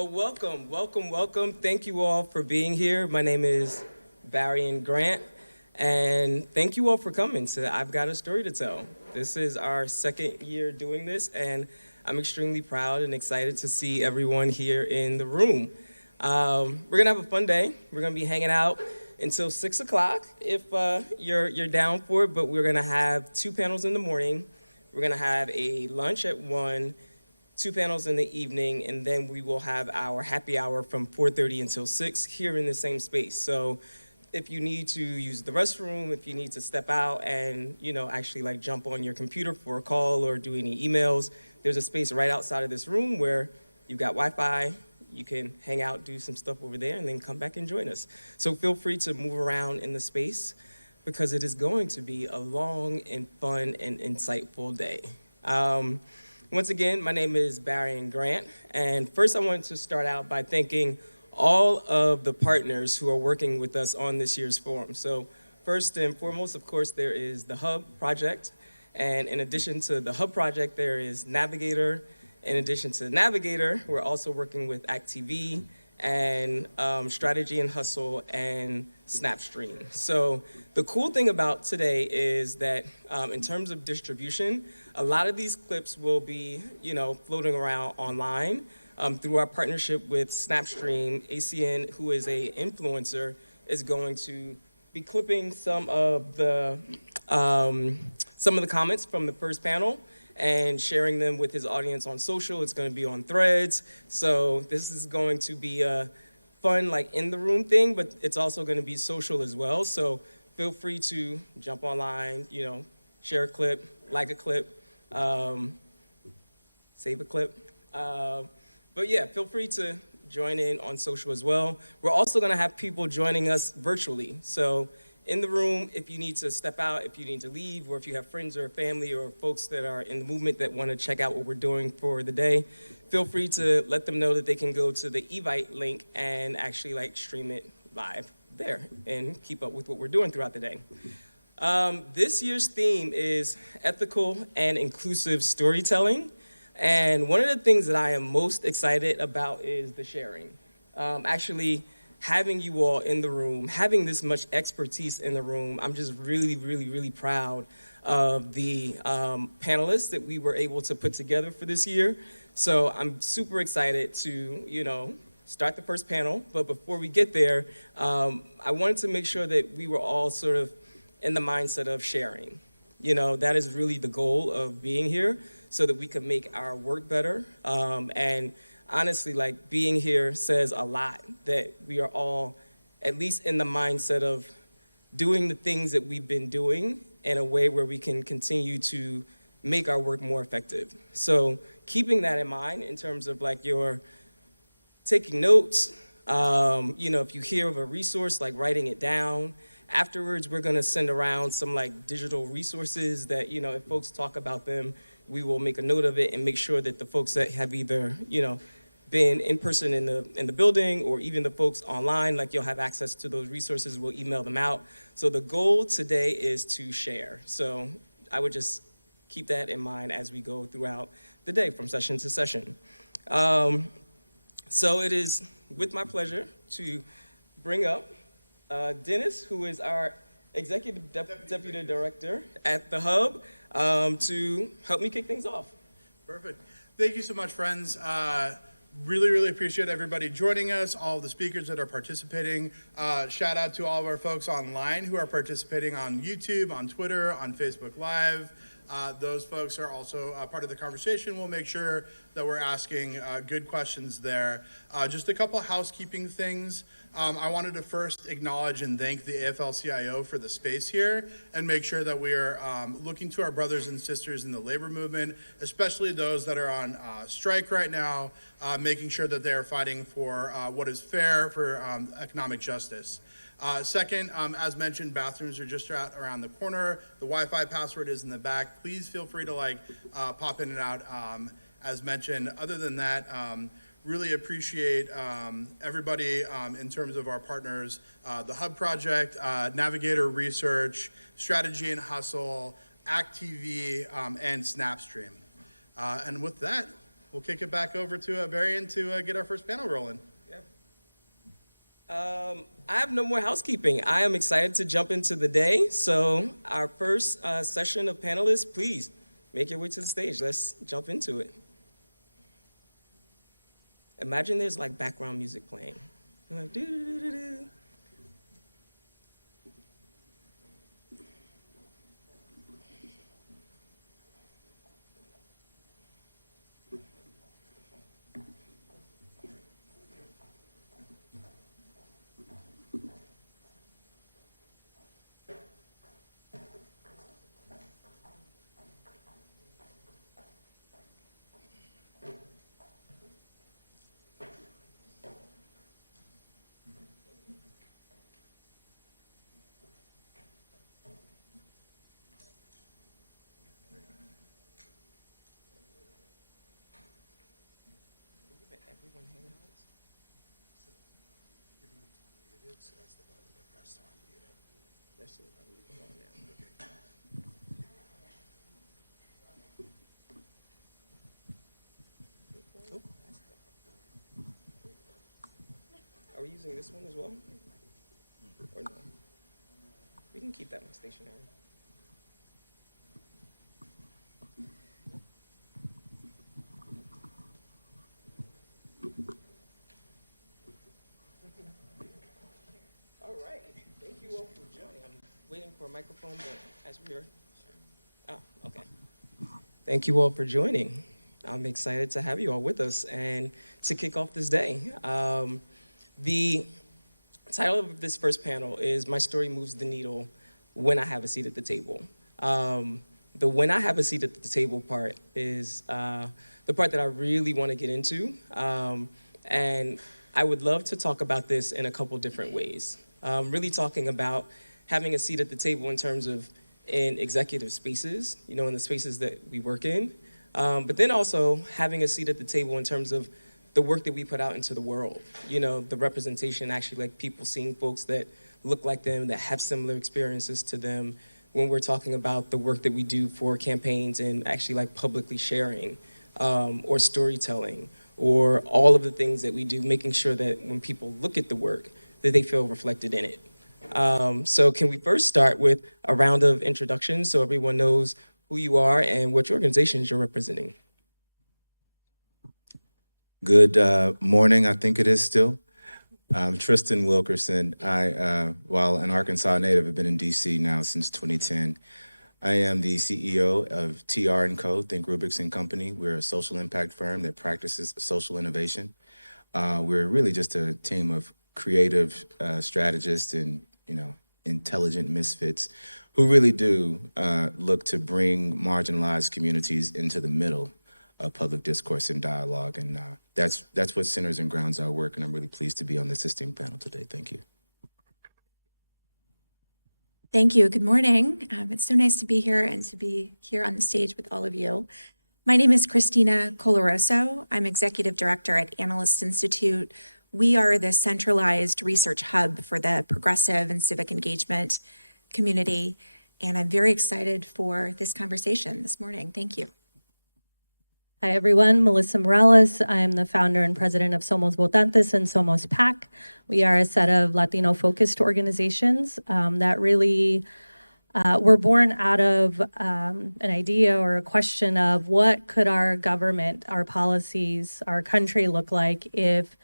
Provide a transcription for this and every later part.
Well, welcome. Thank you all for being here. My name is Barry and Grant, and thank you all for coming to I've Got a Story to Tell. This is our second year doing this, and I'm extremely proud and excited to see everyone here in the room. We're gonna have a fun day. We're gonna be hanging out until 6 o'clock if you're down for it. But we're gonna have two panels in the morning. We're gonna have a lunch at 1, two panels in the evening, and then we will have our happy hour from 4:30 until 6 here in the same space. So if you need to use the restroom, if you need to step out and, actually like jump on your computer for a call or do any emails, there's a space right outside of this room where you've got Wi-Fi. You can hang out, do some stuff over there, and then come back and join us. So feel free to move around in the space because it is going to be a long and fun and insightful day. Once again, my name is Barry and Grant, and first I wanted to start out by thanking all of the partners who are working with us on this year's forum. So first and foremost, of course, there is the Hub Project, and in addition to the Hub Project, there is Navigator. In addition to Navigator, we're also working with act.tv and Strategy and Hustle and Snapstream. So the cool thing about today is that in terms of distribution, a lot of these clips will be, floating around online through our partnership with Snapstream. ACN, who is a influencer, is going to be clipping some of the comments from the first panel and sharing them with his audience on social. It's going to be on Threads. So this is going to be a fun, like in the room thing, but it's also going to be social as well. So feel free to jump online, share a clip, like a clip, save a clip. But yeah, feel free to join in on social as well. We're also going to have people joining us virtually. So in the room, if you need to step out, if you need to leave, or if you have friends or family or folks that are in the movement that want to check out what we're doing for the day, feel free to let them know that they can go to the Evite link and actually stream it live there and keep up with what we're doing throughout the day. This year's theme is ethical and inclusive storytelling. And one of the things that I am most excited about is the sharing. Actually, having you all in the room, having this much expertise in the room, I'm just really, really, really proud of the panelists that we were able to put together for this year. So I'm super excited to, start the first panel. But before we get there, I wanted to make sure that we were all sort of in the mindset of sharing. That is really the goal of being here so that we can make our work better. And honestly, being here says a lot that we are all at least in the mindset of doing the things that we've been doing in a way where we can continue to make our work more effective. So keeping that in mind in terms of your taking notes, if you hear of a resource, writing it down. Afterwards, we're gonna send around some digital resources that, if folks talk about them, we will make a note of it and make sure that the folks that have either, been in person in the building or even the folks online, you'll have access to those resources, we'll email them out. So the goal today is to share. So I would just keep that in mind as we go throughout the day from session to session. So it is with my pleasure to bring up Dennis, who is our Executive Deputy Director at the Hub, to help me kick things off. Perfect. Thank you so much, friends. Really, really appreciate everybody joining us, all of the speakers that are participating. Shout out to all of our folks online who are participating on YouTube, on Twitter, on Facebook Live. Those folks are also part of the conversation. We'll make sure that we're asking good questions there. Just a couple housekeeping things. I wanted to first acknowledge and thank the AFL-CIO for the space here and make sure that we are looking to our brothers and sisters in the labor movement, especially those that are on strike right now, making sure that they are fighting for what is fair for economic justice. Second, as mentioned, bathrooms are just around the corner. The Wi-Fi password is in the back. Please feel free to pop in and out as mentioned. Other than that, really appreciate everybody in terms of our partners, the Hub Project, Navigator Research, Strategy and Hustle, act.tv, and Snapstream. And with that, we'll kick it back over to Varian to get our first panel rolling. I have no more housekeeping. I am excited to jump into the day. So our first session of panelists, please make your way to the stage. Let's jump into it. Imagine there's like background music playing. You're like, doo-doo-doo-doo-doo. Are we using this one as well? Or no? We can keep that one stationary. All right. Thank you all for joining. I'm waiting for a microphone, but as we are... Oh, okay. Thank you all for joining. I'm excited to have you all with us and to kick off this day. The title of this first panel is My Story Moves the Needle When I Have a Seat at the Table. The when I have a seat at the table part is the part that I really want to get into. And I would love to talk about this in a couple different ways. Really talking about having a seat at the table in terms of in executive spaces, you know, in the spaces that we work in. But then also having a seat at the table in terms of the work that we put out into the world, you know, the representation, actually like people seeing folks that look like them, that have similar experiences to them, when we're talking about the work that we do for campaigns and actually like publicly sharing or storytelling or all of the things that we do, making sure that when people look at the work, that they feel reflected in it. So can we first start with a round of introductions so everyone knows who you are and which organizations you're representing? Good morning, I think it is still. I'm Tristan Wilkerson. I, while an Arkansas native, have been in DC now since 2010. I am the CEO of TR & Co., Think Rubrics & Company. We're a social impact firm that practices social innovation. We're really just a team of creative strategists and, you know, intelligent misfits who really do look to bring marginalized communities into the middle of public discourse and dialogue. And that's what centers and grounds our work. And I'm really pleased to be on this esteemed panel today. Thank you. Thank you. Good morning. It's so nice to be here and to be here on the stage with all of you. My name is Christina Coloroso. I'm Executive Director at Analyst Institute. We are the centralized research hub for the progressive and civic engagement community. And I'm very excited for this conversation this morning. Thank you. Hi, everyone. Melissa Morales. I am the founder and president of Somos Votantes and Somos PAC. We are a set of Latino-focused organizations that really were born out of an idea or a question of what could our government, our policies, our country look like if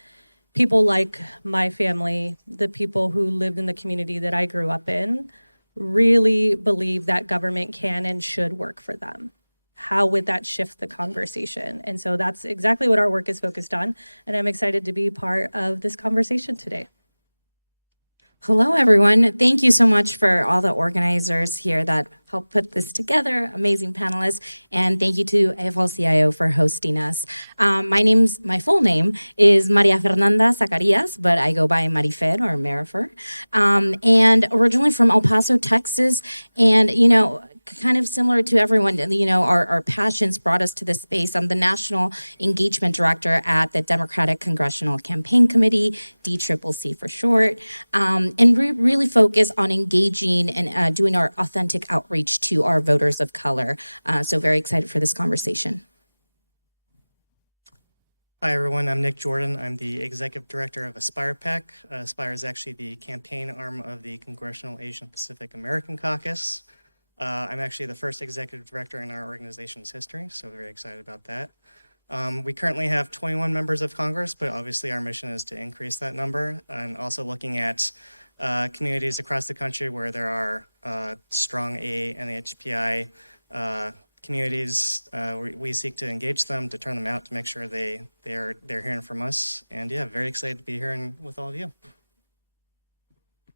people like my family, the people who lived in the community that I grew up in, really believe that government can and should work for them. How would that shift the conversation? And so that's exactly what our work is focused on. And I'm excited to be part of this conversation today. Hello, everyone. Thank you so much for all the organizers here that helped put this together, amazing panelists, and thank you to AFL-CIO for hosting us. My full name is Maria Fernanda Zacarias, but I go by Marifer or Marifer, and originally from El Paso, Texas, and, you know, kind of similar to everyone, you know, our passions brought us to this space. I'm the National Engagement Director at the Democratic Congressional Campaign Committee, DCCC for short, and we really focus on engaging and doing our authentic outreach to our voters of color. So very excited for this conversation. Hi, everyone. I'm Nick Jordan. I'm the Executive Director of Aspire PAC. Aspire is actually the campaign arm of the Congressional Asian Pacific American Caucus. I'm actually the first Executive Director in our organization's history, so very excited about that. We currently have 21 members of Congress, but obviously our mission is to increase that number, and also looking at communities across the country where there are strong AA and HPI communities. We seek to engage them, to turn them out, to make sure they're hearing from us. And yeah, very excited to be here and with all of you.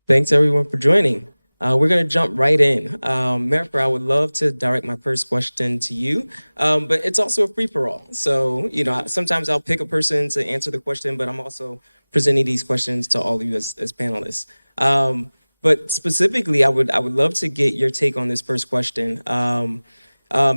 Thanks everyone for joining. We're going to jump right in. Marifer, I would love to direct my first question to you, but it's also a free-for-all. So, sometimes I'll pick a person to answer the question, but I'm also presenting these questions to all of you as panelists. But specifically, I would love to get your take on this first question.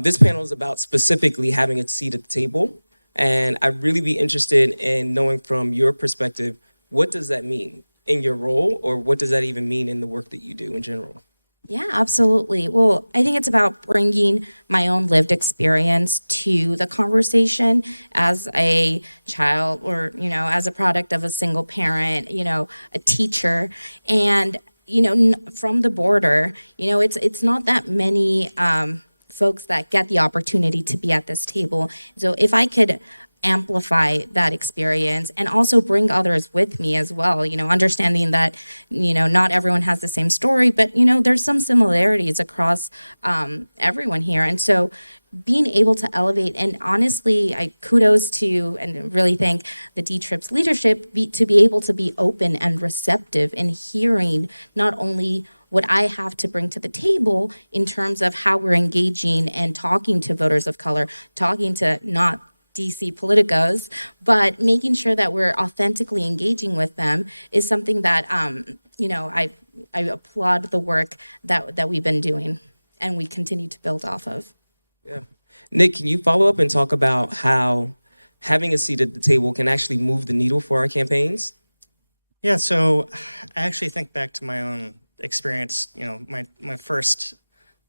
This panel is about specifically having a seat at the table, and I'd really be interested in knowing from your perspective, what does that mean in your role, or what does that even mean in the work that you do in general? Yeah, absolutely. Well, I think it's about bringing my own lived experience to the conversation as a child or, as a product of a single parent, a teacher. And, from the border, it's not that many folks that get the opportunity to be at this table. So if I could amplify that experience and also bring others with me as well, understanding that, not everyone has the same story, but, there's some similarities across everyone here. And so being able to elevate, and honestly, I kudos to and really thank the D-Trip's leadership to be able to be open and receptive and hearing not only what I have to bring to the table in terms of how we're engaging and talking to voters of color, talking to not DC politicos, but making sure that we're authentically engaging with them is something that, I applaud the work that we've been doing and we continue to build off of. Yeah. Nick, can you follow up and talk about how having a seat at the table can actually move the needle for our campaigns? Yeah, so I actually think back to my own experience, my first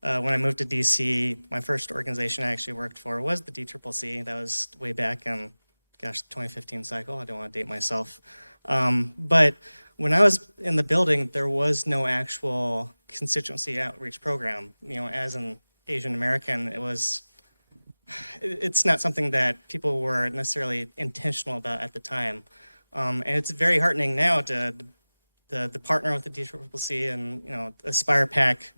when I moved to DC, my first organization I actually worked for was the DCCC. That was way back in, 2015 cycle. I don't want to date myself. But when I was in the building, there was no actual constituency outreach program. As an Asian American, it's not something that people were necessarily intentional about at the time. And it's very heartening now to partner with the DCCC and, Aspire PAC,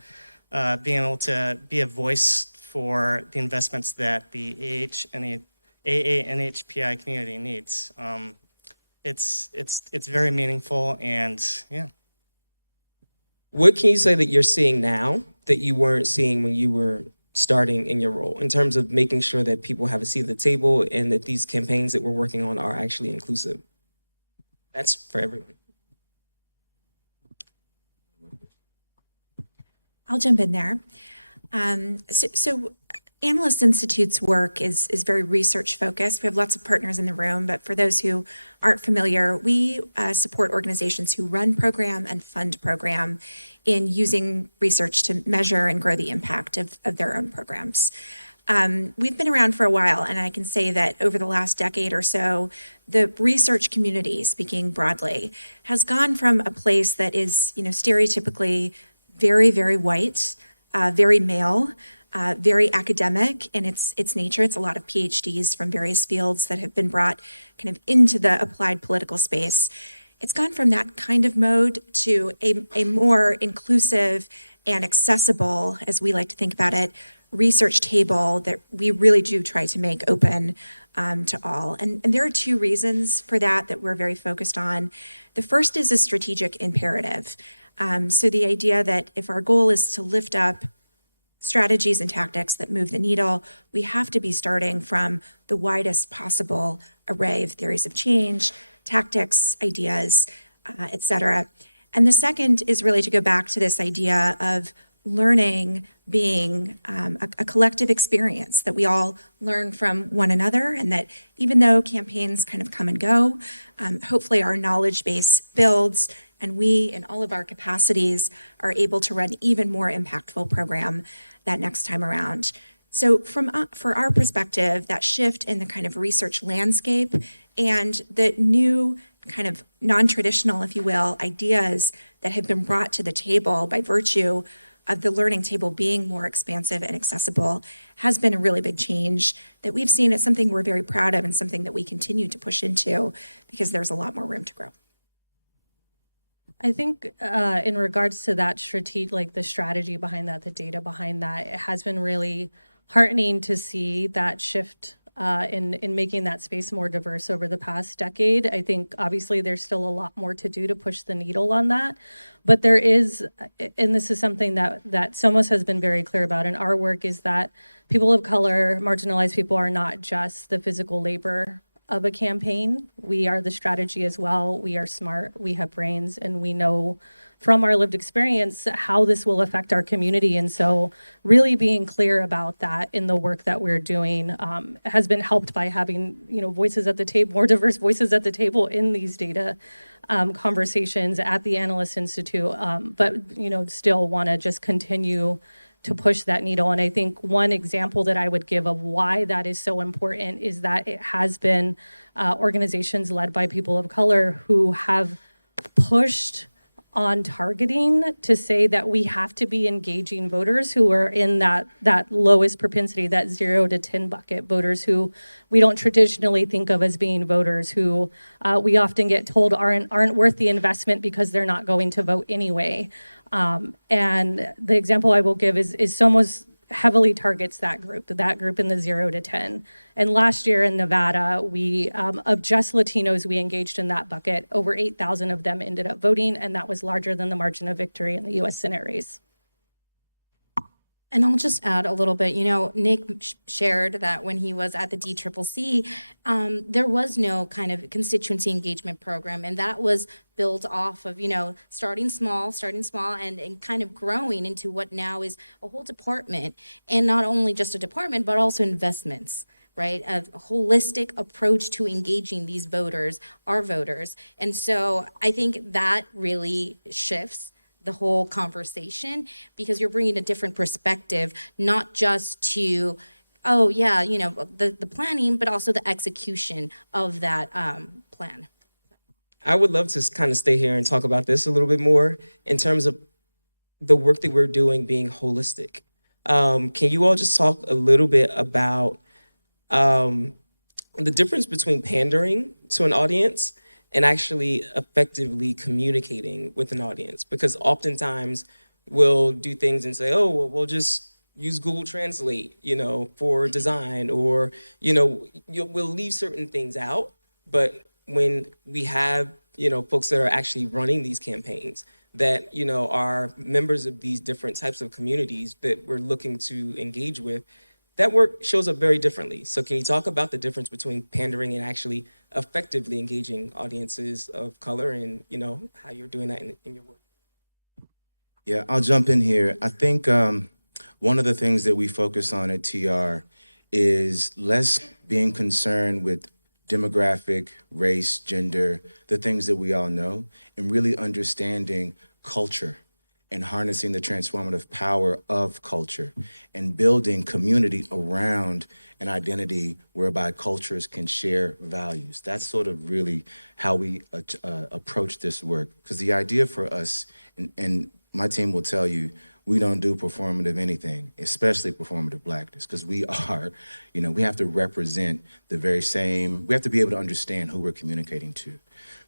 being able to be a voice for the investments that the AA and HPI community needs. It's very meaningful, and yeah. What can you say that you're seeing now that you weren't seeing when you were starting in your role in terms of making sure that people have a seat at the table and that these campaigns that we're working on are actually inclusive? That's for everyone. I'll jump in there. So Analyst Institute's work is very research focused. We have lots of partners in the room, but for those who aren't familiar, we support organizations who run program and fund program in using research to measure and grow the impact of their own programs. We've been around for a while, and I can say that over the last decade or so, the research community, speaking broadly, has gone from a place that is, stereotypically very, very white, very male, very academic in its nature. It's a lot of PhDs from various fields that have been brought kind of into the applied political space. It's gone from that kind of mode to a more inclusive and accessible, as we like to think about it, research table that we really do try to make open to all. And there are two reasons for that we're very focused on. The first is a strategic imperative. So the idea that if our goal is to lift up strategies and tactics that move the needle, we have to be starting from the widest possible array of theories of change, tactics, ideas, et cetera. And the second is really to go back to this idea of learning being a collective experience, that we all learn from one another, and that even though campaigns kind of come and go, hopefully our knowledge base builds, and we, in all of our capacities, are able to run even more impactful program that next time around. So for our perspective, that shift in the kind of research landscape and the new kind of non-traditional, if you will, ideas that have been brought to the table by virtue of the learning table being more expansive and accessible has been a really big change that we've seen. It's something we're very proud of and something that we continue to push into because there's a lot more room to grow. I think in regards to that like the strategy behind that, the data behind that, it has been really heartening to see that shift in making that space more diverse over the past decade. I think obviously there's still a lot more to do to push the needle on that, but there is, and this is something that Somos has been very clear about in our work, is that people of color, marginalized people, are not just the physical labor of a campaign. We are the strategy as well. We are smart, we have brains, and we know from our lived experience how this will affect our community. And so really being clear about that in the work that we're doing has been helped by having, voices at the table, more diverse voices at the table in these data conversations at the Analyst Institute, but still want to just continue to push that needle. And I think one example that I would give of why that is so important is that it has been organizations led by people of color who have pushed on targeting to say that we have to be engaging voters who are in that lowest propensity, that 0 to 10 bucket, voters who we don't traditionally think of as being voters, who we often get told aren't worth the investment because they're not going to vote anyway. And the example I will give is Somos heavily targets that group in the 0 to 10. And last year in Nevada, we of just Latinos we engaged in that bucket, over 8,000 of them ended up voting, and that was larger than the margin of victory in the U.S. Senate race. And I'll just add a little bit. Nick shared that when he was at the DCCC, there was no kind of constituency engagement program, and that was built off of, starting small, and kind of growing into what now is a whole department, and not only just a department, but also investments, right? A holistic approach to engaging these voters, our voters. And so I think that really shifts the whole conversation, because you're bringing a different perspective, not just to, the planning, but also the execution of that plan. I would love to kind of stay here and talk about this a little bit more in terms of the work that we're doing being holistic. Can you all just talk a little bit about the difference between pandering to an audience and actually effectively communicating with an audience? Because oftentimes we'll do things and say, oh, well, we'll just use Google Translate, for design, or, we'll leave certain things out. But when we have, folks that are actually running these campaigns that, are members of these different types of communities that we're looking to engage with, that work shows up very differently. So can you talk about the difference between pandering and actually effectively engaging audiences of color, and, how you're doing that in your work? Yeah, I'll jump in here. I think one of the things that we focus on at TR is less being concerned with demographic, race, gender, the things that we all know, and really understanding culture and harnessing the transformative power of culture and building community around an identity whereby cultures can share values. That's sort of really how we approach this work. Because the idea for us, and my team will tell you, we don't do performative anything, especially performative Blackness, because we are, we have to represent the very same, we have to be able to understand who we're communicating to.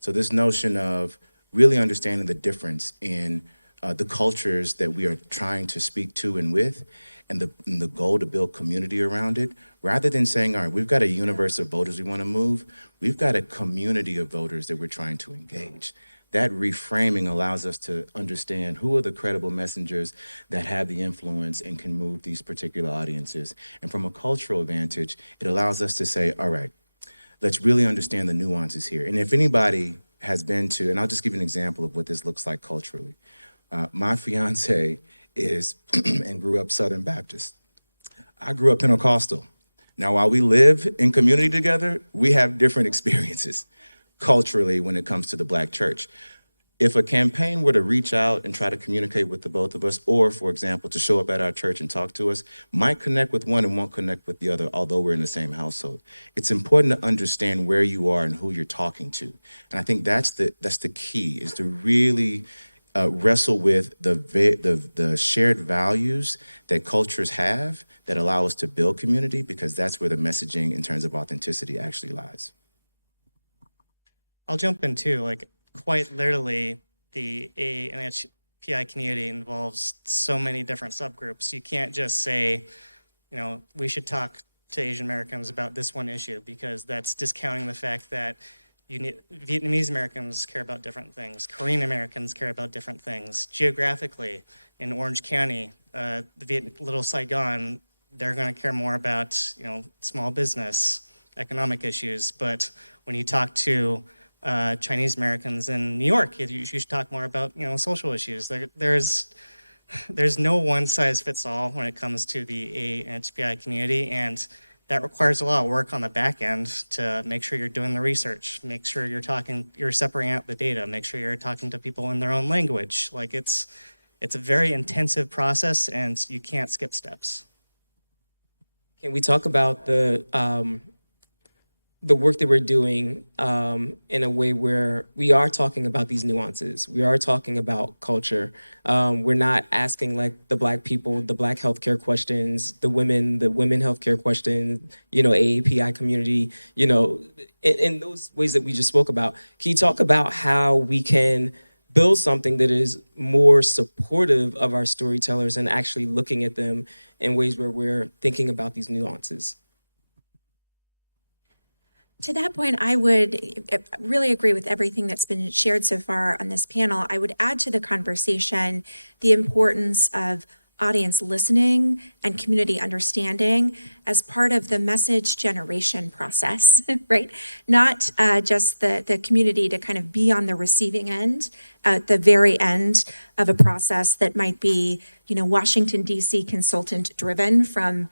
So this notion of really understanding the difference in the cultures that we are trying to speak to and with, and the goal to build community around it, rather than saying, all right, we've got a universe of voters we want to move, we've got a community of voters that we're trying to engage. That reframing allows us to understand who are the credible messengers that have the influence and can move these particular audiences. And from a cultural vantage, it allows us to say, all right, let's really understand the nuances here. And if anybody has been to, and I'll just give you an example of what this looks like culturally. My fiance is and grew up Southern Baptist. I grew up Pentecostal. Now, while we live in community together, we have different experiences culturally when it comes to the Black church. if a campaign were to reach out and try to communicate with the both of us, or for example, to show up at our church and talk to us, might connect with one and won't connect with the other, although we're in the same household. It's important to understand where you are and who you're talking to. And I think that's the key, is to really wrestle with the shared values that cultures have that allow us to build community, because that's where the messaging in terms of authenticity actually lies. I'll jump in too. Like, quite literally, the ANHPI community involves so many different subgroups. You can't just say, we should talk to Asian Americans about this one issue, because that's discounting the fact that Vietnamese Americans care about different things. Korean Americans care about different things. Geographically, in Orange County, Little Saigon, they're going to care more about small business, economic issues. But when you talk to Chinese Americans in New York, you should talk more about social issues. There's no one size fits all when it comes to the AHPI community, and that requires a lot of work on the back end to make sure you're doing the research, make sure you're separating out the data, make sure you're talking to people in their own language. Like, it's a very intensive process, and you can't skip steps. Can we talk about the work that we're doing in a way where we are talking about these nuances? We are talking about culture. We're not asking, like, the Black people, the Black healthcare questions, the women healthcare questions, AAPI community, in those ways that we just spoke about. Can you talk about how we can build something that is more supportive of our storytellers and actually looking at them in ways where we're thinking about these nuances? To that point, I would really agree with everything that's been shared so far on this panel. I would add to the conversation the importance of audience listening and community understanding as part of the message generation process, right? Not just the community to kind of be on the receiving end at the very end of a process that might be, Washington, D.C. consultant driven from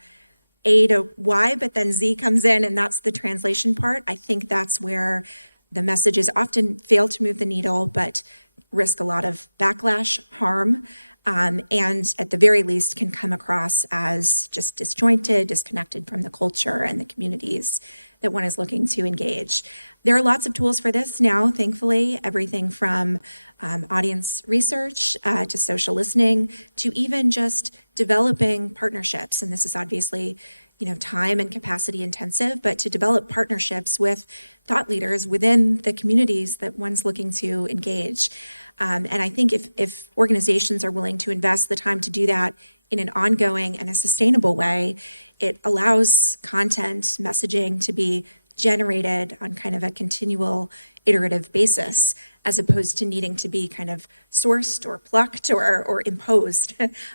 A to Y, but then Z comes in and that's the translation part. I think that's where the messages often fail to move the needle, but risk a lot of backlash, harm, and at the very least can come across as just disjointed, disconnected from the culture and the communities that one is looking to engage. There are lots of tools for this now, thankfully, everything from audience research to social listening to even just developing partnerships. And this is obviously, time and capacity intensive, but to develop partnerships with thought leaders within the communities that one's looking to engage. And I think if organizations are willing to invest the time to do that in an ongoing and a sustainable way, it allows content messaging to be generated on kind of a continual iterative basis, as opposed to needing to be kind of sourced or plucked or imposed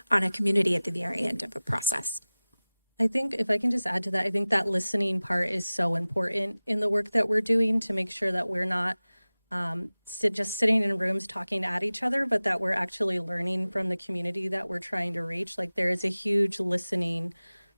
on a community at the very end of a process. I think if I can just add to that, I think that listening part is so important in the work that we're doing to make sure that we're not just sitting in rooms talking at each other, but that we're actually learning from the community that we're trying to reach. Like, there is a huge listening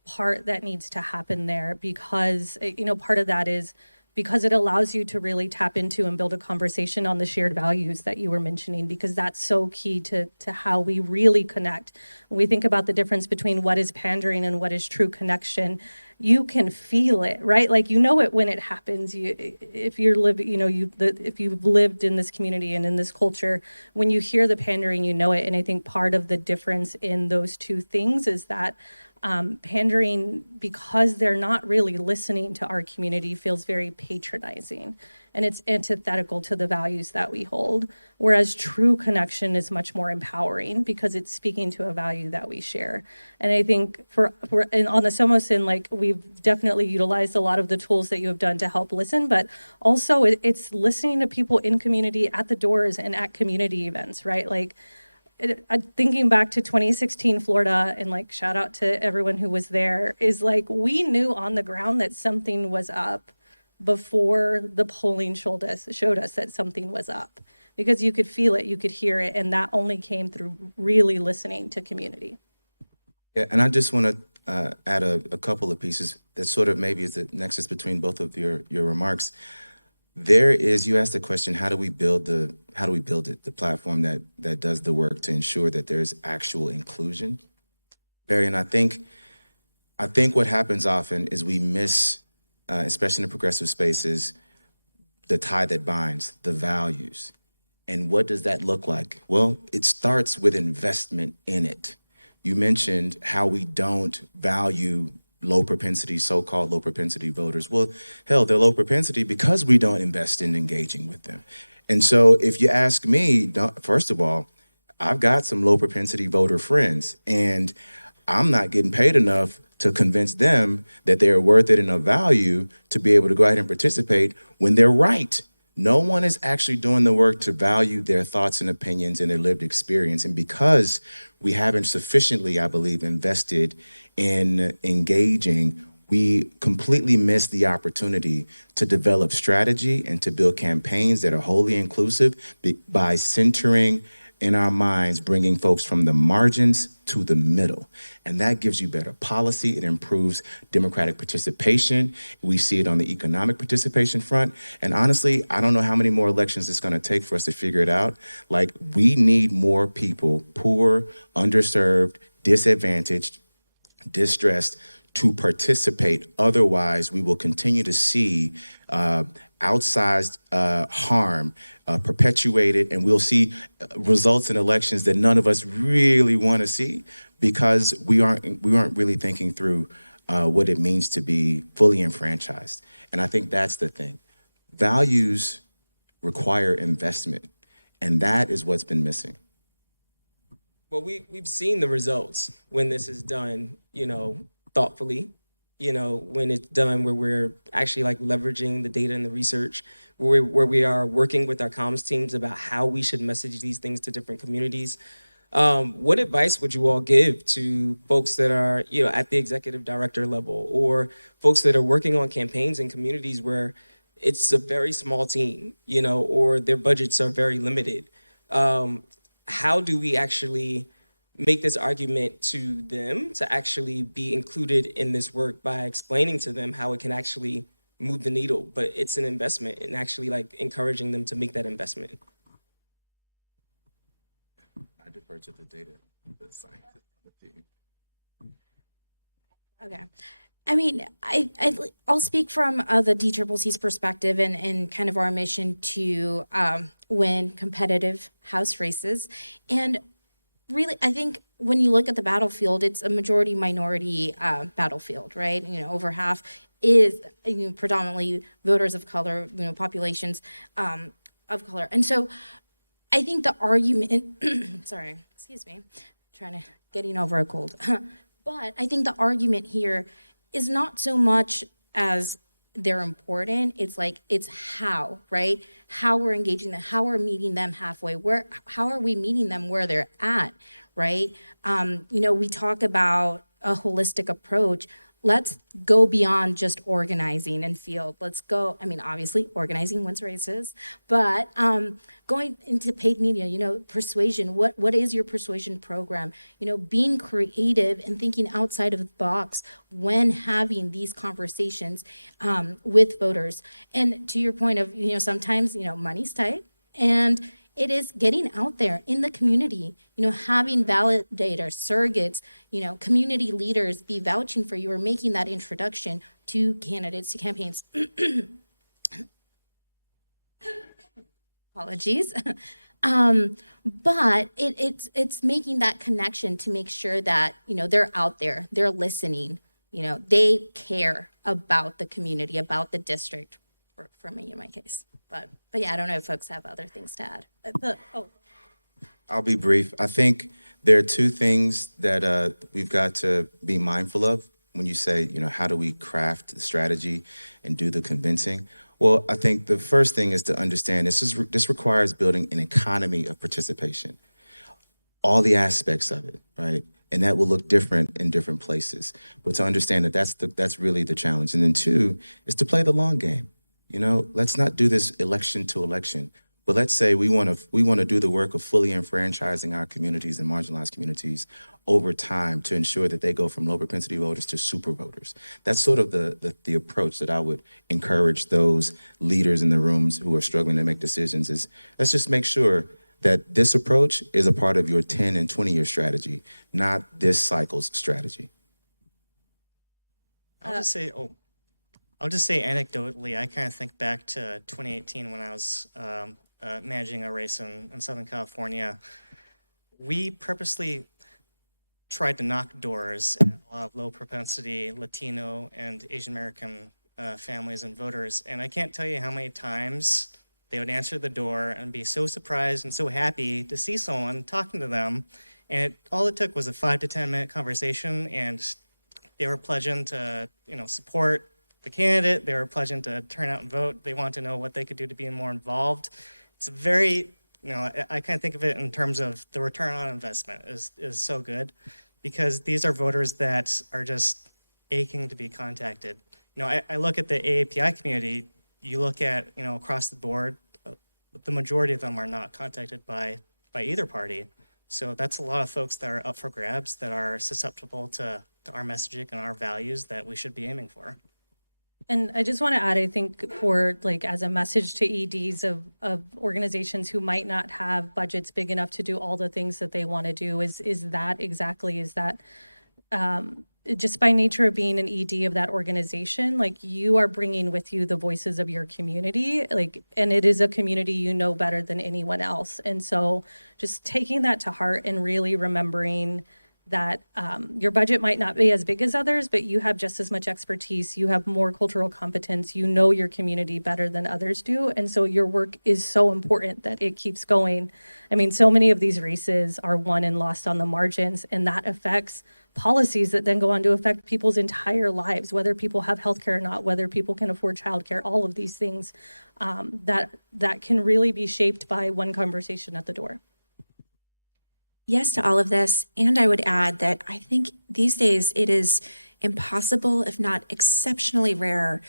part that needs to happen there, because, part of that is because it allows you to really tap into and build a conversation on the shared values that you were mentioning, because that's so key to how we really connect. When we think about the difference between what is pandering and what is true connection, you can feel it, right? Like, it when it happens. If you've lived in this community and in this culture, when you hear the pandering, it. And I think part of the difference in those two things is that pandering, because they're not really listening to our community, feels very patronizing, and it's antithetical to the values that we hold. Whereas true connection is much more empowering, because it's speaking to a value that we share. And I think on the SOMOSIN, we've definitely utilized a lot of the tools that you have done to help listen, but also it's listening to people in community at the doors and at community events, right? Thinking back to 2016 Florida, and shout out to everyone who was there, is we knew on the ground that something was up before the polling showed us that something was up, because you could feel it, you could hear it, and that only came through really listening to community. Yeah, and I just want to add a couple of pieces that sort of maybe is the nexus between both of your remarks. you asked the question, how do we build it, the platform that does the work to ensure that there's actual inclusion? Barry, and I think what happens often is we miss, especially in the progressive spaces, the tie that binds, the values. And what does that look like? Well, it starts with investment in it. You mentioned how we don't value low propensity, so-called low propensity voters. Well, hell, they're low propensity because we don't invest in engaging with them. And so if you ask me, first of all, I've got some low propensity voter friends, and I'm not getting paid enough to convince them that they're worth it and of value to be able to go ahead and participate when they're right. No one is actually doing the work to value their thoughts and opinions and their lived experience. And because we haven't sufficiently, I believe, invested in engaging, we completely miss the opportunity to develop strategy and to build campaigns that are wholly inclusive by centering in our minds, bringing folks from the margins to the middle. And that gives you better policy. It improves democratic participation. We see it on the economic participation front. And honestly, I don't know how many more elections it's gonna take for us to figure it out. Like, we need more people, poor, underserved, disadvantaged, distressed, to participate. Otherwise, we will continue to see outsized harm perpetuated, and we'll see results in elections that none of us really want to see, because we aren't really thinking through what it means to be fully enfranchised. And I think that's the thing. Values require investment, and that is what's been missing. Well, we've seen the results when this is done, thoughtfully, when it's done where we're actually like leveraging the data and the research, where we are working with our comms teams about how we should message these things to different communities. What advice would you all give to folks that are, at the executive director level, or folks that are working on campaigns in communities where it's a very small team, or their budgets are very limited? How do we actually make this argument to them to actually be included in this work by explaining to them how it can actually move the needle, but it's an investment, and actually like encouraging them to make that investment? I defer to the data, the science. Okay. I mean, I'll speak from the DCCC's perspective and kind of our mission to win competitive House races. And really, I think when you look at the battlefield, it's a majority minority battlefield, right? Over half is predominantly voters of color, populations of color. And so I think the argument, sorry, excuse me, getting over a cold. But I think the argument here is not so much as they're important, it's how, right? How we're engaging them, how we're meeting them halfway, how are we meeting them where they're at, right? We talk about a holistic approach. Let's go beyond just organizing and field. Let's go, obviously organizing wins races, but going into paid media, persuasion, what is your persuasion program? Being creative and thinking outside of the box when having these conversations with voters. And to your point of, sometimes, money's tight, and it is getting out there in the community, having validators, surrogates, community leaders be vouching for you or making that introduction to candidates, to campaigns. Apologies. But it's making that connection to make sure that, they're out there, they're listening, they care about the community, about the district, for me in my case. But yeah, I don't know if folks have other things to add. I'll be brief. I think there are two things that we've got to be mindful of when you say, how do we craft the strategy and do the convincing? Well, I think the first thing is to understand this requires building an economy of participation, all the aspects of it, right? And that will look different in different places. But to understand that that's really the challenge. And then two is to play the long game. Let's not do this election to election. But let's say we want to do the work of fully enfranchising our communities and marginalized communities over time to ensure that they go from low propensity voters to super voters. That's sort of the approach that I would encourage those leaders in the rooms who are struggling to make decisions is, let's just make sure that this approach is a part of your 10 and 20-year strategy, not this cycle's strategy. I'll just say anecdotally, I kind of think back to 2018 when I was managing a race in Southern California. We purposely tried to knock doors at a lot of low propensity Latino and Asian American families and voters. And I can't tell you how many times they would answer the door and be so surprised and so happy to see someone talking to them. And all it took was a 5 to 10 minute conversation, and they were pledging to, support the candidate. They were pledging to turn out and vote. They want to know what they could do to be more involved. It's very, I kind of think of it in terms of the return on investment is so good, because these are voters that are just aching to be contacted. I look at the AAPI community. You look at, across the board, the majority of them are not contacted by either party. So that's a lot of folks that are up for grabs, that are susceptible to our messaging and our values that we should be aiming for. And I just want to add, I think for as a message to EDs of organizations who might not have budgets big enough to do all the things that they want to do is that just by nature of being an ED of that organization, you are bringing with you the voices of your community, and it is a community you know better than anyone else. And so just taking that to heart and really remembering that your budget might not be as big as others, but you have just as much expertise, you have more cultural competence, you know your community better than others do, and so your work is so important that it keeps going. I mean, so many of these races are won and lost on the margins, and that affects policies that then go on to affect people's entire lives, whether people have healthcare or not, whether people can afford childcare, all of these things that can really be shaped by one conversation at the door. Yes to all of this, and I would add that I think these days it is impossible, if not exceptionally rare,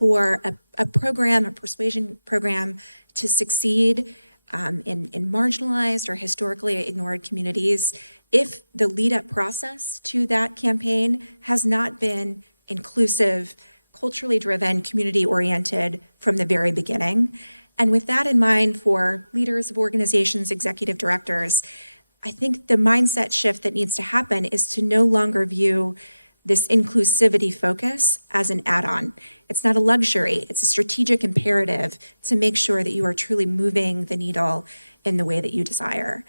for a persuasion program to succeed in marginalized or historically ignored communities if the lead-up process to that campaign has not been inclusive, culturally driven, community-oriented from the very beginning. And with that in mind, for leaders of organizations, executive directors, I think the mindset shift that needs to happen is to no longer view this inclusivity focus as an add-on. It's not a luxury, it's a strategic imperative to make sure that you are truly moving the needle in the way that you desire.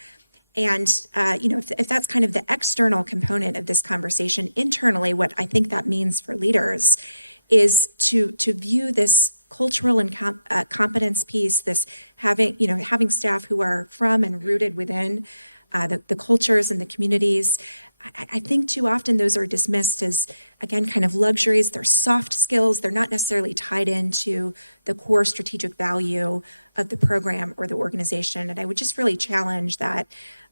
And if that's kind of the external component of this conversation, internally, what I think that means for leaders is to view this cultural and competence piece, this having staff who are from and rooted within the cultures and the communities. I think too often those are dismissed as, again, kind of luxuries. They're soft skills. They're not necessarily tied into the core strategic value of the program or the organization. And I would just really challenge that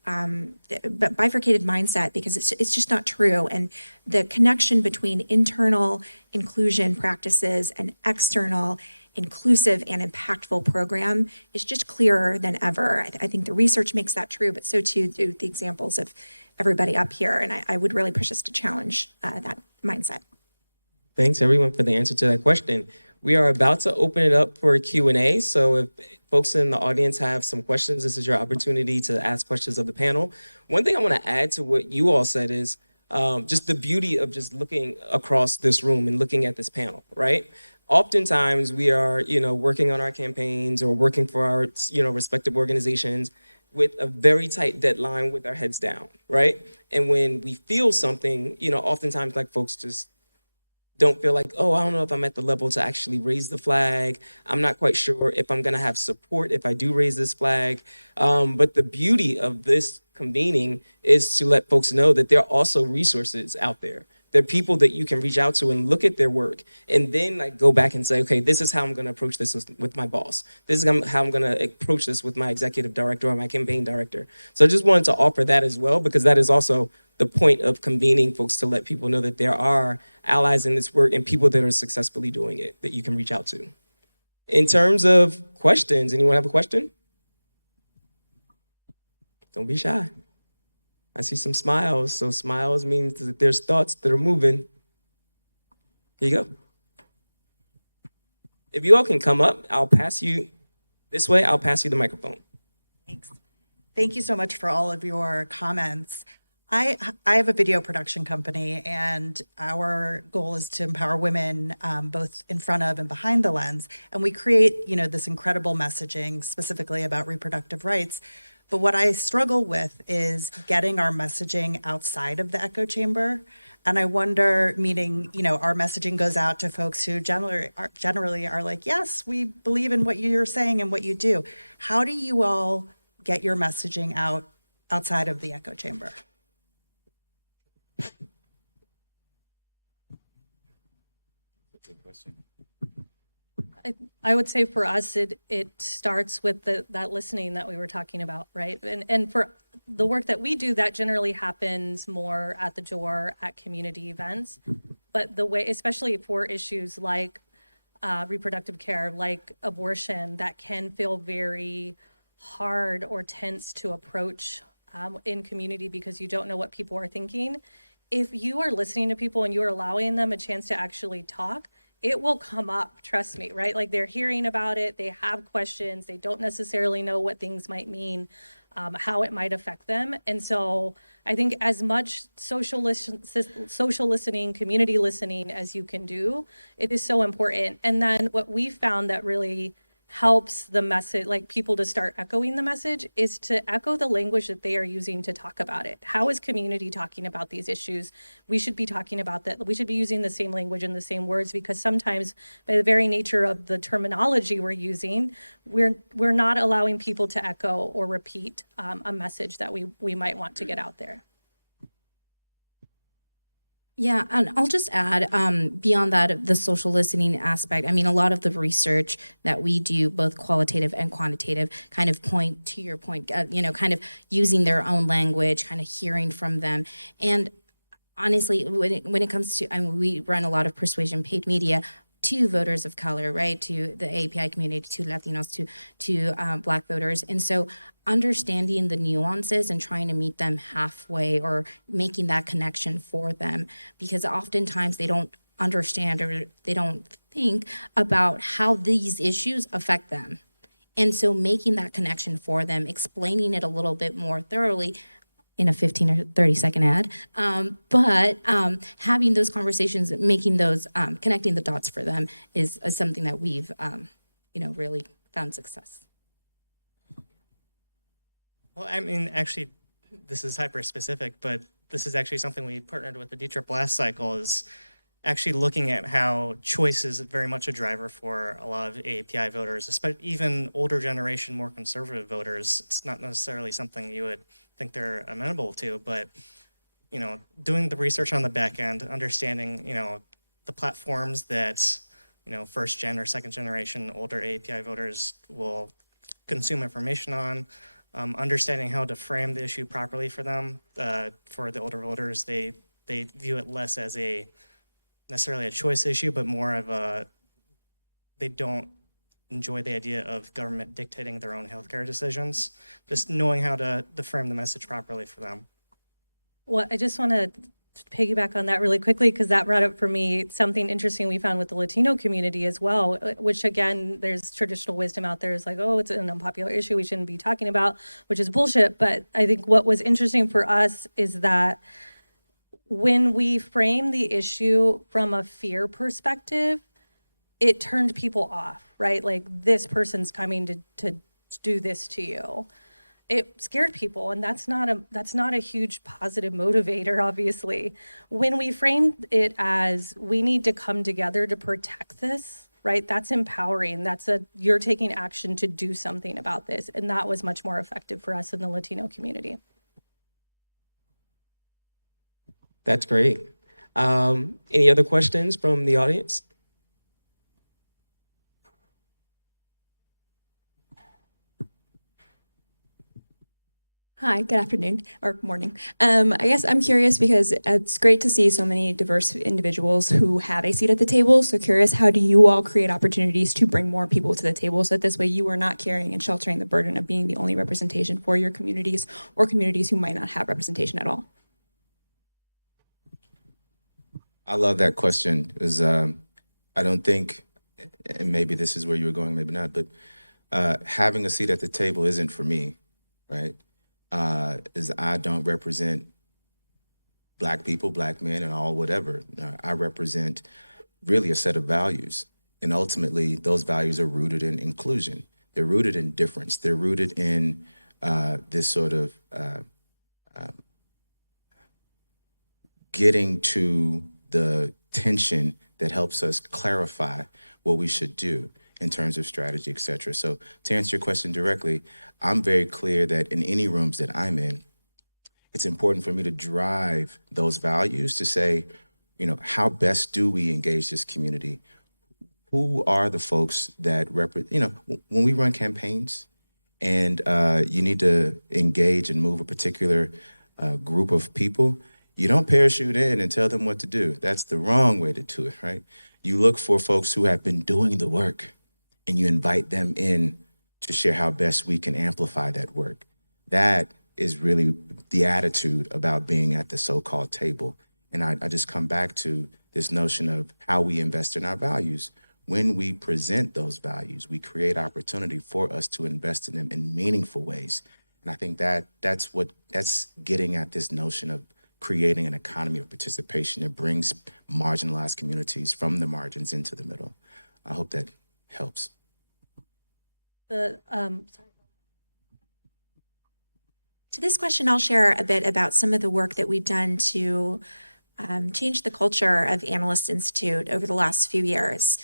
bifurcated mindset, because it's just not true. And the connection between internal inclusion practices and external inclusive and impactful program is just clearer than ever. I think the research makes that true, but so too do the examples of everybody up here. And I would really push us to challenge that mindset. Thanks everyone for the answer to that question. We are about to open it up for a Q&A. So if folks in the audience have some questions, this is your opportunity to ask questions of the panel. One thing I want to add to what you all said is just the beauty of just looking across this room and looking at this panel, right? Oftentimes we are, working on our campaigns or working for our, respective organizations with a very tight deadline with our heads down, right? And when we feel something, oftentimes folks just don't feel like, oh, I don't know if I'm at the level to actually raise the flag. I'm not quite sure if I'm gonna have support if I do raise this flag. But the beauty of this convening is to let folks know that there are also resources out there. There are people that you can reach out to and look at their work and then go back and say, okay, this is how I'm gonna approach this with my boss. This is how I'm gonna approach this with my executive director or my campaign director. So I just wanted to offer that as well, because that is also the point of convening folks, to let people know that there are allies in this work and people that are successfully doing it that you can reach out to. In terms of questions, anyone have a question? Don't be shy. I see some smiles, so smiles means that there's thoughts that are moving. Here you go. If you all can come up, I'll pass you this way. I'll pass you the microphone. Thanks. Thank you so much for all of your comments. I have a video production company, and our goal is to empower women both in front of and behind the lens. And we create, this incredible messaging specifically about reproductive rights. But what I struggle with is getting our messaging outside of the echo chamber. And I wonder, meaning, our messaging goes out to folks who generally are like, yes, we believe in what you're saying and what you do. How do you all get your messaging out outside of the echo chamber? Good question. I would say for us, it starts with that listening that we were talking about, right? And for the work that we do, that generally happens more at the door at community events. But the way, especially for issues like reproductive care, like abortion, that can feel very hard or tense to approach in community because you don't know what people are thinking. If you are listening to people and you're allowing them a chance to actually talk, it will come up, trust me, right? Like they're hearing about it, they have questions, they don't necessarily know what things might mean, how it might affect them. And so I think as much social listening, community listening as you can do, it is so important. And then what we found that really helps the message, like people to start echoing the message, is to echo the language that they are using to talk about it. How is community talking about these issues? We should be talking about that. We should be using the same language and the same words, because sometimes by the very nature of the terminology we're using, we're not allowing people to echo or repeat a message that we might want to get out there. Yeah, and I'll just add, beyond that, the social listening aspect, I mean, a lot of the research that we do, both qualitative and quantitative, kind of point to your point, kind of using their own language, kind of hearing from them. And honestly, when it comes to, I mean, we run a lot of persuasion paid media to voters of color, right, to the API community, to Latinos, to Black voters. And so understanding the nuances and trying to meet them halfway or making that connection for them, because oftentimes they don't understand or they don't think about how these issues affect them. And so making that connection for them, explaining it a little bit more thoroughly in a 15 or 30-second ad, but having those conversations, making those, connecting the dots for them is something that we've, really found success. Well, I mean, actually, this is hyper-specific, but this is actually something we partnered with the DTRIP last cycle, is actually looking at how choice is very much a driver for a lot of API voters, especially even older generation, more conservative voters. It's not necessarily something you would think they're amenable to, but doing the research on the back end, understanding the platforms that first gen or second generation older API voters will consume information on, understanding how to frame the issue properly for them. For the older voters, they view it less as necessarily a choice issue, but more of they don't enjoy the idea of government dictating their own healthcare decisions. Just knowing how to frame the message properly for them. Well, I just want to piggyback on that really quickly, because that brought up for me something interesting we found with the Latino community as well, which again, there's traditional wisdom out there is like, oh, it's an unpopular issue we shouldn't be talking about, which is bullshit. But I think what was interesting for us is that when we frame the issue from a fear perspective, it turned people off, right? Like, this person's coming to do this to you. It scared people, and that's not a huge positive motivator, obviously. When we framed it as we need to come together to protect this, right? That's empowering. You're taking action to do something about this, and that was much more effective for us in the Latino community. That's great. Any other questions from the audience? Hi, good afternoon or morning. I guess I'm curious because it's great to see so many diverse individuals who have a seat at the table. So curious, how do you all create opportunities to bring more people to the table so that this way you are not carrying and sheltering the burden of being the only representation for your communities or communities who might not have representation at all? I love that question because I don't think, and maybe this is where you were going, maybe not, but having a seat at the table isn't for me, right? Is I don't represent Black people, Black men, and all whatever. I represent really a set of values. And ultimately, those values are rooted in inclusion. They're rooted in difference. They're rooted in this sort of getting to the tension that helps us clarify what we should do in terms of strategy, et cetera. So to answer your question directly, I'm very clear that in any rooms that I'm in, it's important for me to drive those values to say, you know, how best do we engage this community? Who are the folks that represent, you know, when we run campaigns and you need to engage and move a particular group of people, you don't parachute in and tell them what to do. That's the wrong way to do it, right? You look for folks who have been doing the work and you invite them in to share how best we can amplify that work. That is really the attitude about being at the so-called table. And I just come back to this notion of how we invest in our values. When we present those values, we create opportunity for us to invest in them in meaningful ways. And I think that's getting at this notion of creating an economy of participation that brings marginalized communities from the margins into the middle. I hope that helps. To this question, I'll share a bit about some of the work that we've done to change the culture of Analyst Institute over the last few years.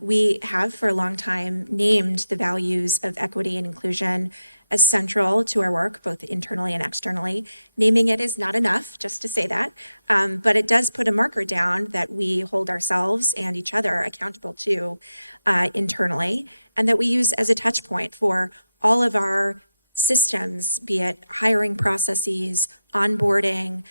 We have for a long time named the values of equity and inclusion as central to our work, both internally and externally. Naming it is not enough, just to say that, but it does put a marker down that we hold ourselves and each other accountable to internally, and that we use as a touch point for all of our systems, be it hiring processes, onboarding,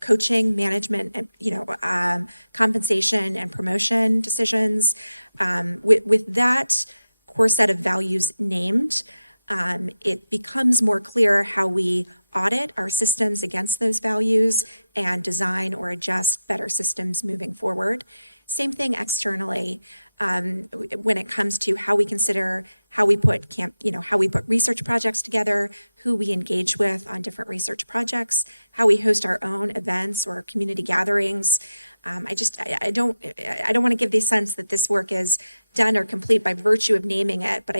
coaching, management, and compensation and promotion decisions. With that core set of values named, it becomes more clear how we audit our systems against those values and design or adjust better systems moving forward. Same thing externally. When it comes to how we consider how we put research projects together, who we engage with on different research projects, how we host our own events or community gatherings. I don't want to give the sense that this work is done or complete by virtue of naming it, but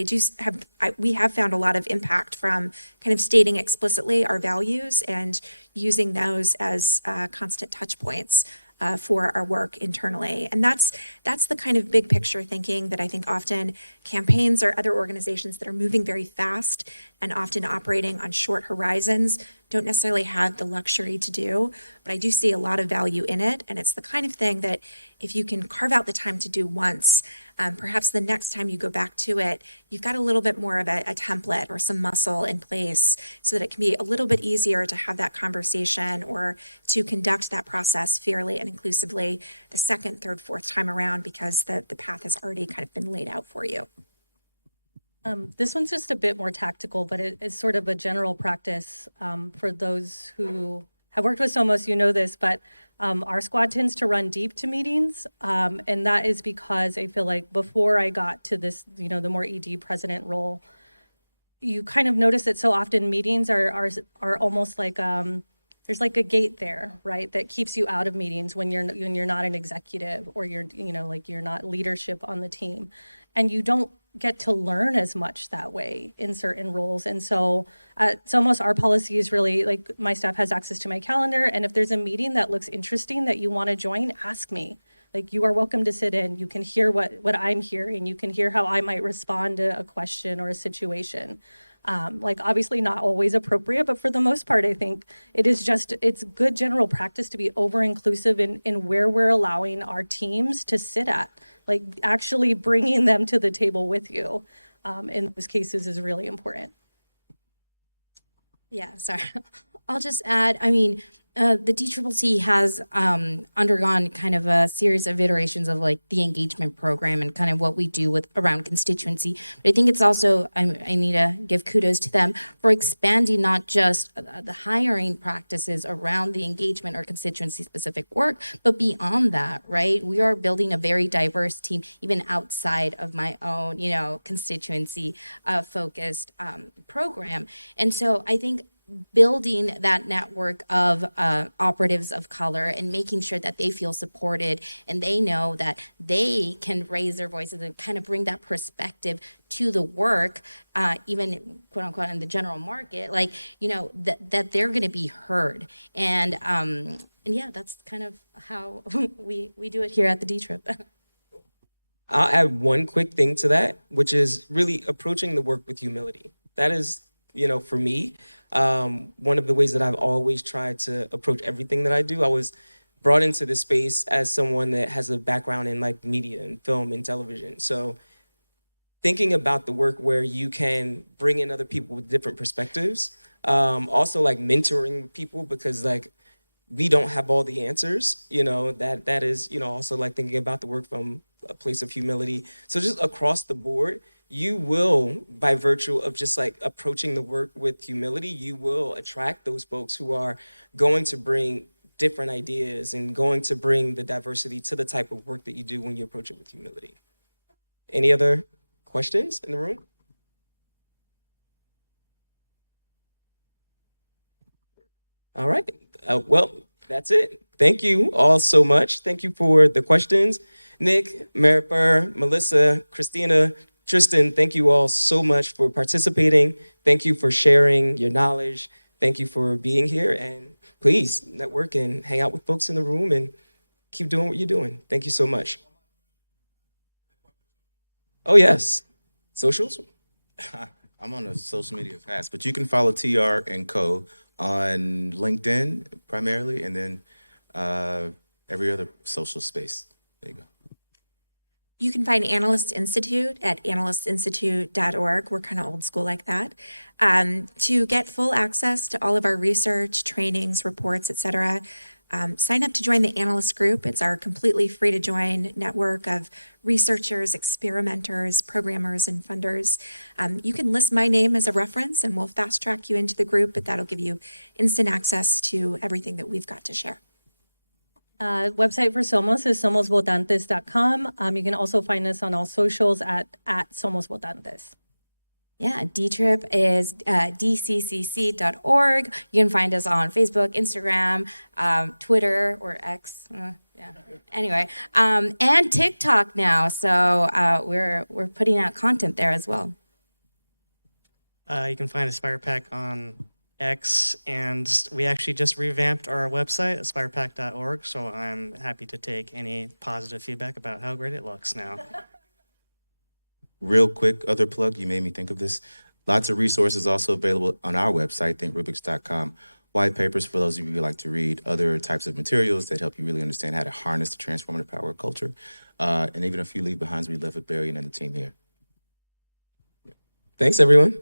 we have found a lot of impact from kind of stating explicitly our values and using those as constant touch points for our work internally. And that's the kind of big picture thinking that I think often campaigns or other organizations that are moving very fast and often operating on short horizons don't necessarily have the luxury to do, but I do see a lot of value in it. And it's the kind of thing that if you can carve out the time to do once, perhaps the next time you go back to it, you've got a little bit more of a template or some muscle in place so that it can be a little bit easier to have that conversation or to conduct that process fairly and inclusively the second, third, fourth time around because the path has already kind of been laid out for you. This one's just a bit more tactical, but it is sort of a general practice for those who have worked with Somos, you know this, but our squad tends to run deep to meetings. And that is because I feel like before I got to this, the more ED president role, you kind of notice that so often meetings are almost like, there's like a gate there, right? That keeps you out of meetings when you're not an executive or you're not leadership on the team. And you don't get to learn as much that way in certain roles. And so it's almost our policy is really like my staff has access to my calendar. And if there's a meeting that looks interesting that you want to join, ask me. Like you are welcome to sit in. You can hear what I'm hearing. You can hear how I might respond to a question or a situation. Like obviously not always appropriate, but for the most part, I think it's good general practice to be over-inclusive in where we're allowing our teams to sit at, like actually bringing them to the table with you in those cases is really important. Yeah, sorry. I'll just add, I mean, the DCCC has undergone kind of a series of iterations of like the engagement program and kind of what we do with around constituency. But I think it's also, I need to give kudos to them for expanding not just the hiring practices around the engagement or constituency specific work, but beyond that, right? We are building a very diverse team, even outside of my own, constituency focused program. And so I think building that network of operatives of color and making sure that they feel supported and they know that they can raise their voices and kind of bring that perspective to the work, even quote unquote in the general market, like, that they're going to be heard. And yeah, that's kind of how we do it here at the D-Trip. I'll add one quick thing to that, which is really approaching the work with humility. That is, for me, one of the ways that I've always tried to approach everything that I do. I was brought into this space as someone that has a background in like media and film and television. So thinking about the work where you can bring in other people with different perspectives, also like mentoring people, because like we don't have all the answers, that is, also like thinking about the work from a place of humility. So just across the board, you will, by virtue of just like approaching the work with humility, you will attract those folks who are going to bring different ideas and going to bring the diversity to the type of work that you do when you approach it with humility. Any other questions in the room? All right. Well, that's it. Thank you all so much. Thank you for the questions. Nick, Marifer, Melissa, Christina, Tristan, thank you all so much for participating. Thank you for sharing your knowledge. Thank you for being here. And please network and hang out with folks in the room and keep doing what you're doing. Thank you so much. Oh, yes. Socials? I'm on a social media fast, but you can follow TR and Co on LinkedIn primarily, and then every other social space. There you go. You can find Analyst Institute at analystinstitute.org. We're kind of old school like that. To get full access to all of our research, trainings, reports, et cetera, sign up to join the Analyst Group. It's our completely free to join network of researchers, experimenters, programmers, and funders. You can list my name as a reference and we'll fast track you into the group, but that'll give you instant access to everything that we've got to share. Website for Somos is somosvotantes.com. You can also find us on all socials at Somos Votantes. Yeah, D-Trip is dccc.org. You can find us on Facebook, Instagram, Twitter, or X. Anyway, and TikTok now. So we're putting out content there as well. You can find Aspire Pack on X, and we actually just revamped our website, aspirepack.org, so I'm happy to take any positive feedback about how great it looks now. Real quick, other plug, you made me think of this. Lots of resources also available on our website, thinkrubics.com. White papers for those of you who like to read other types of materials that help you really understand how to harness the transformative power of culture, and even a few leave behinds we left with Barry and the team here. Thanks, everyone.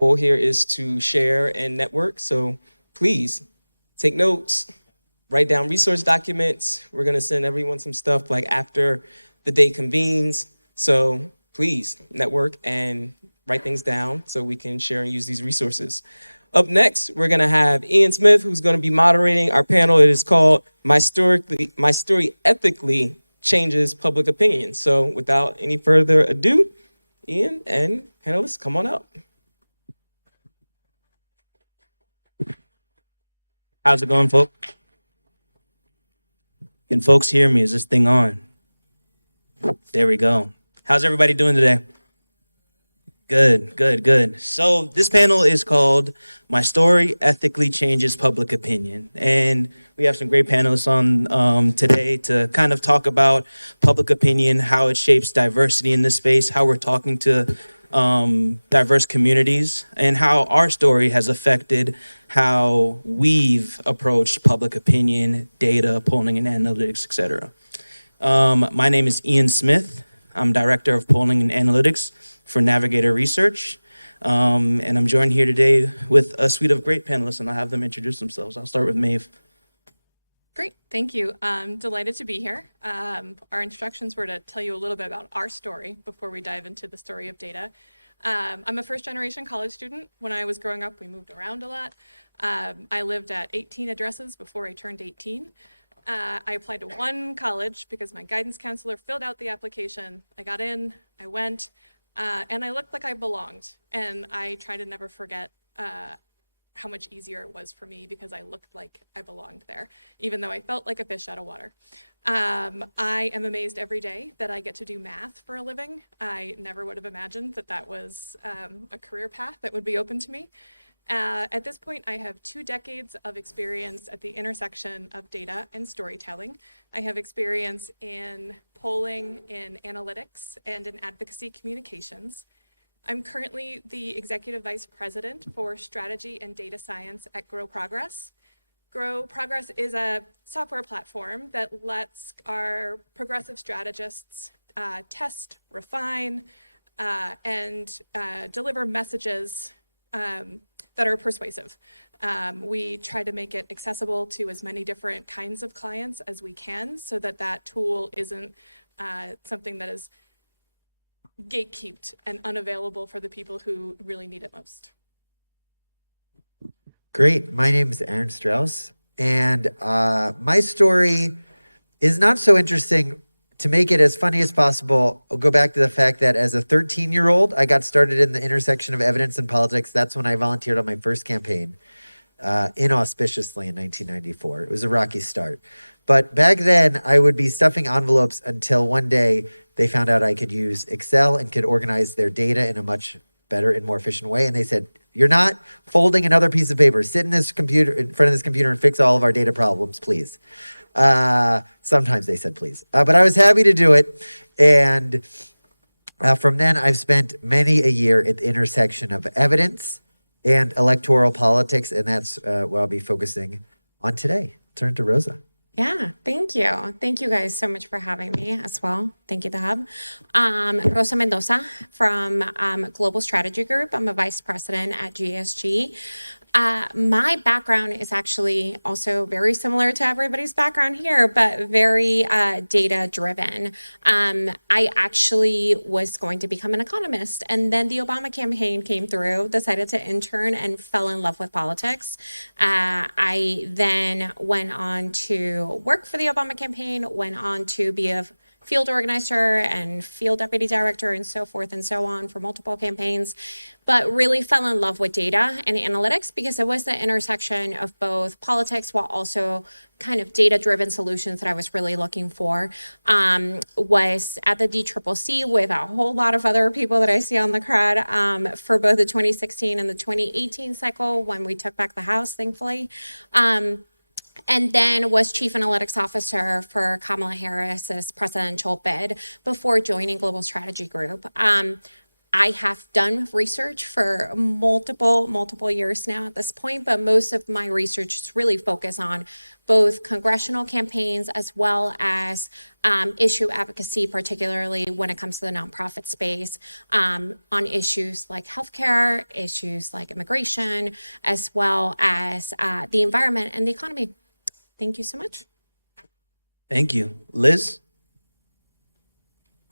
goal here is to share and network. So please take notes, write down resource documents. We're gonna send everyone some stuff like after the day convenes. So please network and write things down so we can share and use these resources. Up next, we're gonna have Ian Smith, who's gonna be moderating our panel. It is called My Story Ethically Changes Public Opinion. So without any further ado, Ian and panelists, come on up. How's it going, folks? Can folks hear me? Is this thing on? There we go. How's everybody doing today? Good. So this panel is called My Story Ethically Changes Public Opinion. And we have some great panelists on today to kind of talk about public opinion, how it shapes diversity in this space, how we're talking to diverse communities, and how our story has affected how we've approached public opinion, data, polling and analytics, etc. My name is Ian Smith. I'm Director of Polling and Analytics for Navigator Research. And I'm joined here today with a suite of great panelists, and I'll have them introduce themselves. I'll start with Maeve. Great, thank you. I'm delighted to be here. Our instructions were to tell you a little bit about our story before we dive into the story of data. I'm a first-generation college student. When I was growing up, we moved around a lot. I lived at 18 addresses before I turned 18. I applied to one college because my guidance counselor filled out the application. I got in, I went, and I looked like I belonged. And I try to never forget how much easier it was for me because I looked like I belonged there, even though I felt like a fish out of water. I am amazed every day that I get to do math for a living. I never would have imagined that that was a career path that would be open to me. At this point, I have 2 decades of experience at the intersection of data and storytelling. I have experience in polling, in analytics, and in advocacy communications. I'm currently the Executive Vice President for Strategy and Data Science at Grow Progress. Grow Progress is a software platform that lets our progressive strategists test, refine, and deliver messages that are persuasive. We try to make it accessible to as many different kinds of clients as we can so that that tool isn't something that is gatekept and unavailable for the people who really need it most. Great. My name is Aaron Strauss, and my story is not so interesting. To make it as funny as possible, I'll go back to the fact that as a 13-year-old, I got started in the intersection of evidence and politics. That's when I volunteered on my first campaign, inauspiciously in 1994. It was a rocky start. But back then, I would be stuffing envelopes until one day they found out I could use Excel and could organize their data in a much better and more efficient way. And they said, "You're not folding another piece of paper. Sit in this computer, in front of this computer, and fix all of our data problems, please." Sometimes they said please, but I was happy to do it. And from then, I've spent many a year at the intersection of evidence and electoral politics, and that's what I'll be focusing on today. Turn to Rosa. Yeah, thank you. Thank you guys so much for having me as well. Thank you, the hub. Rosa Mendoza from Global Strategy Group. I'm a vice president at GSG. My background is actually also very similar to everybody's background here, but very data driven. I actually was going to become an economist, and then the Obama campaign came through, decided to intern, and fell in love with politics. I then went on to work for the Obama campaign, went on to be a field organizer and field deputy director and so forth and so on for multiple campaigns, but really fell in love with data and analytics because it was the intersection of both politics while also kind of data-driven solutions that I was really looking for. Was at the DCCC with a whole lot of other people that I see on the crowd for both the 2016 and the 2018 cycle when we took back the House, thankfully. And then was Chief Analytics Officer for Kamala Harris's presidential bid before joining Global Strategy Group. I have done research for multiple years now at this point, but most of my research is really focused on both congressional campaigns as well as issue advocacy, particularly when it comes to the nonprofit space, on issues like healthcare, issues like immigration, as well as the environment and the economy. Thank you so much. Thank you. Liz?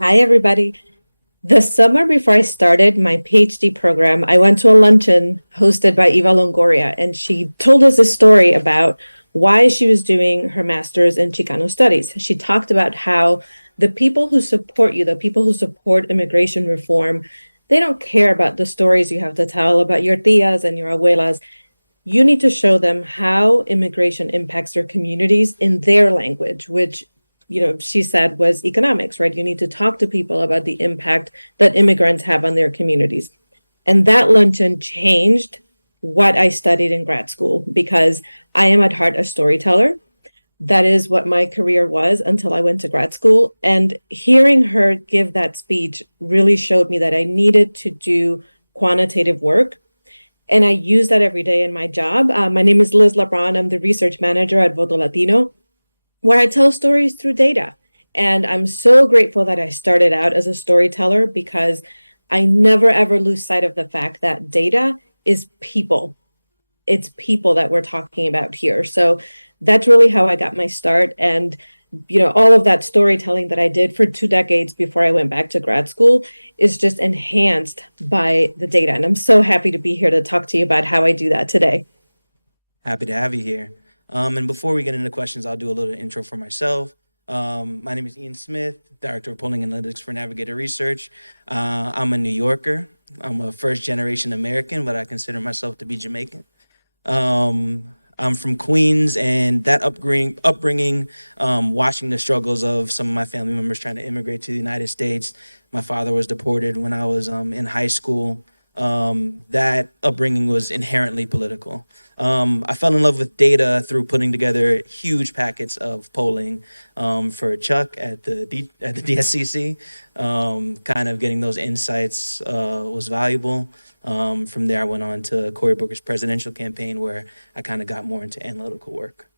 Hi, everybody. The summer before I started my PhD program, I went to a luncheon hosted by Eva Longoria, and she told us a story about why she was doing her master's in Chicano studies. She talked about how the people who support you, the people who support immigration reform, they don't care about the stories you have to tell about your tias and your abuelas. You need to show them how immigration impacts their communities in their language, which, she said was economics, right? You need to talk to people about the impact that immigrants have on their communities. And that luncheon changed what I studied in grad school, because I am at heart a storyteller. That is what my career was until I went to grad school. And hearing her give that speech really showed me that I needed to do quantitative work. And I use that every day in my job. My name is Liz LeBron. I'm the research manager at Voto Latino, where I tell stories through data. And I'm so grateful that I started out as a storyteller, because I never, ever lose sight of the fact that data is people. It's people that we're talking about here. So that's really how I got my start. And all of that storytelling that I did for 2 decades before I went back to grad school is just enhanced by the data. And I'm so happy to be here to talk to you about how I do that today. Happy to have you here. And before we get into questions, I'll do a little intro for myself. My name is Ian Smith, Director of Polling Analytics for Navigator Research. I'm a New Yorker. I'm a first-generation American, but I consider myself to be Jamaican. I'm from Queens, and that upbringing, watching the struggles of some of my family members trying to immigrate to the United States. My father was deported when I was in high school. That upbringing was inherently political. I fell in love with data through putting together huge packets of polling for Chuck at the DSCC. Kind of getting those insights was valuable. From there, I went on to Cory Booker's presidential campaign, where I kind of got more into analytical work.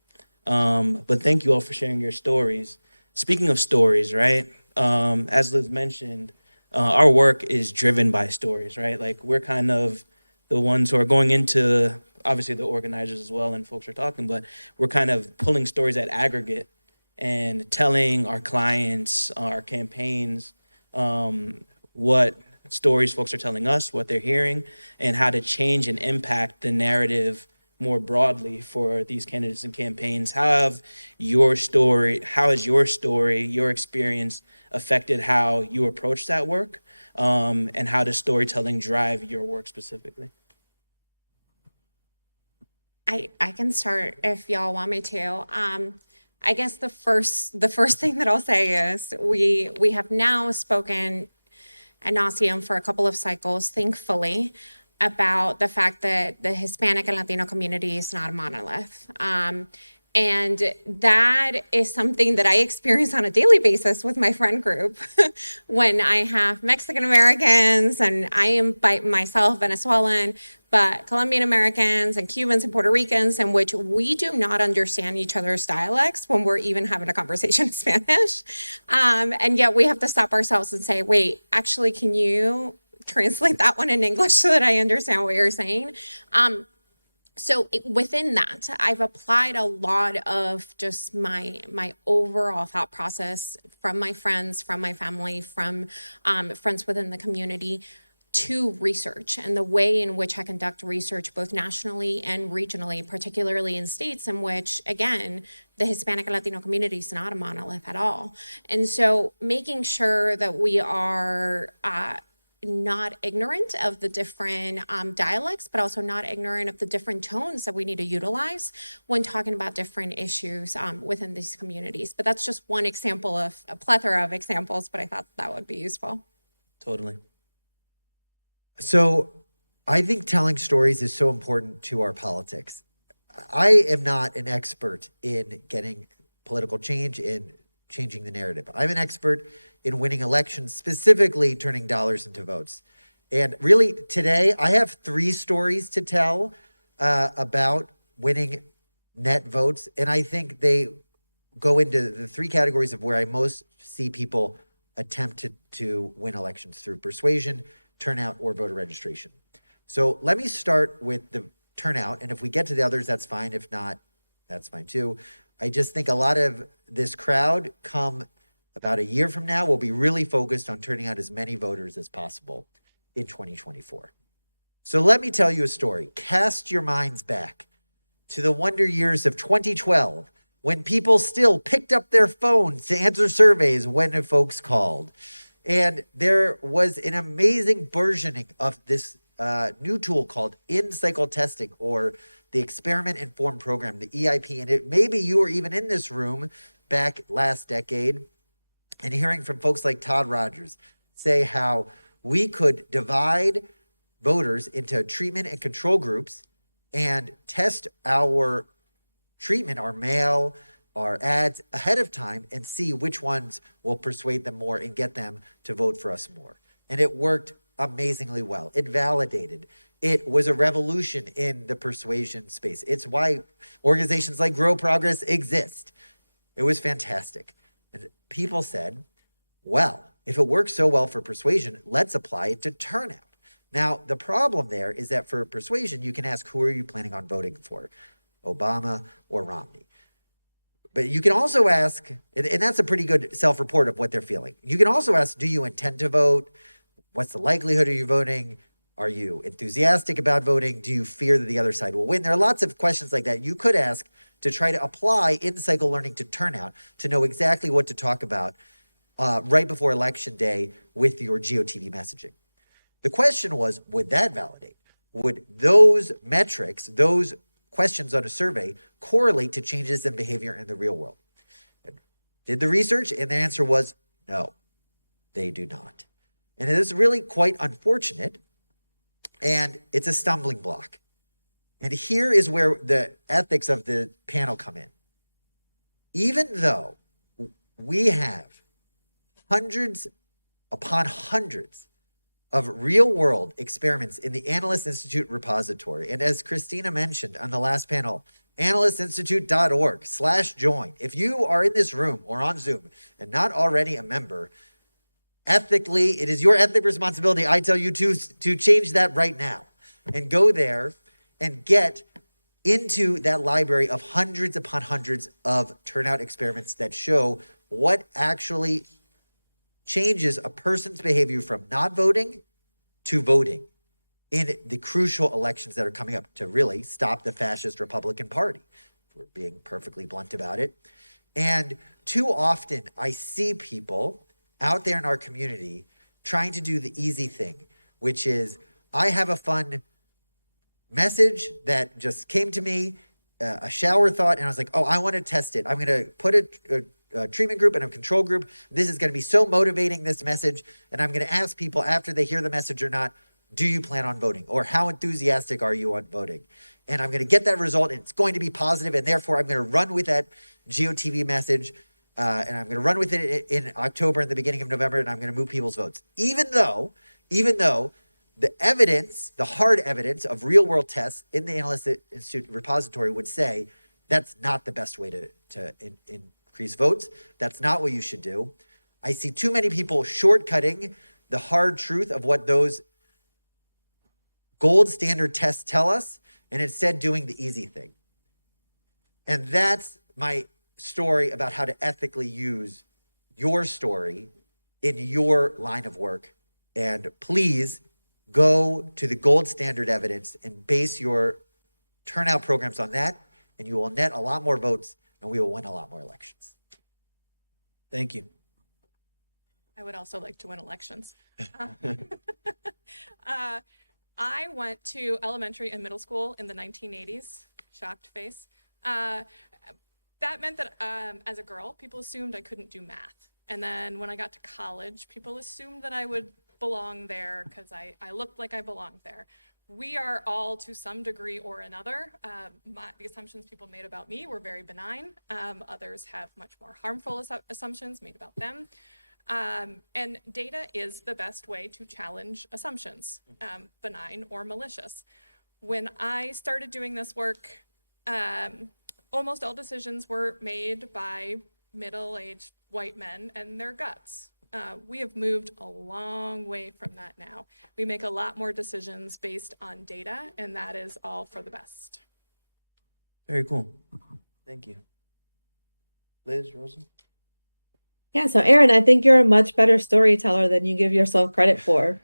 But thank you all for sharing your stories. Speaking of stories, right? As Liz mentioned, our work is driven by stories, right? Like, we're kind of the ones who are going into, obviously the organizers as well, and folks are talking, but we're kind of pulling stories at aggregate and telling our clients, our campaigns, what stories folks are telling us, what they're hearing, and how to change and impact the narrative more broadly for these candidates and campaigns. How has your story, your experience affected how you approach that work? And how does storytelling drive your work specifically? I can start if y'all want me to. I guess the first thing that I'll say is we have now spoken ad nauseum for a couple of cycles, thankfully, about the fact that the Hispanic and Latino community is not a monolith. And that is something that I experience on a daily basis with my friend group. When I have Mexican Americans, and I am by myself Venezuelan, but Colombian Americans and Cubans and Puerto Ricans, in which we do not understand each other's dialects when we're even having a conversation in Spanish. And yet we have to stop ourselves and say, wait, actually, can you translate that one in English so that I understand what you're saying? So within that, I've applied a lot of just my overall thought process from my friends, from my family, from friends within the community, to research and the way in which I conduct research both nationally and regionally, particularly in states in which, again, the Hispanic and Latino community is not a monolith at all. And so making sure that we are not ignorant of the different dialects, but also not ignorant of the different tones that we need to utilize when talking about different issues within these communities. But that's just one example of a plethora of examples, but I thought that would be useful. Totally. So I think telling stories is so important to our politics. I am not an expert in getting political change, in changing the narrative. I'm an expert in winning elections, specifically turning dollars into votes. And really, today, I have 3 stories to tell about winning net votes. And I think they go into the 3 categories of where I most see people attempt to win elections through persuasion, turnout, or voter registration. So let me start with the turnout. And if we get to the others, that's fine. If not, that's fine too. I just think a lot of this crowd come about a year from now will be really focused on turning out as many voters as possible in 2024. So let me tell you a story. Cast your minds back to the wonder years of 2012, when people still picked up their phones to answer surveys when folks called. And there was an amazing versioning of this new tool called in-cycle testing, or the Experiment Informed Program, the EIP. And maybe you were even in this room back last decade and hearing from folks like Todd Rogers say how we could divide voters into treatment and control groups and test our treatment, our mail, our ads ahead of time and see which ones will persuade them more and get them to vote for us more. And it worked amazingly well. It validated. It was a revolution in the persuasion space. It's why organizations like Grow Progress exist. It was fantastic. And people said, well, if it works so well for persuasion, let's apply it to turnout. Now, the problem there is that for persuasion, you can ask, who are you planning on voting for? Obama or Romney? But you can also ask, and that's a pretty good self-report of what they're feeling. You can also ask, do you intend to vote? What's the likelihood of you voting? Are you enthusiastic about voting? Do you fear that the other side will win? There are lots of questions like that you could ask to try to apply in-cycle learning to turnout to know exactly what to talk about right before election day with your GeoTV messaging. The question was, would that validate? Would those metrics, those questions on a survey, correlate to changes in behavior in the real world? Did the research, and the answer was no, they do not. And it is really quite unfortunate, and it's a stumbling block. And here is where the ethics of the panel come in. Even though we have hundreds upon hundreds of real-world experiments in the Analyst Institute repository, and as Christina mentioned on the last panel, analystinstitute.org/join. If you are in this room or on Zoom and not already a member, ethically, it is your ethic responsibility, I tell you, to change that right now and go there and get into that library of hundreds upon hundreds of turnout experiments that show what actually changes a person's behavior from not voting to voting in the crucial elections that are coming up to really stop the fascist Republican Party, if we're being perfectly blunt about it. And too often I see people out there in our community trying to do the easy thing, which is, I have a fun message that just came to me, a shower thought, and I was like, oh, I want to test it. I'm going to put a treatment group and a control group. This is going to be so motivating, this message. And I'm going to ask people after they hear the message or not, do you plan on voting? Or how enthusiastic are you on voting? And I'm going to get that result, and it's going to be positive, and therefore I'm going to run with that GeoTV message, and I'm going to run with it in October and the beginning of November, and I'm going to move people's votes. Even though the evidence, the hard evidence of real-world tests in the Analyst Institute repository would say that's not the best way to increase votes. That's not what you should do. I see too many people shortcutting the hard truth of what those gold standard tests tell us, and instead doing the easy thing. And that's my story about how to ethically use your story in your line of work. And please go to the gold standard evidence and base your turnout programs on that, and you will net a lot more votes, and we will win a lot more elections. Thank you. I would also like to win elections. I went to elementary and middle school in the 1980s. Shocked face. That meant that as a girl, people assumed I couldn't do math. And then when I got to college, people assumed that I would belong there because I looked like I belonged there. We are all, to some degree or another, the assumptions people made about me were very benign. Others have much more harmful assumptions made about them. And data is the best way to challenge assumptions, benign or malicious. When I started doing this work, almost all decisions were made by middle-aged white men and their guts. We have moved a long way from that now. We make a lot more decisions based on data, and that is all for the best. Very cool. Thank you. Liz, Rosa? Yeah, so Aaron, I think you're a much better storyteller than you give yourself credit for.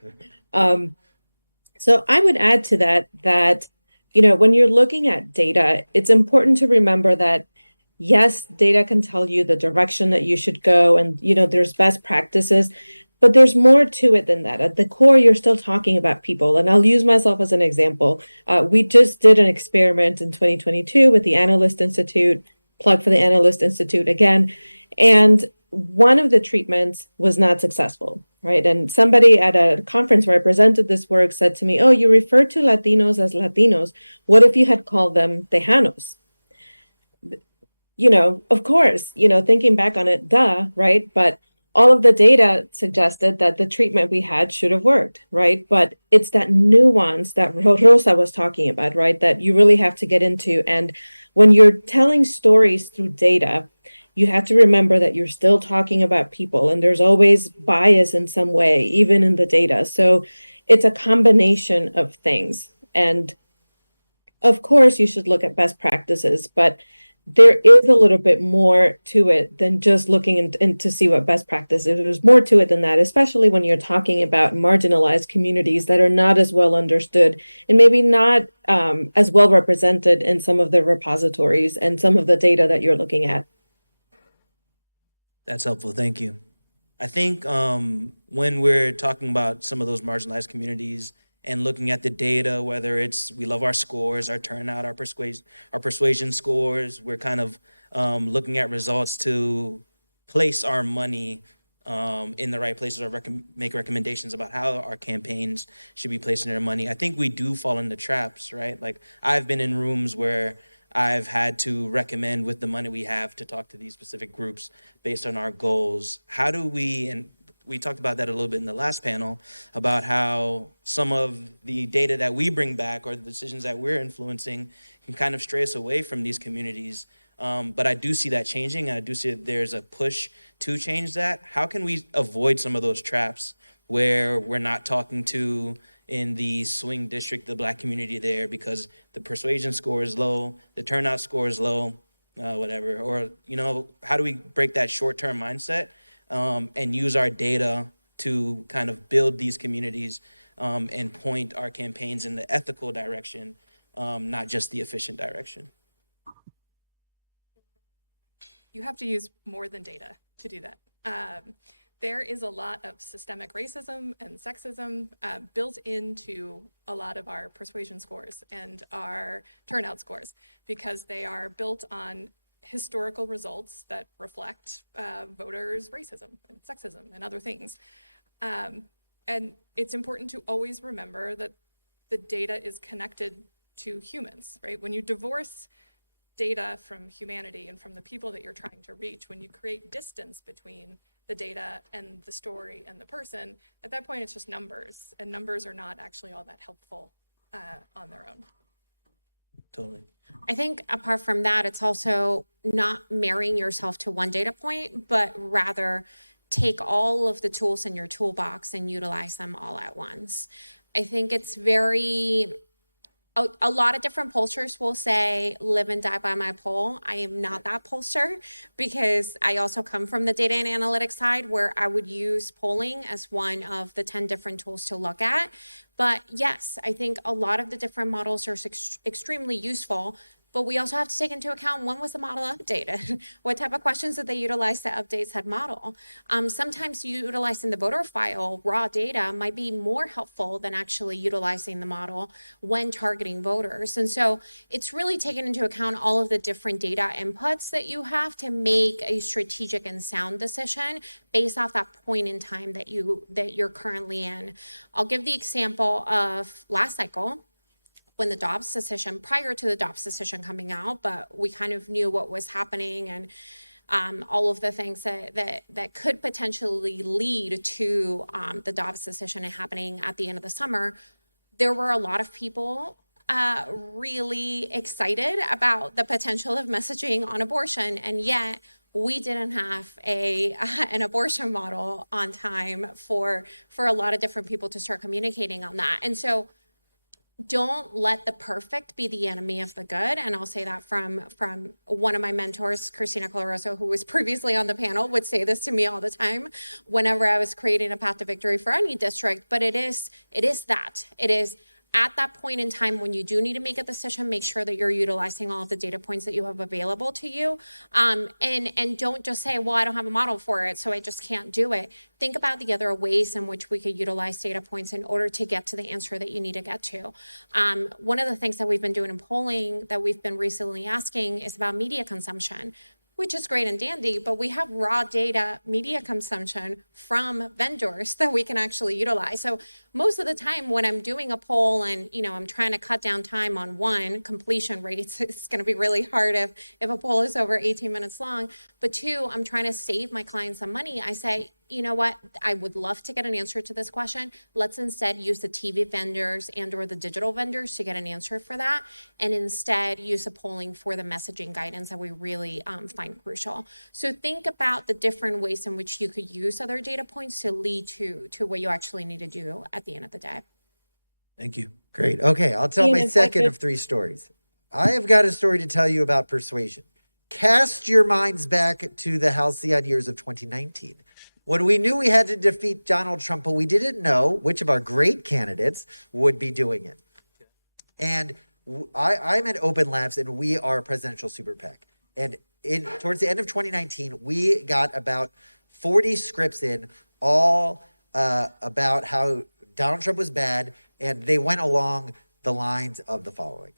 So I would add to that, when you're looking at data, it's important to remember that, yes, data can tell you the direction that you should go, and, there's best practices, but there's more to it than that. At the core, you're still talking about people. And I'll use myself as an example. We just did an experiment in 2022 with the Analyst Institute, plug for the Analyst Institute again. And one of the treatments was not successful, right? And somebody at a conference where I presented this work said to me, "Oh, you refer to Latinos as Latinos. What if you had called them Tejanos?" Of course, thinking back on it, duh, right? But all of the data suggested that the treatment we had should have worked, right? But it's that nuance that Rosa was talking about, right? That you really have to get into. And when you're telling stories through data, you have to remember that you're still talking about people, and there's always bias in some way, even in the data. So it's a combination of things. And of course, you should look at best practices, but there is a little bit more to it than just looking in to see what best practice is. There's more to it than that, especially when you're talking about marginalized communities that are not as well understood and maybe not as well represented in some of the repositories and some of the data that you're looking at. That's helpful. Thank you. I think when we're talking about some of those marginalized communities and looking at the data, whether it's we love our scores, our turnout, our persuasion scores, we're kind of looking at results to place our money in the right places or make recommendations about how our campaigns should be placing their money. I think we do fall into traps, right? Like I've been in rooms where I've had to recommend with the money we have to talk to these specific groups based on our goals. How do we, and we talked about that a little bit in the last panel, about how some of the data that we bring back or the decisions that we're influencing can kind of stray us away from these communities. But I do see that changing, and I do see that there's a push to change that. How can we avoid some of those traps where we're not talking to in the swing district, the Black community there, because the persuasion score is low, the turnout score is low, whatever. Or, how do we break that short-term mindset and use our data to kind of build these communities and point our campaigns in the ethical direction, not just the efficient direction? You have to use more than data to do that. There is a lot of systemic racism and sexism built into a lot of our persuasion scores and our turnout scores because they are built on historical results that reflect voters' racism and sexism and other things. And it's important to always remember that the data is connected to humans, right? When you divorce data from humanity and from the people that you're trying to reach, when you create distance between the data and the story and the person, at that point it's just numbers, and numbers are not actually all that helpful on their own. Totally. I think apart from that, it's also not marrying yourself to one data point, but rather take all of the tools in your toolbox and utilize them all at once. I think it's a lot of different pollsters will say, live and die by my poll. I am not that pollster because I also come from the data and analytics side where I would use polling as one of the 10 different tools to look at. But yes, I think a lot of the different models are extremely useful, but we also have to take into account when was the model updated? What type of questions did they utilize to update said model? Sometimes utilizing the voter file raw data might be more helpful than actually utilizing the model when targeting voters. And so it's really taken into account all of the different data inputs that you have to make a strategic and sound decision based off that point in time that you're currently in. I'll give the example of last cycle, when the Dobbs decision, prior to the Dobbs decision coming out, but we kind of knew what was happening and all of the things that could potentially lead to the Dobbs decision happening at the end of the summer, there were a lot of people really excited about the potential of messaging on abortion, and yet we didn't have an abortion model on time for a lot of different people to start communicating on that. And so don't let the perfect be the enemy of the good. And I'll say that from one of my mentors, Christina Coloroso, who was previously on the panel, would say this to me all the time whenever I was creating a path to victory for any district. But it is at that point in time when you do need to make a decision, make sure that you're utilizing all of the data points that you have available to you. And don't just say, well, I don't have a model for it, so I just can't do it. Think about the other ways in which we could utilize data points in order to get to the answer that you need to get to. One of the things that we've been doing in polling that we've been recently asking is about media consumption, which is great and dandy, but we have raw data media consumption from vendors that we can actually utilize. So most of the time when I'm doing a poll and I'm trying to cut down time on one, completion rates, it's going to be really hard if a poll is over 18 minutes long. But two, I'm trying to save my clients some money. I say, you know what, I would love to get an answer to this question. Let's instead use the TV vendors and or the digital vendors to get an answer for that, and instead use a polling for the messaging guidance that we really find crucial. So think about the different ways in which you could use other data points to lead to what you actually need to do at the end of the day. Thank you. Great. Okay, I'll tell my second of 3 stories. I have got a story to tell you about persuasion. Cast your minds back to the halcyon years of 2019. When we knew we had to defeat Donald Trump, but we didn't know which of our great candidates would be doing it. And I'm at Open Labs, and we are a presidential super PAC. And towards the end of 2019, we got about 40 scripts in, all about how Donald Trump was bad, and they went along the lines of the following.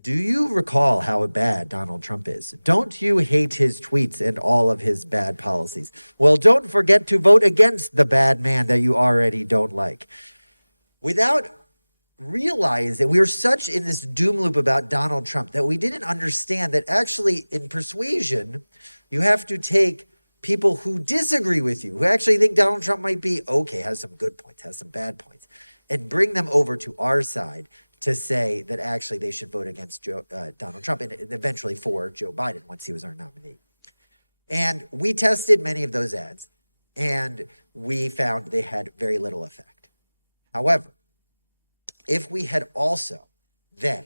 Do you recall how bad Donald Trump is? Don't you hate his tweets and all of his bad policies? Well, don't forget to vote against the bad man that you already don't like. Without realizing, we were such in this doom loop about Donald Trump that we didn't understand that actually in persuasion, you have to take people who disagree with you, who actually think Donald Trump might be okay, has some good points, has some bad points, and bring them over to our side to say that actually they should vote against Donald Trump and eventually for Joe Biden once he was our nominee. And we tested many of those ads, and we found they had very little effect. However, if we had also then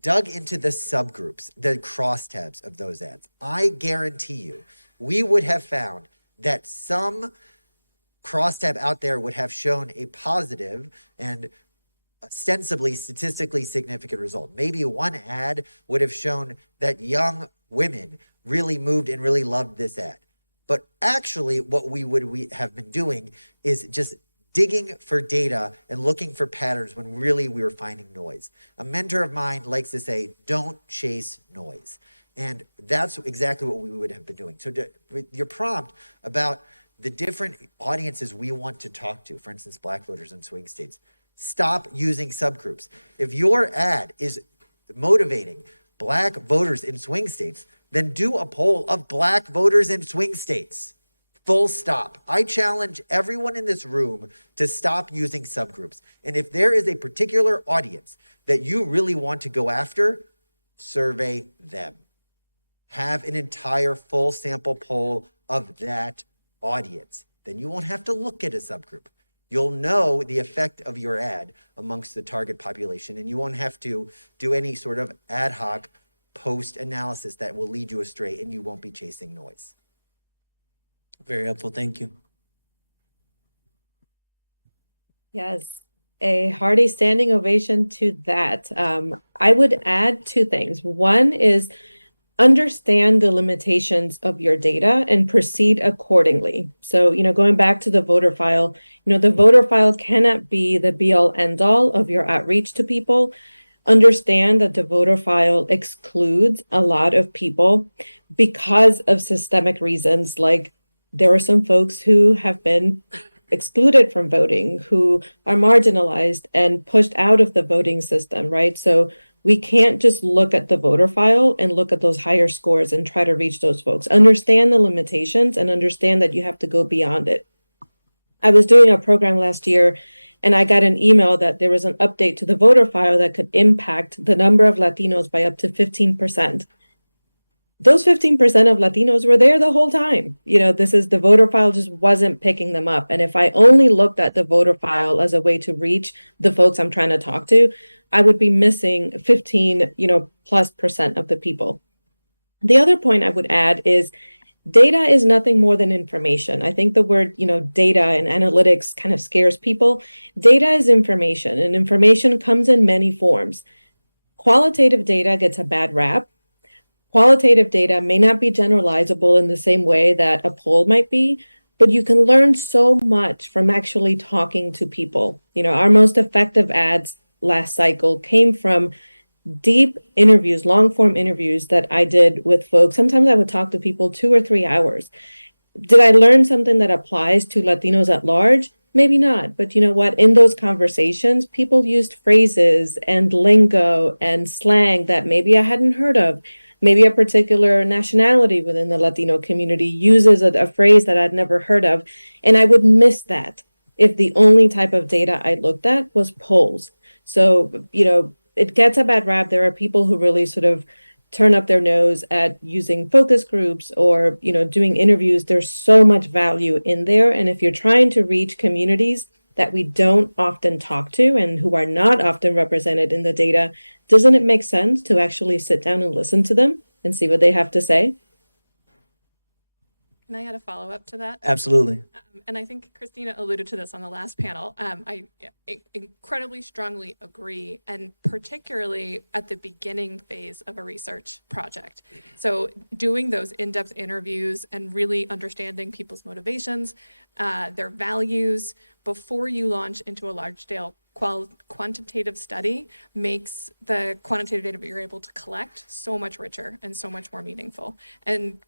dug into the subgroups, the crosstabs of those ads, I guarantee you, we would have found that some crosstab out there would have shown a positive and ostensibly statistically significant result. Maybe one ad would have shown that young women really moved and really loved this ad. But actually what we have been doing is just digging for data and looking for patterns when really we were finding noise. A mentor of mine likes to say, don't chase noise. And that's exactly what we would have been doing. So with your prompt about the different audiences we want to talk to, for instance, Black voters in swing states, stop using subgroups. If your ad is motivating Black voters in swing states, then do a poll of Black voters in swing states. Full stop. I challenge everyone in this room to stop using subgroups. And if there is a particular audience that you really want to go after, survey them. Have an entire full sample poll of that audience. Then you won't have to look at a subgroup. You'll know the effect of your ad amongst the target population, and you won't have to do any sort of ad hoc post analysis that will lead you astray, and you won't be chasing noise. Very helpful. Thank you. Yes, a hearty standing ovation to that. I would add 2 things. One is understand the limitations of your data and proceed accordingly. So, going back to the voter file, the voter file cannot be the be all end all of your outreach to people. Understand that the voter file excludes a lot of people because of systemic reasons, like there are some folks who have been excluded from voting, who are marginalized and pushed out of the voting system, right? So We can't just look at the voter file and look at those higher scores and try to reach those folks. Understand the limitations and understand that you have to go beyond it. I was doing a program last year and I got an email that there was an update to the voter file that could impact the number of Latinos by up to 15%. Those 15% of Latinos were there the whole time. The voter file just wasn't picking them up. And if I only looked at the voter file as a way to reach the folks I'm trying to talk to, I would be missing 15, plus percent of the people. The other point I would add is data is nothing more than information. I think the word, data and analytics kind of scares people. Data is information, and information comes in many forms. Qualitative data gets a bad rap. Qualitative data may not be generalizable in the same way that a poll might be, but you can learn so much from actually talking to people. Our most effective ads last cycle came from deep interviews, long form interviews that I did with folks. Sometimes I would talk to people 2 or 3 hours. Did I learn something that applies to Latinos at large? Maybe not. But you know what? In those conversations, people used phrases and lingo and slang that maybe I hadn't heard of. Maybe a particular nationality within the Latino community uses a phrase that I'd never heard of. And I would miss that if the only type of data I looked at was polls. So, it gets a bad rap. There are people who really sort of turn up their nose at using focus groups or, doing interviews. There's so much value in there. And if you're trying to reach communities that we don't often talk to and who are not often represented in the data, doesn't it make sense to actually sit down and listen to them and see what they have to say? Can I add a follow-up to that? Absolutely. And I think Christina alluded to this on the last panel. I incredibly strongly agree, and particularly at the beginning phase of a research project. So doing those in-depth interviews and really understanding people's motivations, their values, before you launch into a large-scale quantitative study makes the quantitative data that you're able to collect so much richer and so much more meaningful and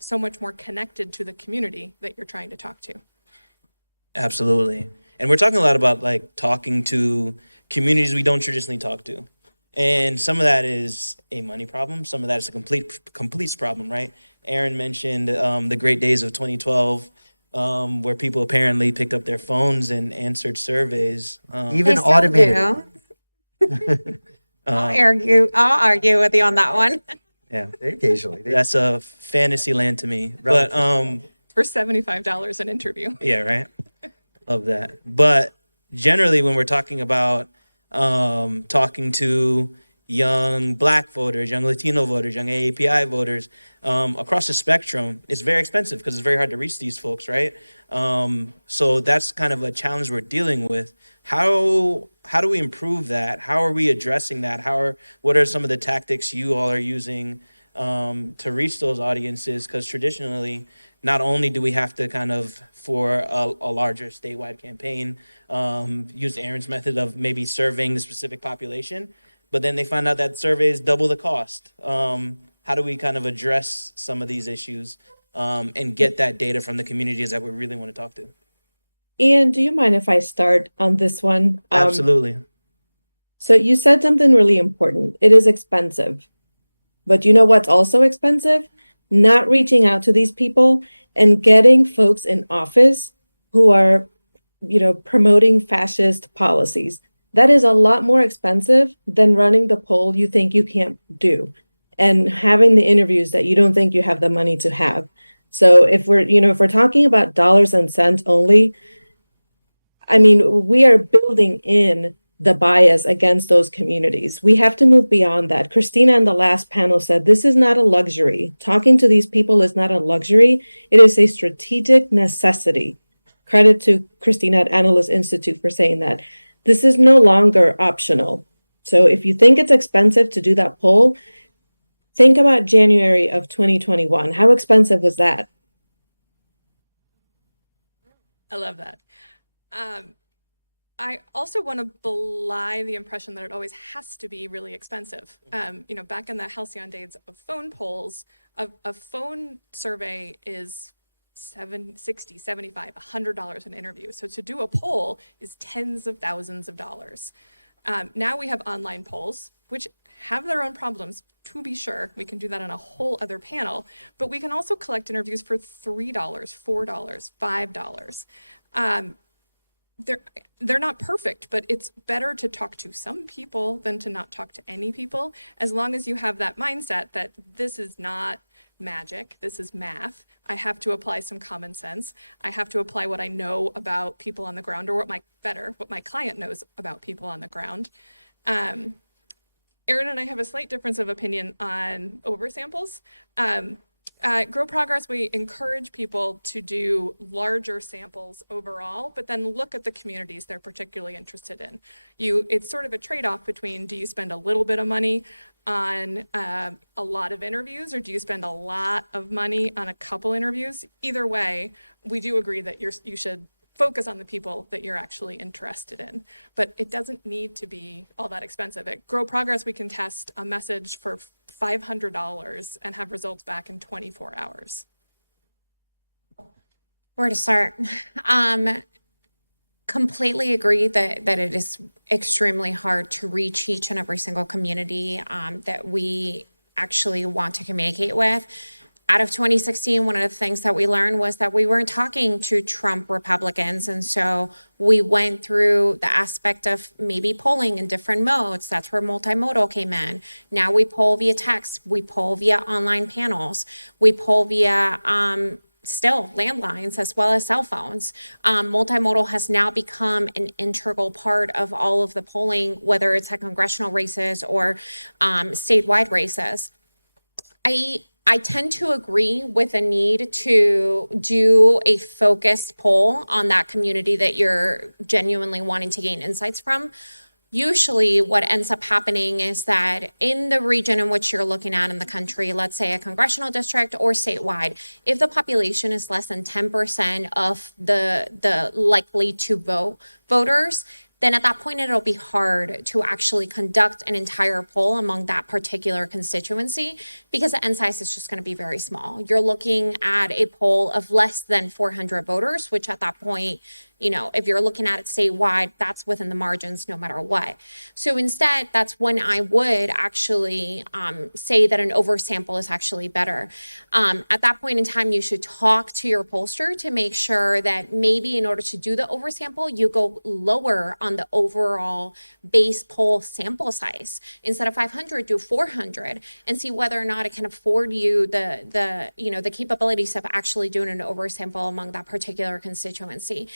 so much more connected to the community that you're trying to talk to. Absolutely. And we're talking a lot about talking to communities we don't traditionally talk to. And some of that is a money problem. Some of that is a complete problem, right? Aaron mentioned the great days of 2012. Where people apparently picked up their phones and answered surveys. Even automated. I'll argue with you on that one. Yeah, occasionally. That's a fantasy land to me. But for $75 an interview. Yeah, right. Love that. But generally, when we're talking about talking to young Black voters, young Latino voters, young AAPI voters, across the spectrum, it's very expensive because it's very hard to reach these folks, right? So that's kind of a challenge we're dealing with. How do we improve that? How are we addressing that? What are some of the tactics you all are using to reach those audiences? Because traditionally, not only do we have to kind of, for a larger statewide campaign, use Aaron's method of maybe surveying the specific population, but then they find out that survey is double the cost. How do we kind of address some of these issues and get that data from the communities that we really want to talk to? Ian, do you mind if I start on this one? Absolutely. So you said something really important. It is expensive. But you know what's also expensive? Not reaching out to these people and getting folks in office who are, promoting fascist policies. That is a lot more expensive than running the poll you think you can't do and having the interviews that you don't think you have the money to have. So if we're talking about dollars and cents only, we are building in the bias against those communities. We have to move beyond that. Christina in the last panel said, this is not a luxury. Talking to these people is not a luxury. It is a strategic necessity. Credit to Christina at Analyst Institute for saying that. This is no longer optional. So if you think it's expensive to do that poll, think about January of 2021. How expensive was that? I love that. I also want to belie the impression that it always has to be really expensive. Back in the halcyon days of phone polls, a phone survey is $60, $75, $100 an interview. So to do a poll is tens of thousands of dollars. Now we have online polls, which have their own problems, to be sure. We can do that on a whole other panel, but we can also collect interviews for $3, $4, $5. They're not perfect, but it's better to talk to some people than to not talk to any people, as long as you have that mindset that this is not magic, this is math. I have to apply some common sense. I have to apply what I know about people on the ground, or what my client knows about people on the ground. Erin and I have a slight difference of opinion on oversamples. Grow Progress, we encourage people to do larger samples overall, but then look at the communities they're particularly interested in. It's sort of a trade-off between, do you spend a little bit of money on a lot of interviews, or do you spend a lot of money on a couple interviews? Either way, we do agree that you should focus on the people that you're actually interested in. But it doesn't need to be all that expensive. At Grow Progress, we can test a message for $500 and have results back in 24 hours. Where to start? Completely agree that it is extremely hard to reach each and every single community that we actually want to communicate with. Out of 2016, one of the things that we learned was that we weren't talking to Trump Republicans. And so we went through the aspect of maybe polling in different modes. That's where multimodal came in. Now we poll via text. We poll via online panels. We poll via still landlines as well as cell phones. Multimodal has now become an integral part of all of the polling, whether it's at congressional races or statewide races. I tend to agree with a need to do a focused poll on that community that you're genuinely wanting to gain insights from. Usually what ends up happening is that in the region in which you're looking at in the country, let's say a congressional district or statewide, if the population is less than 10% of the likely to vote voters, then at that point, it'll be hard to actually conduct an entire poll among that particular constituency because the N size is just going to be very small. You're looking at a poll of less than 400 voters, which at that point, if you're looking at it statewide, that's within the margins no matter what. So instead, that's when I would actually say that an oversample is actually better. At that point in time, you should talk to your pollster to make sure that maybe in order to do the oversample, you go lower on the overall base poll sample size. Instead of 500, do 400 and see whether or not it can afford you the capabilities of actually doing an oversample among that particular constituency.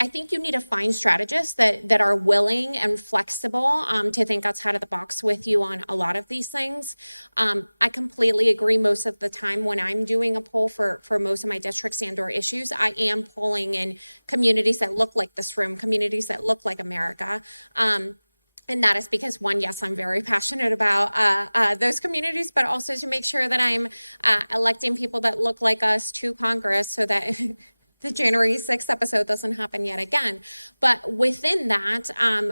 I think you need to find strategists that are willing and flexible to think outside of the box with you on a lot of these things. I completely agree. Most of the time when I'm doing a poll for most of my districts and or issues, I am polling in communities that look like this room, communities that look like America. And that is because, one, yes, I'm very passionate about those communities, but also to make sure that I'm electing people that look like us to Congress so that the January 6th episode doesn't happen yet again. But within that,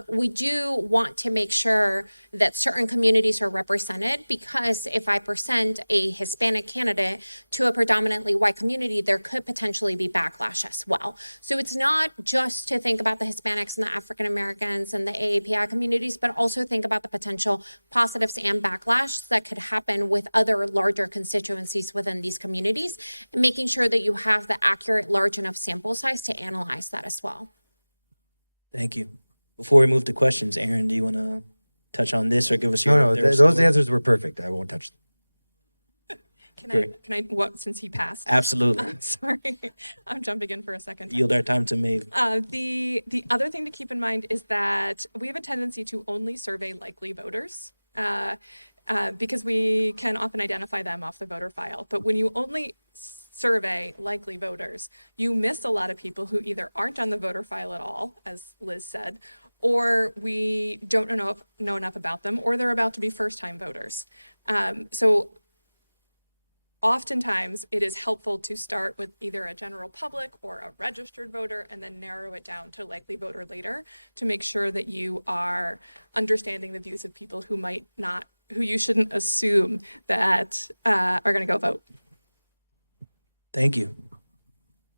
we do want to make sure that certain communities are represented, because if I present a Hispanic candidate to a predominantly white community, there could potentially be backlash as well. So it's not just to think about the Hispanics and the African Americans and the AAPI communities, but also think about the potential positives and backlash that could happen with other larger constituencies within these communities, and making sure that you have the accurate, large enough sample size to analyze that as well. Thank you. Before we move to questions, Aaron, do you want to touch on this or give us your? No, those answers were perfect. I won't touch them. Can I, what, since he passed? Absolutely. Sorry, I'm jumping in for a second. Yield our time to Maeve. The other thing to keep in mind is that we have a tendency to only survey likely voters. Because we can often identify them off the voter file. But when you only survey likely voters, you miss a lot of people who either aren't on the voter file at all, as Liz said, or we don't know enough about them, or they're about to be first-time voters. So oftentimes it is helpful to start with either a general public or a registered voter and then narrow it down to likely voter later to make sure that you are understanding the views of people who who you shouldn't assume that are going to go vote. Thank you.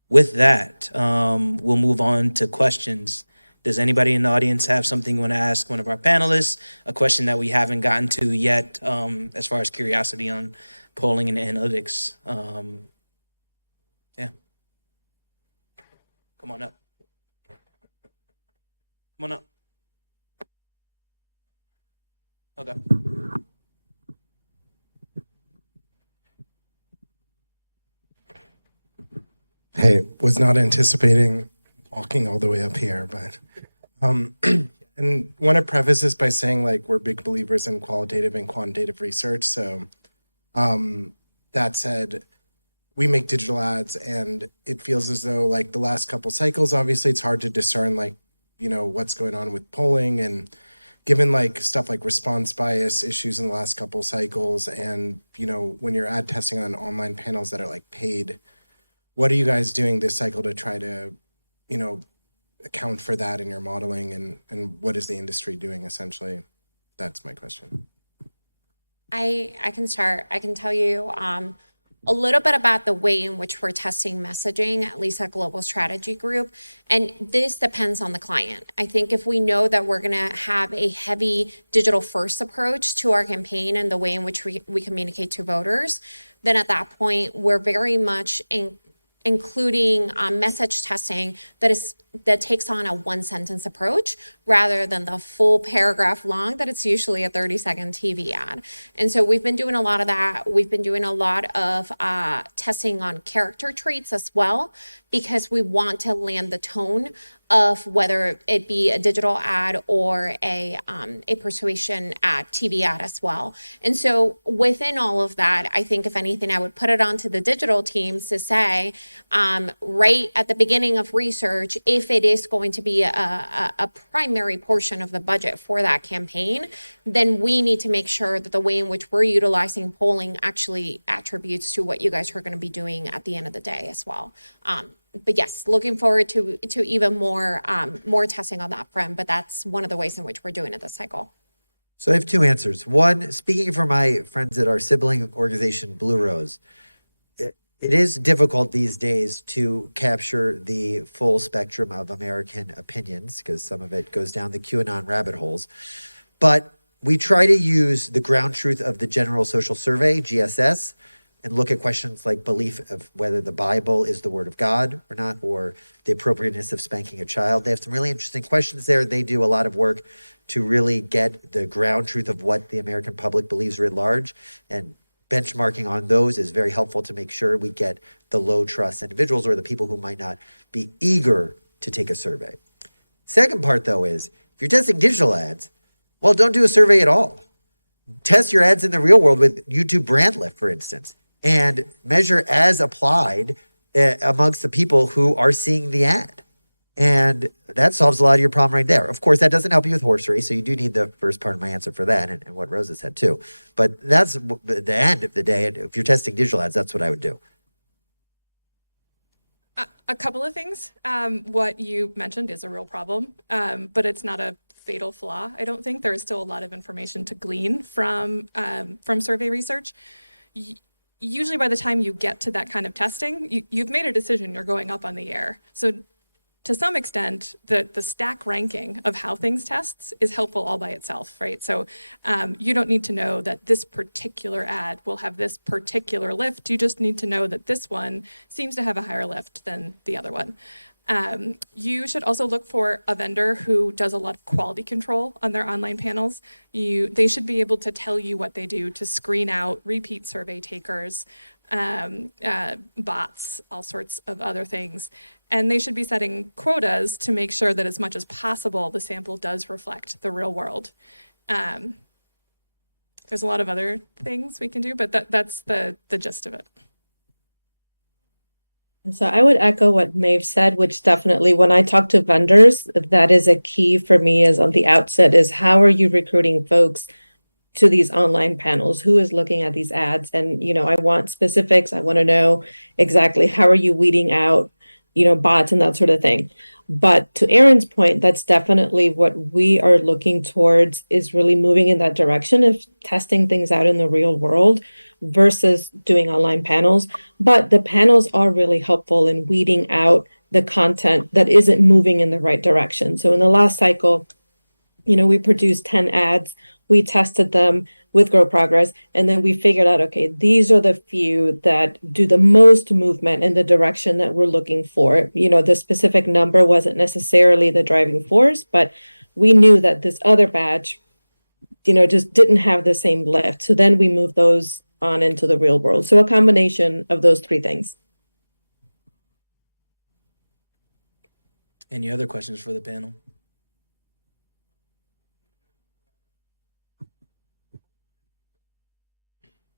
With that, we'll move on to questions Does anybody in the audience have something you want to ask one of our panelists? A question that we haven't gotten to yet, as far as curiosity on polling and analytics. Yeah. Come on up. Come on up. Okay. Hey, was not anticipating walking all the way up here, but and want to preface this by saying like we're big believers in qualitative and quantitative research. So that said, we make digital ads and it feels as though like the last couple cycles, obviously it's hard to discern like, you know, what's going on with polling, and given like stuff like response bias issues in the last couple cycles, and you know, when you're ad testing on online panels that are like paid, what are you guys doing this cycle to try to, you know, account for that in your modeling, and what is the industry doing essentially? That's my question. I can start. I can tell you a little bit about the way in which we're testing messaging, at least at Global Strategy Group. And this depends on the client. I think if we know that we're going to have a heavy digital first approach to our campaign and the way in which we communicate to voters, then at that point, we're very much including message testing that takes on a one sentence approach rather than the full paragraph long that it's usually a 30-second TV ad. And so we've been doing a lot of that. We've been doing a lot of testing on character traits as well, because we want to land the tone of whether it be a digital ad or a persuasion ad, TV ad as well. And so within all of that, I think if anything, I would put it onto the digital teams to say, right at the beginning of research, if it is going to be a primary portion of the budget for that campaign, then we need to make sure that the way in which we're utilizing polling actually attributes to what you guys are going to be doing at the end of the day as well. But yes, looking forward to even more testing on that front. But that's one of the ways in which we're doing it this cycle. So I have two answers. One, speaking for my friends at our sibling organization, Blue Rose, it is difficult these days to capture the full spectrum of American opinions because some of it goes down the QAnon rabbit holes. But we try to use the ground truth of the General Social Survey, GSS, and look at questions like belief of whether the Bible is the word of God or not, or the appropriateness of spanking a child. They have some really interesting questions there. They do a lot of work to really get the ground truth of what the American public believes writ large. And benchmarking on those is very helpful to make sure we get the low trust individuals or the people who might not be eager to take a survey. Second part, though, is if you're testing digital ads, well, don't do a survey at all. Test your ads in the real world with YouTube brand lift, for instance, and measure as applied amongst the people who are seeing the ad. And that solves a lot of your problem right there. Of course, that doesn't help you with horse race, so you do need the first part of my answer for that and what Rosa said too. But that's the end of the day. If you're testing digital ads, that's what I would do. A couple of things. What you mentioned is a real problem, but it's not a fatal flaw. I don't think there is still a lot of information to glean from survey research. Usually by the time you get to that kind of testing, you've made a decision, you're going up on the air. So to some extent, the stack ranking of how things tests is helpful all by itself, right? So you don't need to know that this particular ad will have this particular lift. You just need to know that this one seems to have a higher lift than the other one. You should also look for a vendor who does a lot of quality control on their online panels. They should be able to tell you what they do to screen out repeat survey takers, bots, all sorts of other things. And they should be setting quotas to make sure that as much as possible, the sample does reflect the real world. There's a lot of other things we can do, but that's the gist of it. And so I would echo what Maeve said, which definitely when I talk to vendors, that is a key for me is on the outset is how are you recruiting folks to these online panels? Who is looking at these ads? And, you know, I want specifics. I want to know exactly how are you weeding out, you know, bots and that sort of thing. But to Aaron's point, that's definitely what we are looking towards is really moving in that direction of testing things out in the real world versus doing online panels. But the panels are really helpful in weeding out the content that isn't moving in the right direction. So in the last cycle, we produced 10 ads, we tested them with Grow Progress, and then we figured out, okay, these are the few that do the most movement in the direction that we're looking for. The specific number wasn't necessarily the driving force, but we knew that this other batch, just didn't have the same lift. So then we moved those on into the real world. So a combination of those three things. Any other questions for the panel?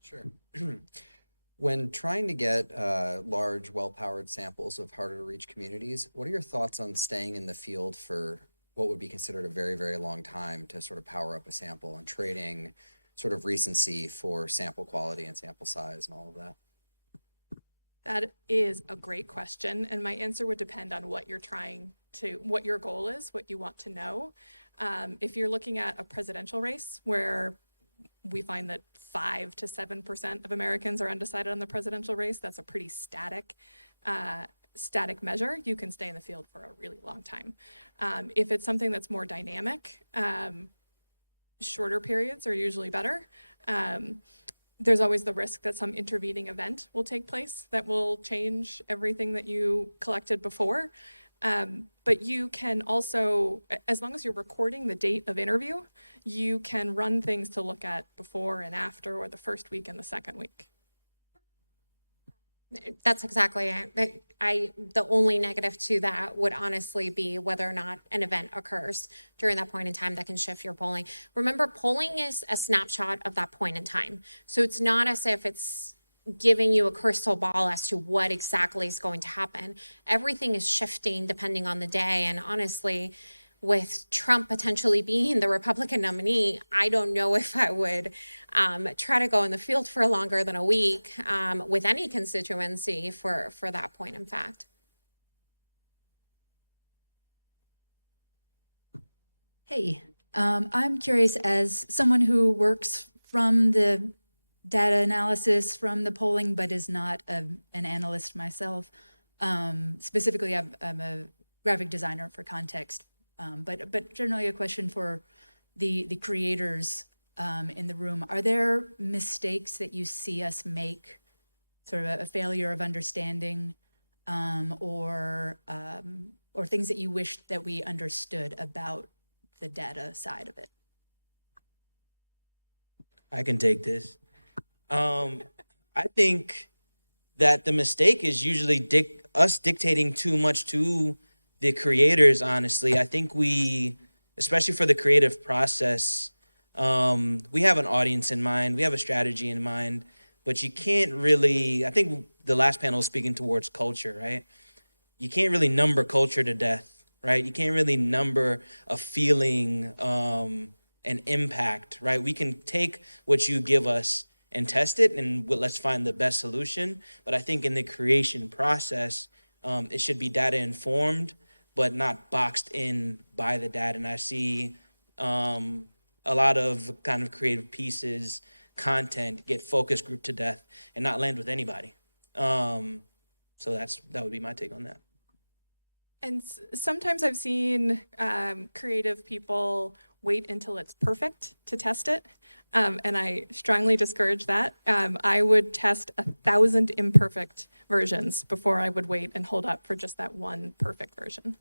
Sure. When trying to get large, well-powered samples of harder to reach communities, what are your thoughts on staying in the field for what would be considered a very, very long time to sort of power up a sample and trading sort of recency for sample quality and sample size and all of that? That is a great question, and my answer would depend on what what your goal is, what you want to know. If you're looking at a presidential race where we find that 5 to 7% of Americans are undecided on the presidential race, that's a pretty static measure. You can stay in the field for a really long time. If it's something that's more dynamic, shorter periods are usually better. There's always the risk that some intervening event will take place that will change everything that you collected before. But you can also, as long as you're recording the date of interview, you can run things to look at before and after, or the first week and the second week. That's exactly it. The only negative to that would honestly be whether or not an event occurs during that point in time that can shift your polling. Remember, polling is a snapshot of that point in time. So it's not as if it's giving you a crystal ball as to what exactly is going to happen. Everything is shifting depending on the day. And honestly, with Trump potentially being the Republican nominee, I don't know if I would try to go in the field for longer than a week with any constituency for that point, in fact. Hey, I'm curious, as someone who works from the data analysis, from the polling, but is not an analyst myself. Specifically, I'm a graphic designer for context. But generally a question for the creators in the room. Are there mistakes that you see us make, sort of a failure of understanding, or things that you wish that we understood about the data side of it? I can take this. I think that the mistake is usually us dictating too much to the creators, honestly. I think we, especially for the creative process, we have an audience in mind, we have a strategy in mind, but you can't really, I think the last panel was speaking towards culture, right? You can't really number culture to death, right? You can't really number a feeling, an impact, right? We can take what you give us and test it, and let's find the best solution. But I think in the creation process, it should be data informed, but not boxed in by the data. And I see a lot of kind of creative pieces, content, get focus group to death and not land with anybody. So that would be my take on that. And sometimes I've seen creative people wait until it's perfect to test it. And I strongly discourage that. I would test 1,000 imperfect versions before I would wait and hold up for just that one perfect version.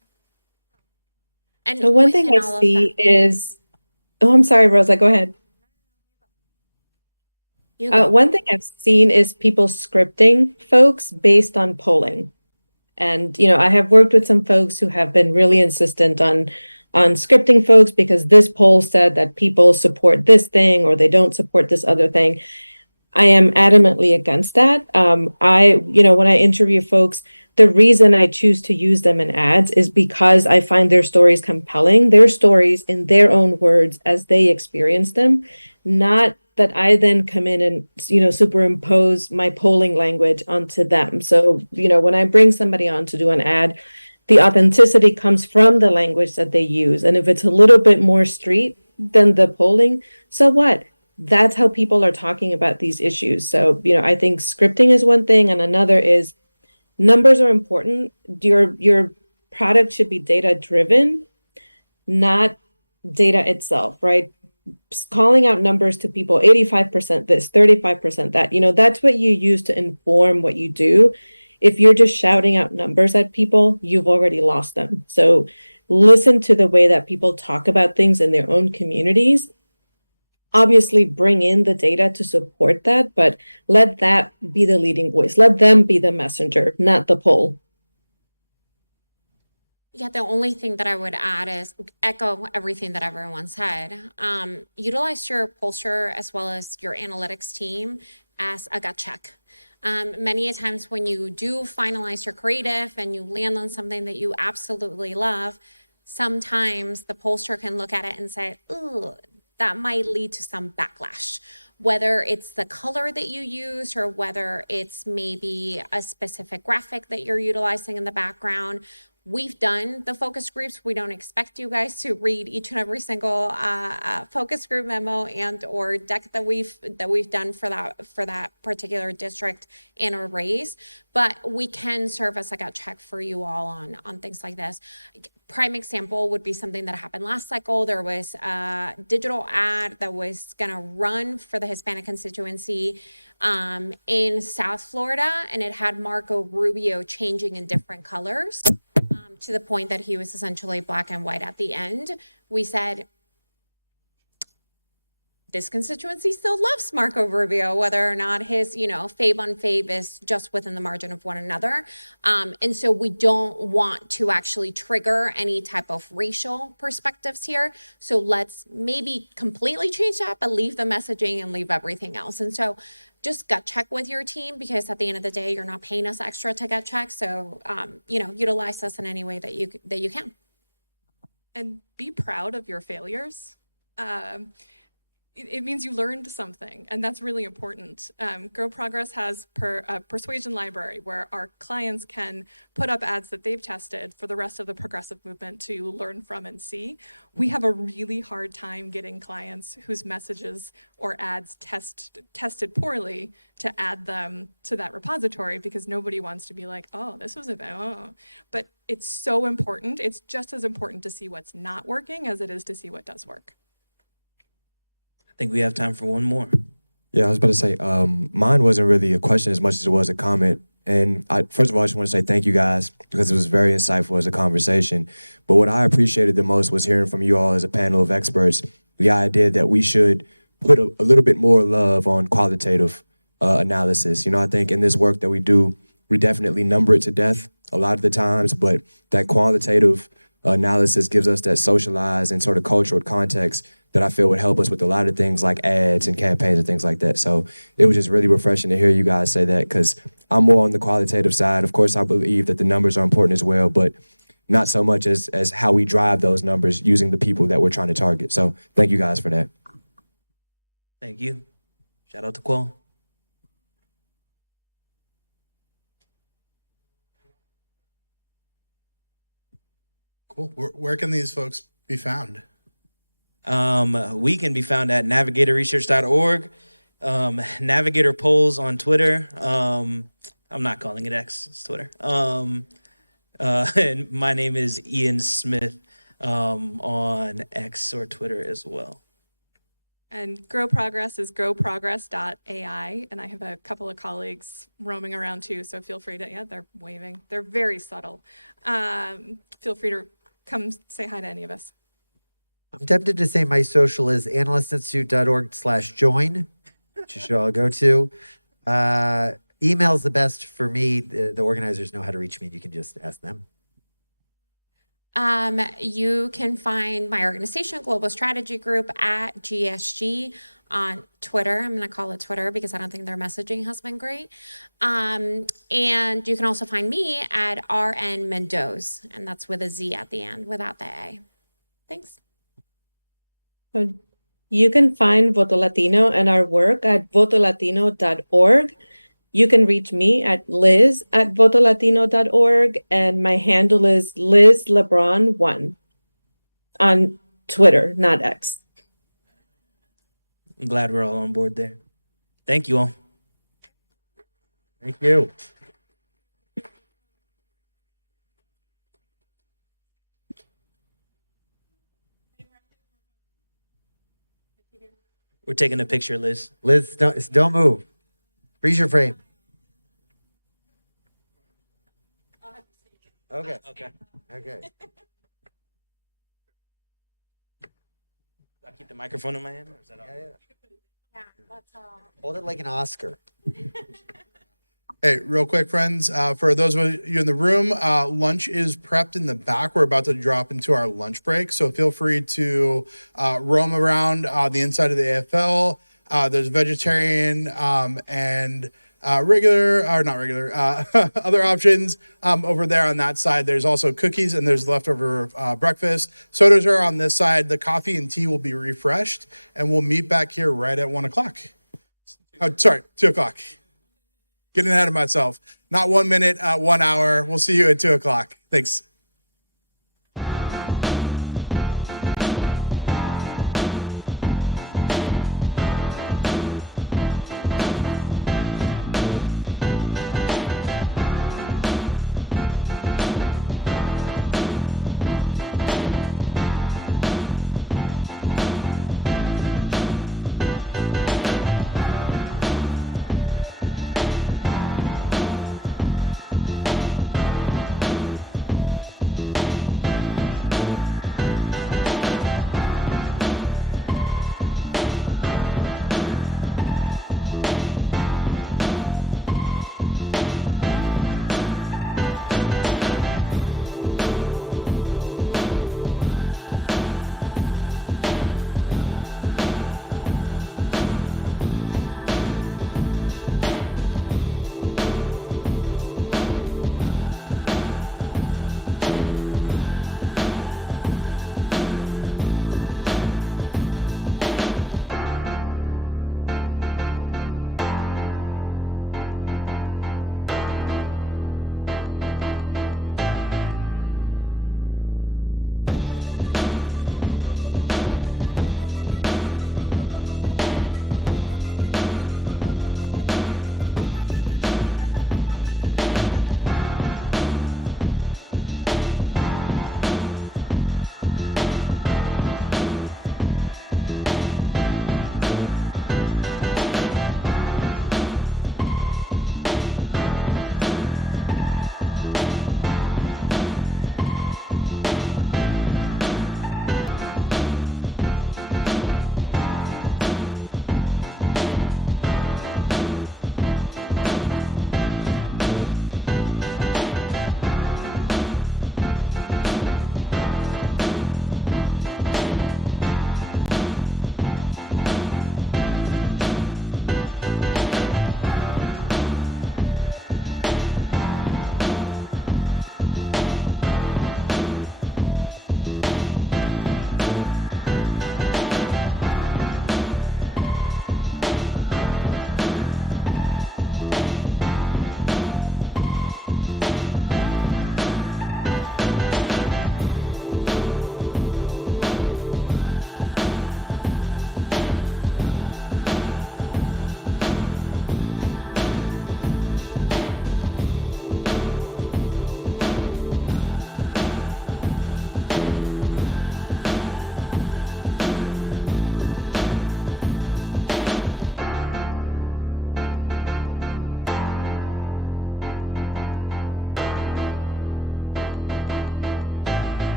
And so one thing I see is, oh, I'm sorry, Rosa, go ahead. One thing I've seen is people scripting folks based on polling. And, I have worked with some folks who have been really insistent on scripting folks because this poll said that people support this thing or they don't support this other thing. I am adamantly against that. When I interview folks, the reason I choose to use them in ads is because I find their stories compelling, their stories in their own words as they experience them, not that I then come in and, superimpose my polling language onto them. So, when I bring somebody on to do an ad, the authenticity comes from the language that they use. And if it's a little bit more street than the polling, so what? That's how people are talking about these issues. So, I think scripting is one thing. And another is numbers are important. Your product should be data driven, not data itself, right? Calling out numbers to people, 85% this, 35% that, that's what you use to inform what you do. If you're just shouting out numbers at people, you've already lost them. So listen to the way that people talk about things in their own communities. Obviously bring in the data to support that, but let that be the leading voice. Let them be the messenger, not the poll. Yeah, the only thing that I would add is echo everything that everyone said. Utilize your pollster as well as your analytics team as a gut check. Many times when you do finalize your creative and you land on something that you absolutely love, sometimes the pollster can look at it and say, ooh, that might lead to some backlash. Whether it's the color that you use or whether it's maybe a specific graphic that you're utilizing in the background. We've done the focus groups. We don't expect you guys to read each and every single focus group memo and or deck that we've done for that particular district in our race, but we can serve as like a check for you all on things like this. Prime example would be something that happened last cycle. There was a digital ad that was going to run for the Hispanic constituency in South Florida, and it had Marco Rubio changing in different colors. To the point that he was essentially black and white at the end. We said, this constituency still loves Marco Rubio, whether or not his, fave on fave is just within the margin of one another. And so we don't want to actually trigger any type of racial perspectives here. So let's maybe completely change that, but leave the messaging and leave everything else. And so just gut check with your team, because at the end of the day, you're not paying us extra to gut check. So, utilize us in any way that you can. And be proud of your failures. It means you learned something, and that's really important. Grow Progress has a persuasion library where our clients can put up ads that they've tested for the rest of the progressive movement to learn from and see. We have a really hard time getting clients whose messages or ads tested poorly to add them to that repository, because nobody wants to be like, oh, this was But it's so important. It's just as important to see what's not working as it is to see what does work. I think we have time for one more. Yeah, I was about to say, mine wasn't really a question as much as it was a comment. And first of all, I just want to say thank you guys, because it was very insightful as a conversation. But what I appreciated the most was hearing from you all as a panel of experts, the idea that we should put a little bit more love on qualitative analysis. I think in this work that we do, we definitely number it to death a lot of the times, but that qualitative analysis gives us that socialized and sort of cultural context that I feel would help us with a lot of things like ads and campaigns and things like that. So it was just really refreshing to hear you guys say that, because I'm more on the qualitative side. Of course, I believe that the numbers are important as well, but not so much as how we drive those numbers using the people that we're trying to target. So thank you guys for that. Thank you. Shout out to Qual. Cool. Where can these folks be found? We can be found at navigatorresearch.org, Navigator Polls on Twitter. I'm not calling it X, it's Twitter. And my name is Ian Smith on X or Twitter as well. And Grow Progress is growprogress.ai. And I have a couple of colleagues roaming around too, so feel free to, they're waving. They're very subtle. Feel free to come say hi to any of us. I'm tempted to say my social is analystinstitute.org/join, which you should all go to. Email's the best for me. The organizers know how to reach me. You can just ask them. You can find my organization, Global Strategy Group, at GSG on Twitter. I'm going to call it Twitter because I don't think their messaging has been great. And you can also find me at RN Mendoz, and that's with a Z at the end, without the A. Thanks. You can find Voto Latino and our work at votolatino.org. You can reach me at liz@votolatino.org, and my handle is LizLebron1 on Twitter, not X. I'm glad we're all on board there. Thank you all. Thank you. We're taking a picture, Liz. Liz, don't move. Freeze your frame. Okay. Okay. I keep the microphone in my hand? Or is that all? Yeah, that's all. Hold it like an Oscar. Hey, real quick, friends, for those of you in the room, lunch is prepped in the back. We're about to drop into our lunch break, so feel free to roam around the inside of the AFL. There's vegetarian and regular, or not regular, other options over there on that side. There's also cookies and there's leftover breakfast. Sodas are on this side. The coffee and tea will be refreshed, and we'll meet back here right at 1 o'clock. Sorry, 2 o'clock. Getting ahead of myself. Not 1 minute, 1 hour. We'll see you at 2 o'clock. Thanks.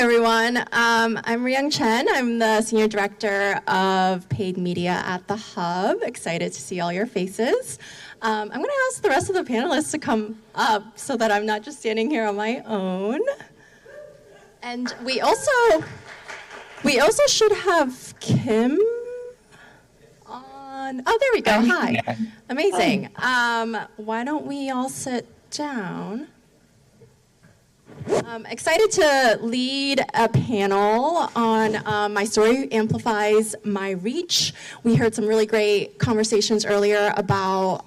everyone. I'm Ryung Chen. I'm the Senior Director of Paid Media at the Hub. Excited to see all your faces. I'm going to ask the rest of the panelists to come up so that I'm not just standing here on my own. And we also should have Kim on. Oh, there we go. Hi. Amazing. Why don't we all sit down? Excited to lead a panel on My Story Amplifies My Reach. We heard some really great conversations earlier about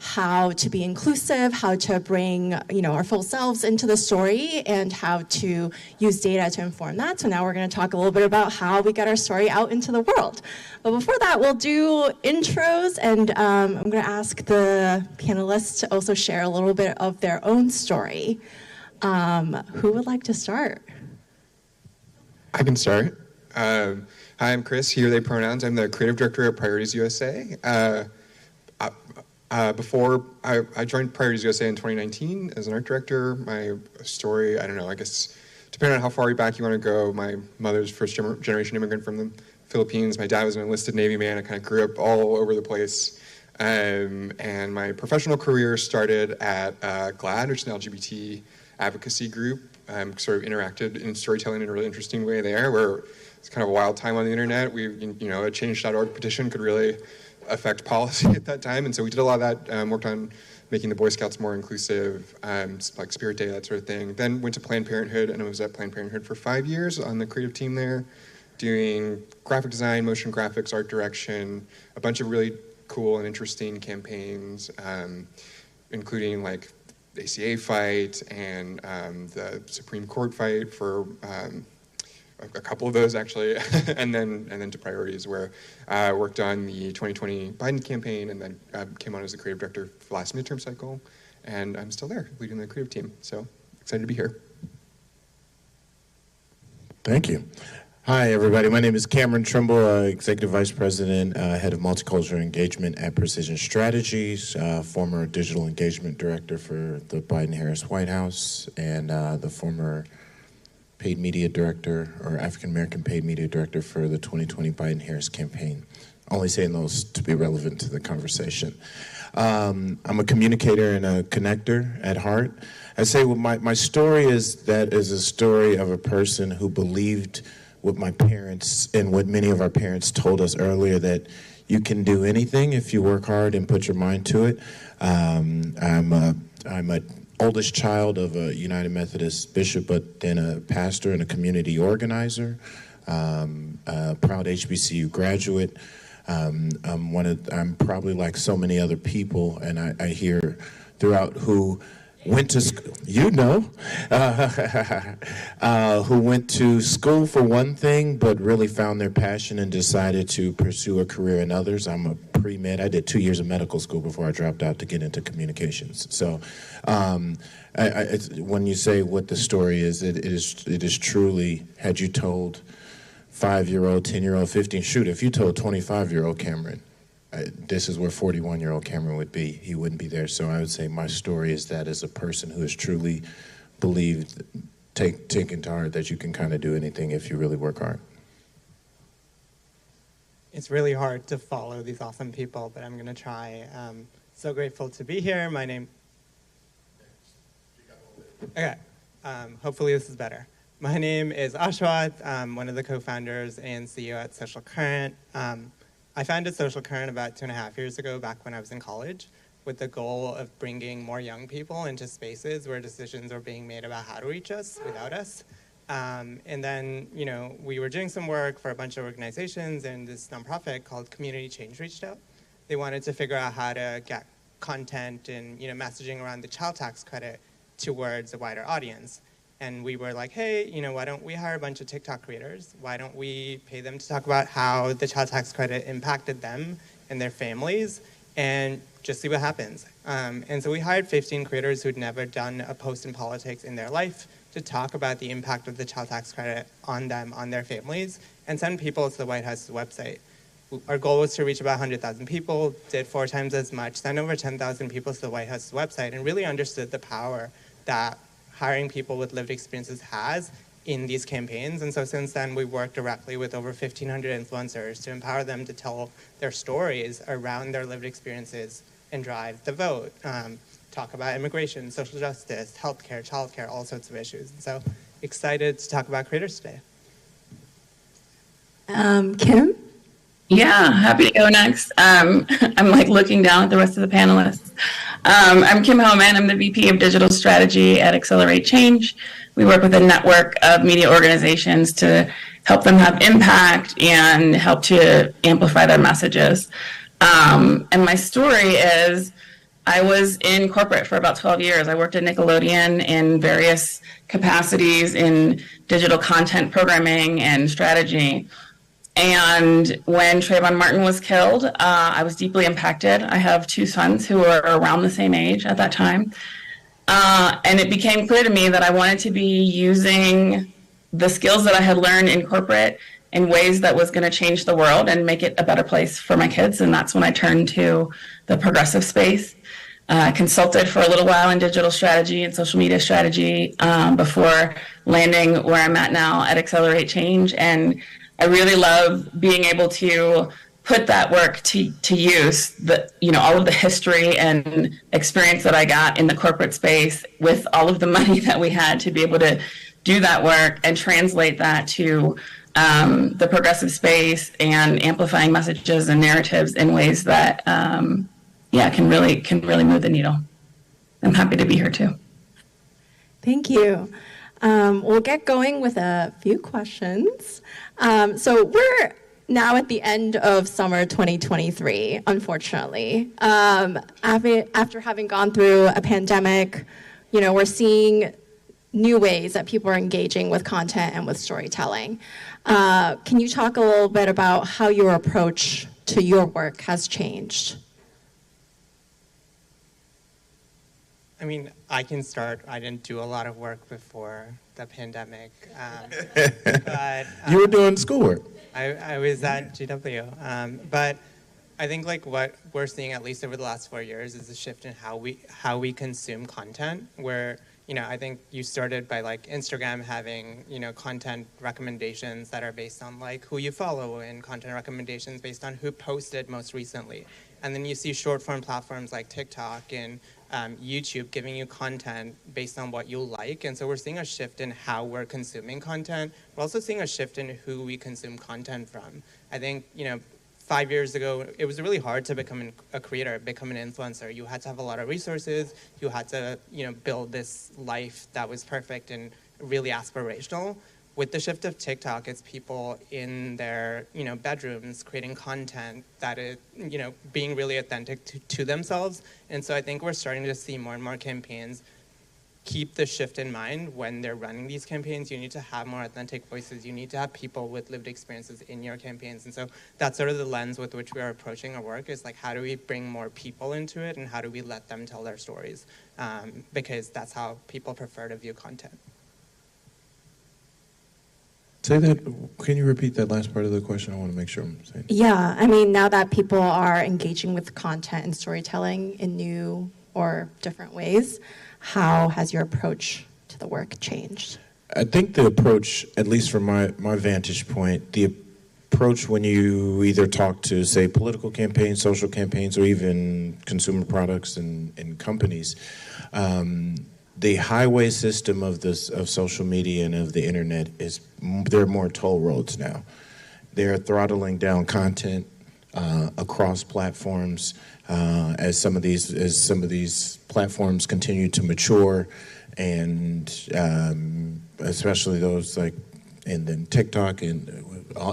how to be inclusive, how to bring our full selves into the story, and how to use data to inform that. So now we're going to talk a little bit about how we get our story out into the world. But before that, we'll do intros, and I'm going to ask the panelists to also share a little bit of their own story. Who would like to start? I can start. Hi, I'm Chris, he, or they pronouns. I'm the creative director at Priorities USA. Before I joined Priorities USA in 2019 as an art director. My story, I don't know, I guess, depending on how far back you want to go, my mother's first generation immigrant from the Philippines. My dad was an enlisted Navy man. I kind of grew up all over the place. And my professional career started at GLAAD, which is an LGBT advocacy group. Sort of interacted in storytelling in a really interesting way there, where it's kind of a wild time on the internet. A change.org petition could really affect policy at that time, and so we did a lot of that, worked on making the Boy Scouts more inclusive, like Spirit Day, that sort of thing. Then went to Planned Parenthood, and I was at Planned Parenthood for 5 years on the creative team there, doing graphic design, motion graphics, art direction, a bunch of really cool and interesting campaigns, including like the ACA fight and the Supreme Court fight for a couple of those actually, and then to Priorities, where I worked on the 2020 Biden campaign, and then came on as the creative director for the last midterm cycle, and I'm still there leading the creative team. So excited to be here. Thank you. Hi, everybody. My name is Cameron Trimble, Executive Vice President, Head of Multicultural Engagement at Precision Strategies, former Digital Engagement Director for the Biden-Harris White House, and the former Paid Media Director, or African-American Paid Media Director for the 2020 Biden-Harris campaign. Only saying those to be relevant to the conversation. I'm a communicator and a connector at heart. I say my story is a story of a person who believed what my parents and what many of our parents told us earlier, that you can do anything if you work hard and put your mind to it. I'm an oldest child of a United Methodist bishop, but then a pastor and a community organizer, a proud HBCU graduate. I'm probably like so many other people, and I hear throughout who went to who went to school for one thing, but really found their passion and decided to pursue a career in others. I'm a pre-med. I did 2 years of medical school before I dropped out to get into communications. So when you say what the story is, it is truly, had you told 5-year-old, 10-year-old, 15, shoot, if you told 25-year-old Cameron, this is where 41-year-old Cameron would be, he wouldn't be there. So I would say my story is that as a person who has truly believed, taken to heart that you can kind of do anything if you really work hard. It's really hard to follow these awesome people, but I'm going to try. So grateful to be here. My name... Okay, hopefully this is better. My name is Ashwat. I'm one of the co-founders and CEO at Social Current. I founded Social Current about 2.5 years ago, back when I was in college, with the goal of bringing more young people into spaces where decisions are being made about how to reach us without us. And then, we were doing some work for a bunch of organizations, and this nonprofit called Community Change reached out. They wanted to figure out how to get content and, messaging around the child tax credit towards a wider audience. And we were like, hey, why don't we hire a bunch of TikTok creators? Why don't we pay them to talk about how the child tax credit impacted them and their families, and just see what happens. And so we hired 15 creators who'd never done a post in politics in their life to talk about the impact of the child tax credit on them, on their families, and send people to the White House's website. Our goal was to reach about 100,000 people, did 4 times as much, sent over 10,000 people to the White House's website, and really understood the power that hiring people with lived experiences has, in these campaigns. And so since then, we've worked directly with over 1,500 influencers to empower them to tell their stories around their lived experiences and drive the vote. Talk about immigration, social justice, healthcare, childcare, all sorts of issues. And so excited to talk about creators today. Kim? Yeah, happy to go next. I'm like looking down at the rest of the panelists. I'm Kim Homan. I'm the VP of Digital Strategy at Accelerate Change. We work with a network of media organizations to help them have impact and help to amplify their messages. And my story is I was in corporate for about 12 years. I worked at Nickelodeon in various capacities in digital content programming and strategy. And when Trayvon Martin was killed, I was deeply impacted. I have two sons who were around the same age at that time. And it became clear to me that I wanted to be using the skills that I had learned in corporate in ways that was going to change the world and make it a better place for my kids. And that's when I turned to the progressive space. I consulted for a little while in digital strategy and social media strategy before landing where I'm at now at Accelerate Change. And I really love being able to put that work to use, all of the history and experience that I got in the corporate space with all of the money that we had to be able to do that work and translate that to the progressive space and amplifying messages and narratives in ways that, can really move the needle. I'm happy to be here too. Thank you. We'll get going with a few questions. So we're now at the end of summer 2023, unfortunately. After having gone through a pandemic, we're seeing new ways that people are engaging with content and with storytelling. Can you talk a little bit about how your approach to your work has changed? I mean, I can start. I didn't do a lot of work before the pandemic. But you were doing schoolwork. I was at GW. But I think like what we're seeing, at least over the last 4 years, is a shift in how we consume content, where I think you started by like Instagram having, content recommendations that are based on like who you follow and content recommendations based on who posted most recently. And then you see short form platforms like TikTok and YouTube giving you content based on what you like. And so we're seeing a shift in how we're consuming content. We're also seeing a shift in who we consume content from. I think, 5 years ago, it was really hard to become a creator, become an influencer. You had to have a lot of resources. You had to, build this life that was perfect and really aspirational. With the shift of TikTok, it's people in their, bedrooms creating content that is, being really authentic to themselves. And so I think we're starting to see more and more campaigns keep the shift in mind when they're running these campaigns. You need to have more authentic voices. You need to have people with lived experiences in your campaigns. And so that's sort of the lens with which we are approaching our work, is like, how do we bring more people into it and how do we let them tell their stories? Because that's how people prefer to view content. Say that, can you repeat that last part of the question? I want to make sure I'm saying. Yeah, I mean, now that people are engaging with content and storytelling in new or different ways, how has your approach to the work changed? I think the approach, at least from my vantage point, the approach when you either talk to, say, political campaigns, social campaigns, or even consumer products and companies, the highway system of social media and of the internet there are more toll roads now. They're throttling down content across platforms as some of these platforms continue to mature, and especially those like and then TikTok and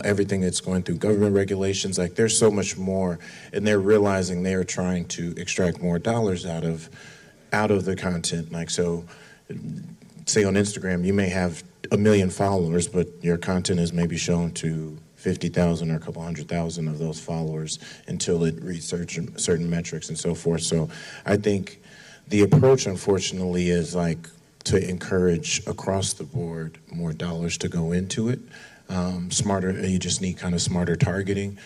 everything that's going through government regulations. Like, there's so much more, and they're realizing they are trying to extract more dollars out of the content. Like, so say on Instagram, you may have 1 million followers, but your content is maybe shown to 50,000 or a couple 100,000 of those followers until it reaches certain metrics and so forth. So I think the approach, unfortunately, is like to encourage across the board more dollars to go into it. Smarter, you just need kind of smarter targeting.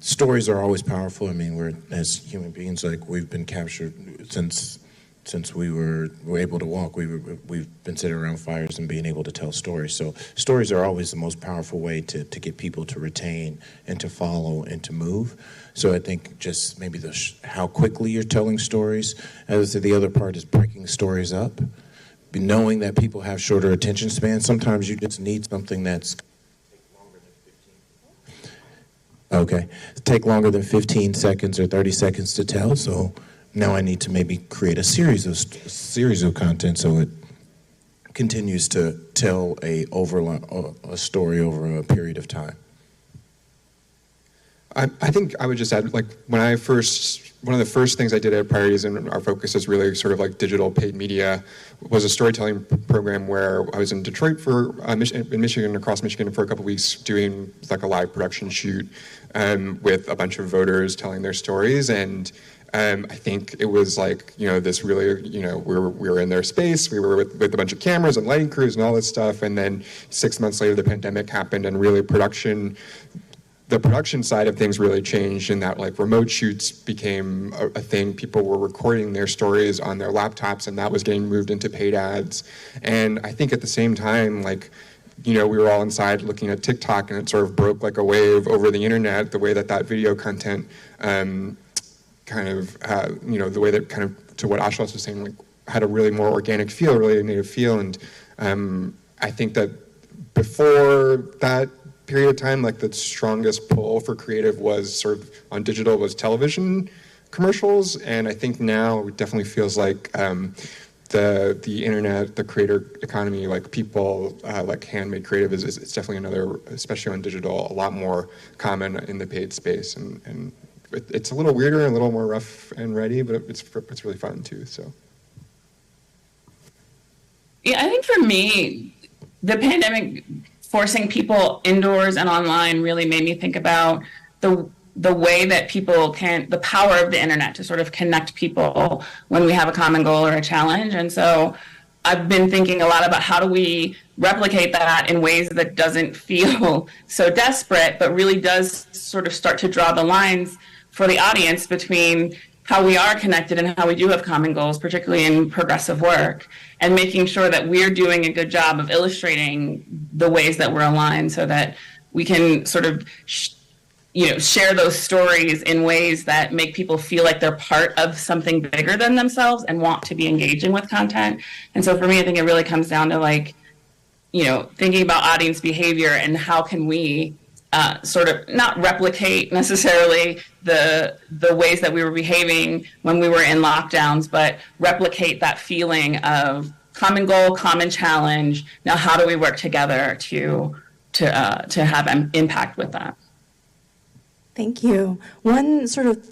Stories are always powerful. I mean, we're, as human beings, like, we've been captured since since we were able to walk, we've been sitting around fires and being able to tell stories. So stories are always the most powerful way to get people to retain and to follow and to move. So I think just maybe how quickly you're telling stories. As I said, the other part is breaking stories up. Knowing that people have shorter attention spans, sometimes you just need something that's take longer than 15 seconds or 30 seconds to tell. So now I need to maybe create a series of content so it continues to tell a story over a period of time. I think I would just add, like, one of the first things I did at Priorities, and our focus is really sort of like digital paid media, was a storytelling program where I was in Detroit in Michigan, across Michigan for a couple weeks, doing like a live production shoot with a bunch of voters telling their stories. And I think it was like, this really, we were in their space, we were with a bunch of cameras and lighting crews and all this stuff. And then 6 months later, the pandemic happened, and really the production side of things really changed, in that like remote shoots became a thing. People were recording their stories on their laptops, and that was getting moved into paid ads. And I think at the same time, like, we were all inside looking at TikTok, and it sort of broke like a wave over the internet, the way that video content the way that kind of, to what Ashwas was saying, like, had a really more organic feel, really native feel. And I think that before that period of time, like, the strongest pull for creative was sort of on digital, was television commercials. And I think now it definitely feels like the internet, the creator economy, like people, like handmade creative is definitely another, especially on digital, a lot more common in the paid space. And it's a little weirder and a little more rough and ready, but it's really fun too, so. Yeah, I think for me, the pandemic forcing people indoors and online really made me think about the way that the power of the internet to sort of connect people when we have a common goal or a challenge. And so I've been thinking a lot about how do we replicate that in ways that doesn't feel so desperate, but really does sort of start to draw the lines for the audience between how we are connected and how we do have common goals, particularly in progressive work, and making sure that we're doing a good job of illustrating the ways that we're aligned so that we can sort of share those stories in ways that make people feel like they're part of something bigger than themselves and want to be engaging with content. And so for me, I think it really comes down to thinking about audience behavior and how can we sort of not replicate necessarily the ways that we were behaving when we were in lockdowns, but replicate that feeling of common goal, common challenge. Now, how do we work together to have an impact with that? Thank you. One sort of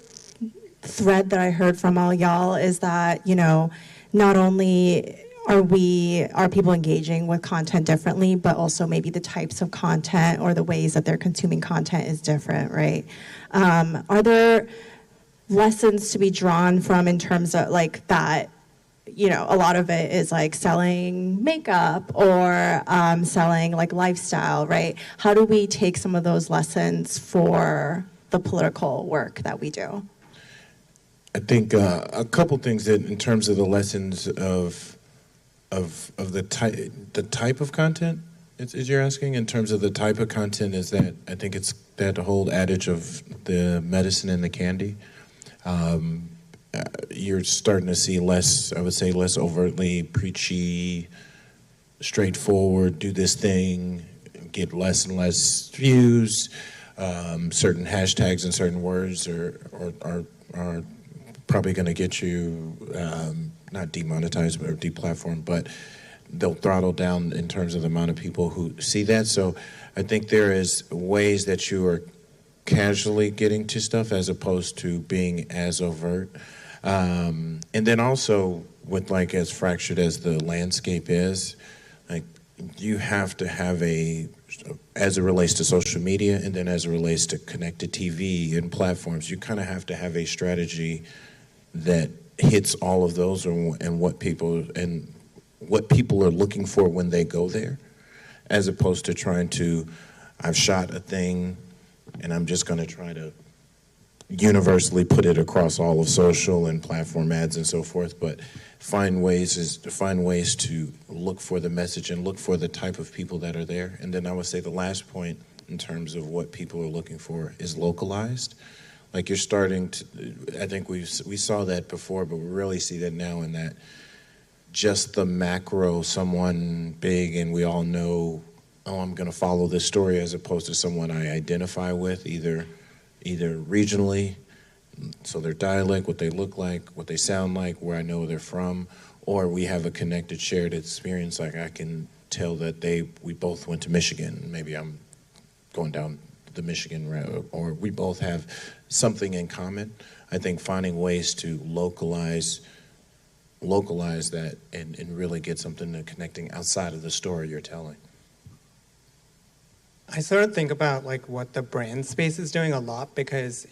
thread that I heard from all y'all is that, not only are people engaging with content differently, but also maybe the types of content or the ways that they're consuming content is different, right? Are there lessons to be drawn from in terms of like that, a lot of it is like selling makeup or selling like lifestyle, right? How do we take some of those lessons for the political work that we do? I think a couple things in terms of the lessons of the type of content is you're asking. In terms of the type of content, is that I think it's that whole adage of the medicine and the candy. You're starting to see less overtly preachy, straightforward, do this thing, get less and less views. Certain hashtags and certain words are probably going to get you not demonetized or deplatformed, but they'll throttle down in terms of the amount of people who see that. So I think there is ways that you are casually getting to stuff as opposed to being as overt. And then also with like as fractured as the landscape is, like you have to have as it relates to social media and then as it relates to connected TV and platforms, you kind of have to have a strategy that hits all of those and what people are looking for when they go there, as opposed to trying to, I've shot a thing and I'm just going to try to universally put it across all of social and platform ads and so forth, but find ways to look for the message and look for the type of people that are there. And then I would say the last point in terms of what people are looking for is localized. Like you're starting to, I think we saw that before, but we really see that now in that just the macro, someone big and we all know, oh, I'm going to follow this story, as opposed to someone I identify with, either regionally, so their dialect, what they look like, what they sound like, where I know they're from, or we have a connected, shared experience. Like I can tell that we both went to Michigan. Maybe I'm going down the Michigan route, or we both have something in common. I think finding ways to localize that and really get something to connecting outside of the story you're telling. I sort of think about like what the brand space is doing a lot, because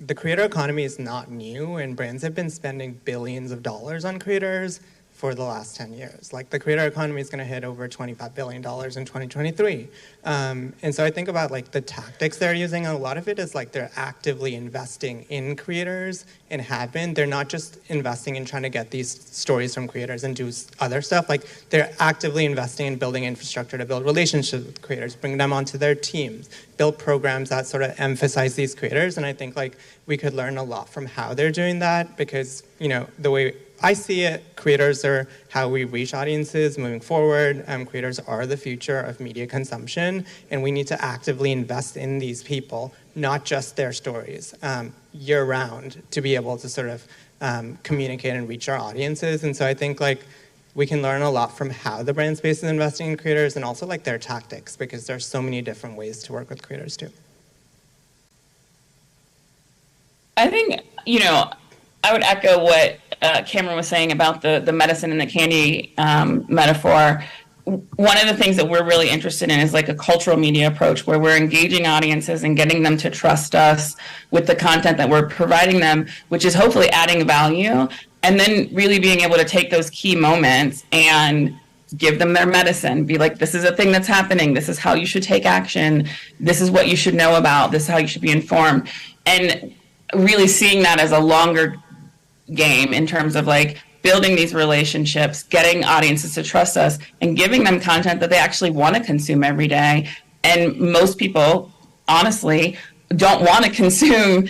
the creator economy is not new, and brands have been spending billions of dollars on creators for the last 10 years. Like the creator economy is going to hit over $25 billion in 2023. And so I think about like the tactics they're using. A lot of it is like they're actively investing in creators and have been. They're not just investing in trying to get these stories from creators and do other stuff. Like they're actively investing in building infrastructure to build relationships with creators, bring them onto their teams, build programs that sort of emphasize these creators. And I think like we could learn a lot from how they're doing that, because, you know, the way I see it, creators are how we reach audiences moving forward. Creators are the future of media consumption, and we need to actively invest in these people, not just their stories, year-round, to be able to sort of communicate and reach our audiences. And so I think like we can learn a lot from how the brand space is investing in creators, and also like their tactics, because there's so many different ways to work with creators too. I think, you know, I would echo what Cameron was saying about the medicine and the candy metaphor. One of the things that we're really interested in is like a cultural media approach, where we're engaging audiences and getting them to trust us with the content that we're providing them, which is hopefully adding value, and then really being able to take those key moments and give them their medicine. Be like, this is a thing that's happening. This is how you should take action. This is what you should know about. This is how you should be informed. And really seeing that as a longer game in terms of like building these relationships, getting audiences to trust us, and giving them content that they actually want to consume every day. And most people, honestly, don't want to consume,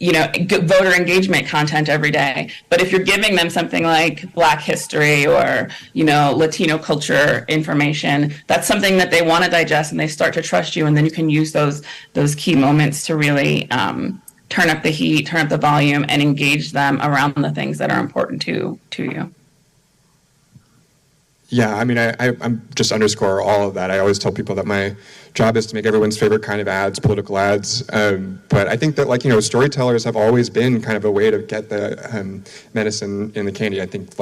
voter engagement content every day. But if you're giving them something like Black history or, Latino culture information, that's something that they want to digest, and they start to trust you. And then you can use those key moments to really turn up the heat, turn up the volume, and engage them around the things that are important to you. Yeah, I mean, I'm just underscore all of that. I always tell people that my job is to make everyone's favorite kind of ads, political ads. But I think that, storytellers have always been kind of a way to get the medicine in the candy. I think,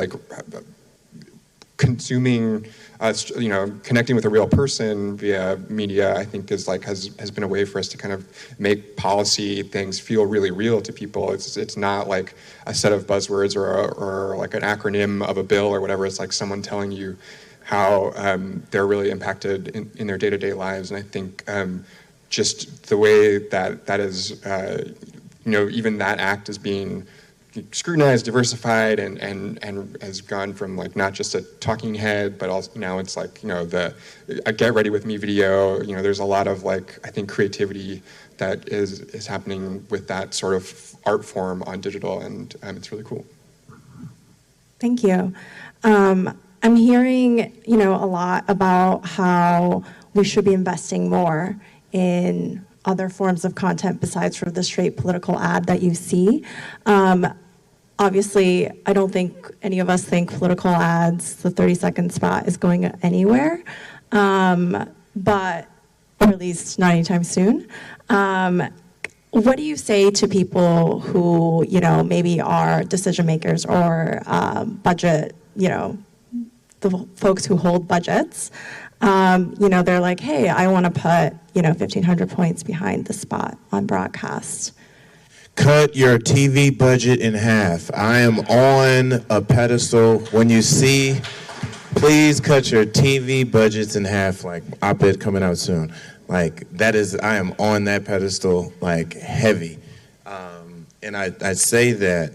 consuming, connecting with a real person via media, I think has been a way for us to kind of make policy things feel really real to people. It's not like a set of buzzwords or like an acronym of a bill or whatever. It's like someone telling you how they're really impacted in their day-to-day lives. And I think just the way that is, even that act is being scrutinized, diversified, and has gone from not just a talking head, but also now it's a get ready with me video. There's a lot of I think creativity that is happening with that sort of art form on digital, and it's really cool. Thank you. I'm hearing a lot about how we should be investing more in other forms of content besides the straight political ad that you see. Obviously, I don't think any of us think political ads, the 30-second spot, is going anywhere, but or at least not anytime soon. What do you say to people who, maybe are decision makers or budget, the folks who hold budgets? They're like, hey, I want to put, 1,500 points behind the spot on broadcast. Cut your TV budget in half. I am on a pedestal. When you see, please cut your TV budgets in half, op-ed coming out soon. I am on that pedestal, heavy. And I say that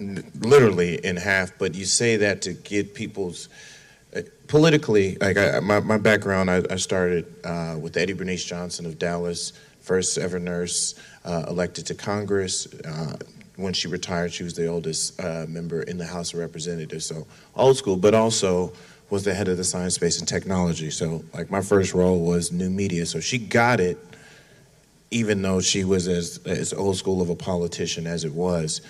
literally in half, but you say that to get people's politically, like my background, I started with Eddie Bernice Johnson of Dallas, first ever nurse elected to Congress. When she retired, she was the oldest member in the House of Representatives, so old school, but also was the head of the Science, Space, and Technology. So like my first role was new media, so she got it even though she was as old school of a politician as it was.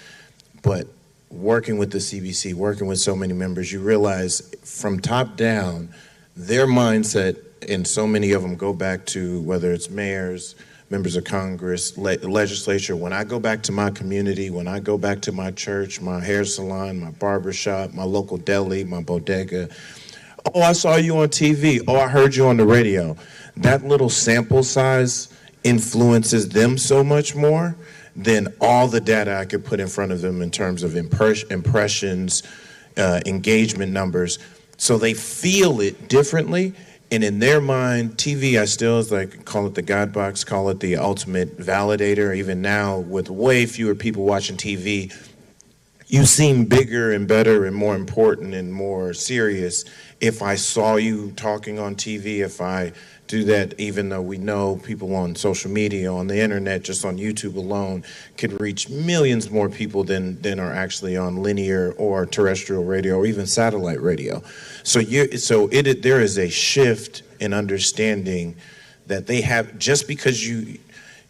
But working with the CBC, working with so many members, you realize from top down, their mindset, and so many of them go back to whether it's mayors, members of Congress, legislature. When I go back to my community, when I go back to my church, my hair salon, my barber shop, my local deli, my bodega, oh, I saw you on TV. Oh, I heard you on the radio. That little sample size influences them so much more than all the data I could put in front of them in terms of impressions, engagement numbers. So they feel it differently. And in their mind, TV, I still is like, call it the God box, call it the ultimate validator. Even now, with way fewer people watching TV, you seem bigger and better and more important and more serious if I saw you talking on TV, if I do that, even though we know people on social media, on the internet, just on YouTube alone, could reach millions more people than are actually on linear or terrestrial radio or even satellite radio. So there is a shift in understanding that they have, just because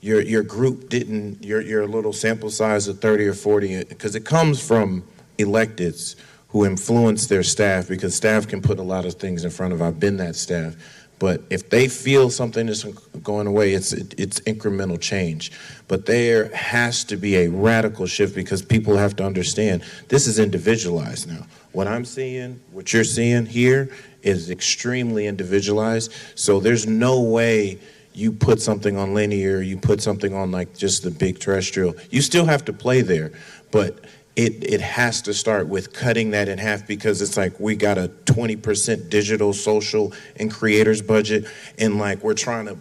your group didn't, your little sample size of 30 or 40, because it comes from electeds who influence their staff, because staff can put a lot of things in front of, I've been that staff. But if they feel something is going away, it's incremental change. But there has to be a radical shift, because people have to understand this is individualized now. What I'm seeing, what you're seeing here is extremely individualized. So there's no way you put something on linear, you put something on like just the big terrestrial. You still have to play there, but it has to start with cutting that in half, because it's like we got a 20% digital, social, and creators budget, and like we're trying to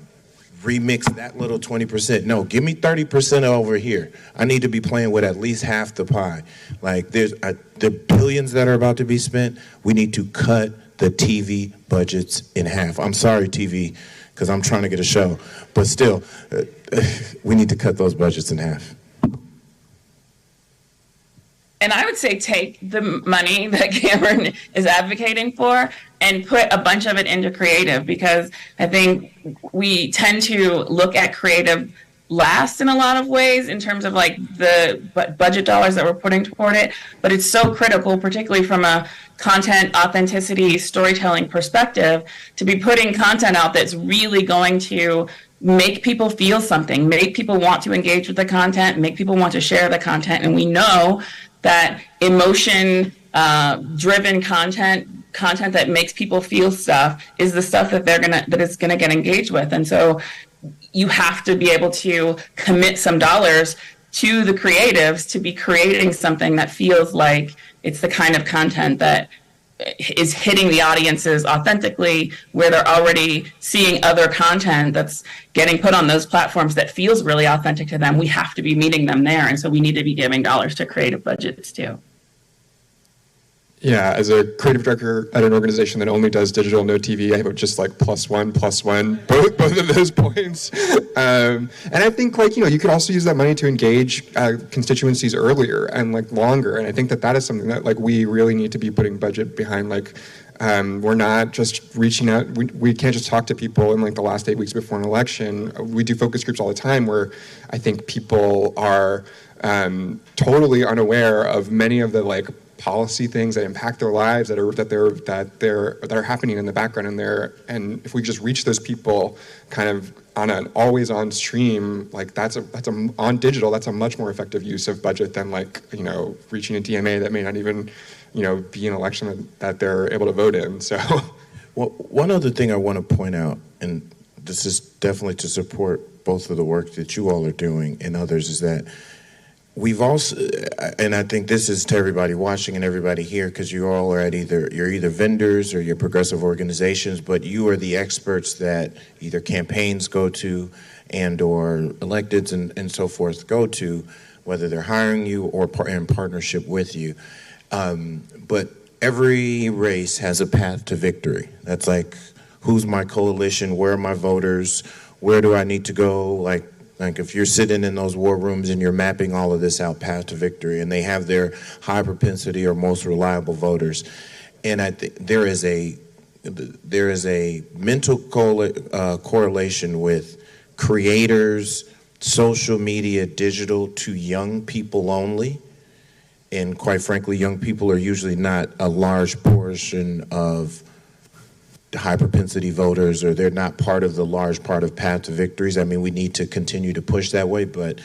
remix that little 20%. No, give me 30% over here. I need to be playing with at least half the pie. Like the billions that are about to be spent, we need to cut the TV budgets in half. I'm sorry, TV, because I'm trying to get a show, but still, we need to cut those budgets in half. And I would say take the money that Cameron is advocating for and put a bunch of it into creative, because I think we tend to look at creative last in a lot of ways in terms of like the budget dollars that we're putting toward it. But it's so critical, particularly from a content authenticity storytelling perspective, to be putting content out that's really going to make people feel something, make people want to engage with the content, make people want to share the content. And we know that emotion driven content that makes people feel stuff is the stuff that is gonna get engaged with. And so you have to be able to commit some dollars to the creatives to be creating something that feels like it's the kind of content that is hitting the audiences authentically, where they're already seeing other content that's getting put on those platforms that feels really authentic to them. We have to be meeting them there. And so we need to be giving dollars to creative budgets too. Yeah, as a creative director at an organization that only does digital, no TV, I have just like plus one, both of those points. And I think you could also use that money to engage constituencies earlier and like longer. And I think that is something that like we really need to be putting budget behind. Like we're not just reaching out. We can't just talk to people in like the last 8 weeks before an election. We do focus groups all the time where I think people are totally unaware of many of the like policy things that impact their lives that are happening in the background and if we just reach those people kind of on an always on stream, like that's on digital, that's a much more effective use of budget than like reaching a DMA that may not even be an election that they're able to vote in. So well, one other thing I want to point out, and this is definitely to support both of the work that you all are doing and others, is that we've also, and I think this is to everybody watching and everybody here, because you all are you're either vendors or you're progressive organizations, but you are the experts that either campaigns go to and or electeds and so forth go to. whether they're hiring you or in partnership with you. But every race has a path to victory. That's like, who's my coalition? Where are my voters? Where do I need to go? Like if you're sitting in those war rooms and you're mapping all of this out, path to victory, and they have their high propensity or most reliable voters. And I think there is a mental correlation with creators, social media, digital to young people only. And quite frankly, young people are usually not a large portion of high propensity voters, or they're not part of the large part of path to victories. I mean, we need to continue to push that way, but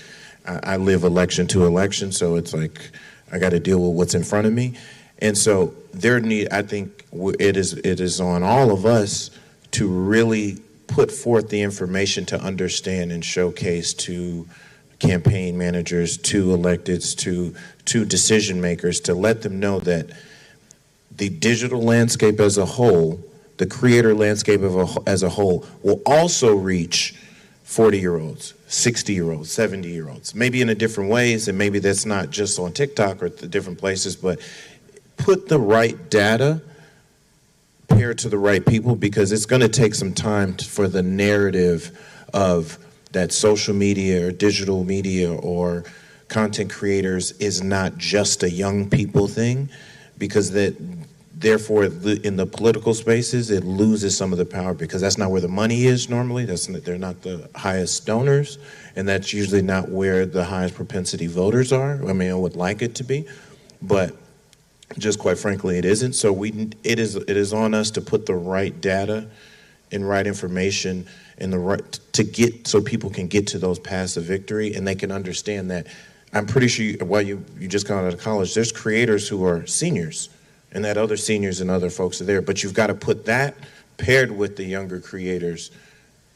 I live election to election, so it's like I got to deal with what's in front of me. And so I think it is on all of us to really put forth the information to understand and showcase to campaign managers, to electeds, to decision makers, to let them know that the digital landscape as a whole, the creator landscape as a whole, will also reach 40-year-olds, 60-year-olds, 70-year-olds, maybe in a different ways, and maybe that's not just on TikTok or the different places, but put the right data paired to the right people, because it's going to take some time for the narrative of that social media or digital media or content creators is not just a young people thing, because therefore in the political spaces it loses some of the power, because that's not where the money is normally. They're not the highest donors, and that's usually not where the highest propensity voters are. I mean, I would like it to be, but just quite frankly, it isn't. So it is on us to put the right data and right information and the right to get, so people can get to those paths of victory, and they can understand that. I'm pretty sure while you just got out of college, there's creators who are seniors, and that other seniors and other folks are there. But you've got to put that paired with the younger creators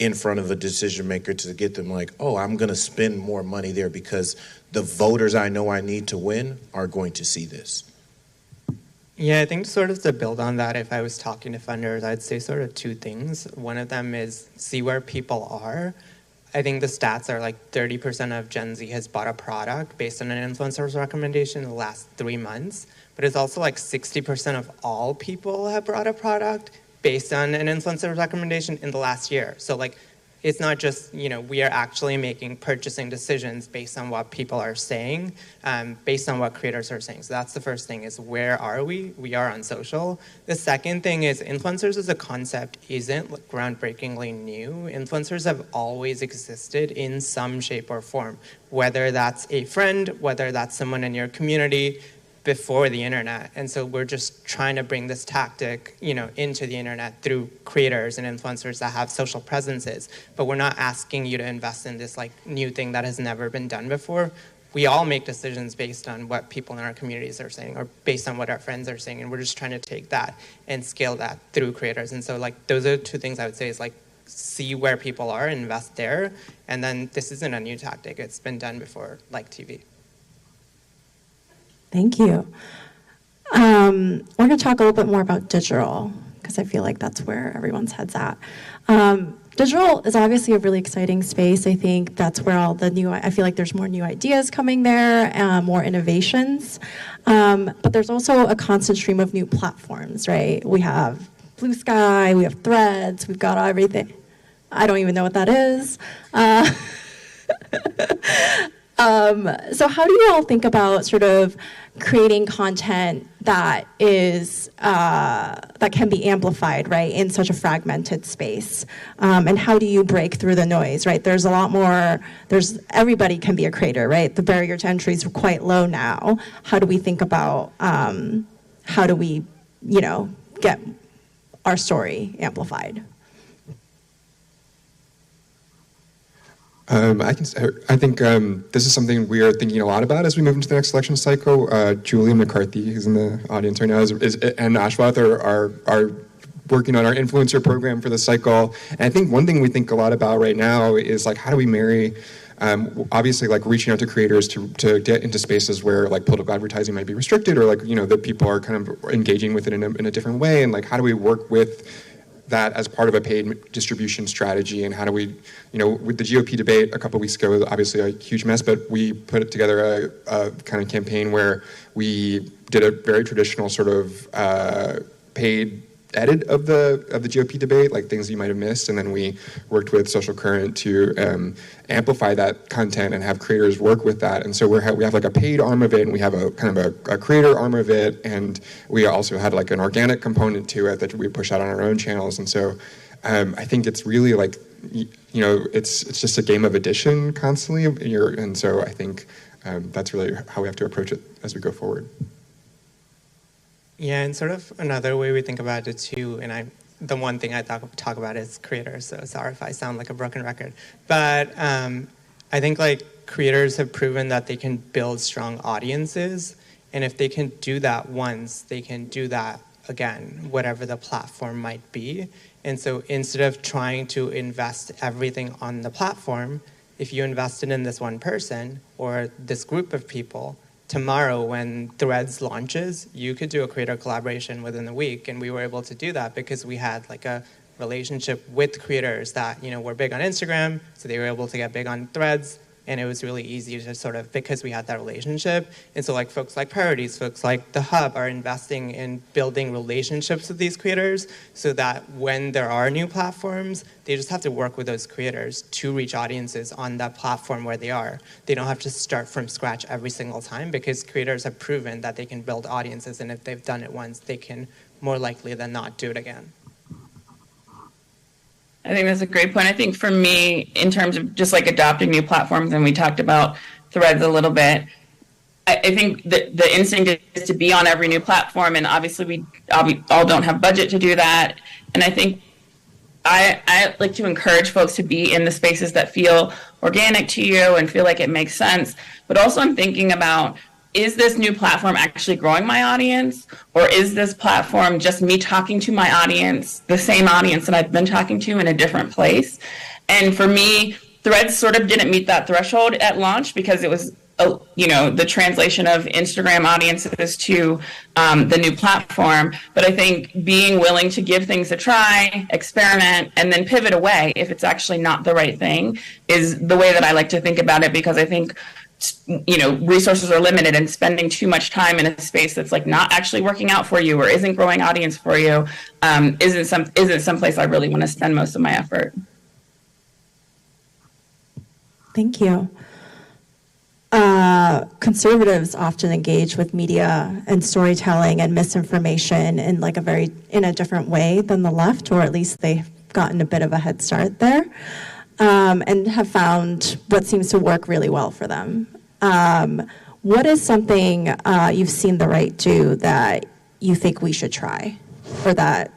in front of a decision maker to get them like, oh, I'm going to spend more money there because the voters I know I need to win are going to see this. Yeah, I think sort of to build on that, if I was talking to funders, I'd say sort of two things. One of them is see where people are. I think the stats are like 30% of Gen Z has bought a product based on an influencer's recommendation in the last 3 months. But it's also like 60% of all people have bought a product based on an influencer's recommendation in the last year. So like, it's not just, we are actually making purchasing decisions based on what people are saying, based on what creators are saying. So that's the first thing, is where are we? We are on social. The second thing is influencers as a concept isn't groundbreakingly new. Influencers have always existed in some shape or form, whether that's a friend, whether that's someone in your community, before the internet. And so we're just trying to bring this tactic, into the internet through creators and influencers that have social presences. But we're not asking you to invest in this like new thing that has never been done before. We all make decisions based on what people in our communities are saying, or based on what our friends are saying. And we're just trying to take that and scale that through creators. And so like, those are two things I would say is like, see where people are, invest there. And then this isn't a new tactic. It's been done before, like TV. Thank you. We're going to talk a little bit more about digital, because I feel like that's where everyone's head's at. Digital is obviously a really exciting space. I think that's where I feel like there's more new ideas coming there, more innovations. But there's also a constant stream of new platforms, right? We have Blue Sky, we have Threads, we've got everything. I don't even know what that is. So how do you all think about sort of creating content that is that can be amplified, right, in such a fragmented space? And how do you break through the noise, right? There's a lot more. Everybody can be a creator, right? The barrier to entry is quite low now. How do we think about how do we, get our story amplified? I think this is something we are thinking a lot about as we move into the next election cycle. Julia McCarthy, who's in the audience right now, and Ashwath are working on our influencer program for the cycle. And I think one thing we think a lot about right now is like, how do we marry, obviously like reaching out to creators to get into spaces where like political advertising might be restricted, or like, that people are kind of engaging with it in a different way. And like, how do we work with that as part of a paid distribution strategy, and how do we, with the GOP debate a couple weeks ago, obviously a huge mess, but we put together a kind of campaign where we did a very traditional sort of paid edit of the GOP debate, like things you might have missed, and then we worked with Social Current to amplify that content and have creators work with that. And so we have like a paid arm of it, and we have a kind of a creator arm of it, and we also had like an organic component to it that we push out on our own channels. And so I think it's really like, it's just a game of addition constantly, and so I think that's really how we have to approach it as we go forward. Yeah, and sort of another way we think about it too, and the one thing I talk about is creators, so sorry if I sound like a broken record. But I think like creators have proven that they can build strong audiences, and if they can do that once, they can do that again, whatever the platform might be. And so instead of trying to invest everything on the platform, if you invested in this one person or this group of people, tomorrow when Threads launches, you could do a creator collaboration within a week. And we were able to do that because we had like a relationship with creators that, were big on Instagram, so they were able to get big on Threads. And it was really easy to sort of, because we had that relationship. And so like folks like Priorities, folks like The Hub are investing in building relationships with these creators so that when there are new platforms, they just have to work with those creators to reach audiences on that platform where they are. They don't have to start from scratch every single time because creators have proven that they can build audiences, and if they've done it once, they can more likely than not do it again. I think that's a great point. I think for me, in terms of just like adopting new platforms, and we talked about Threads a little bit, I think that the instinct is to be on every new platform, and obviously we all don't have budget to do that. And I think I like to encourage folks to be in the spaces that feel organic to you and feel like it makes sense. But also I'm thinking about, is this new platform actually growing my audience, or is this platform just me talking to my audience, the same audience that I've been talking to in a different place? And for me, Threads sort of didn't meet that threshold at launch because it was, the translation of Instagram audiences to the new platform. But I think being willing to give things a try, experiment, and then pivot away if it's actually not the right thing is the way that I like to think about it, because I think resources are limited, and spending too much time in a space that's like not actually working out for you or isn't growing audience for you isn't some place I really want to spend most of my effort. Thank you. Conservatives often engage with media and storytelling and misinformation in a different way than the left, or at least they've gotten a bit of a head start there. And have found what seems to work really well for them. What is something you've seen the right do that you think we should try, or that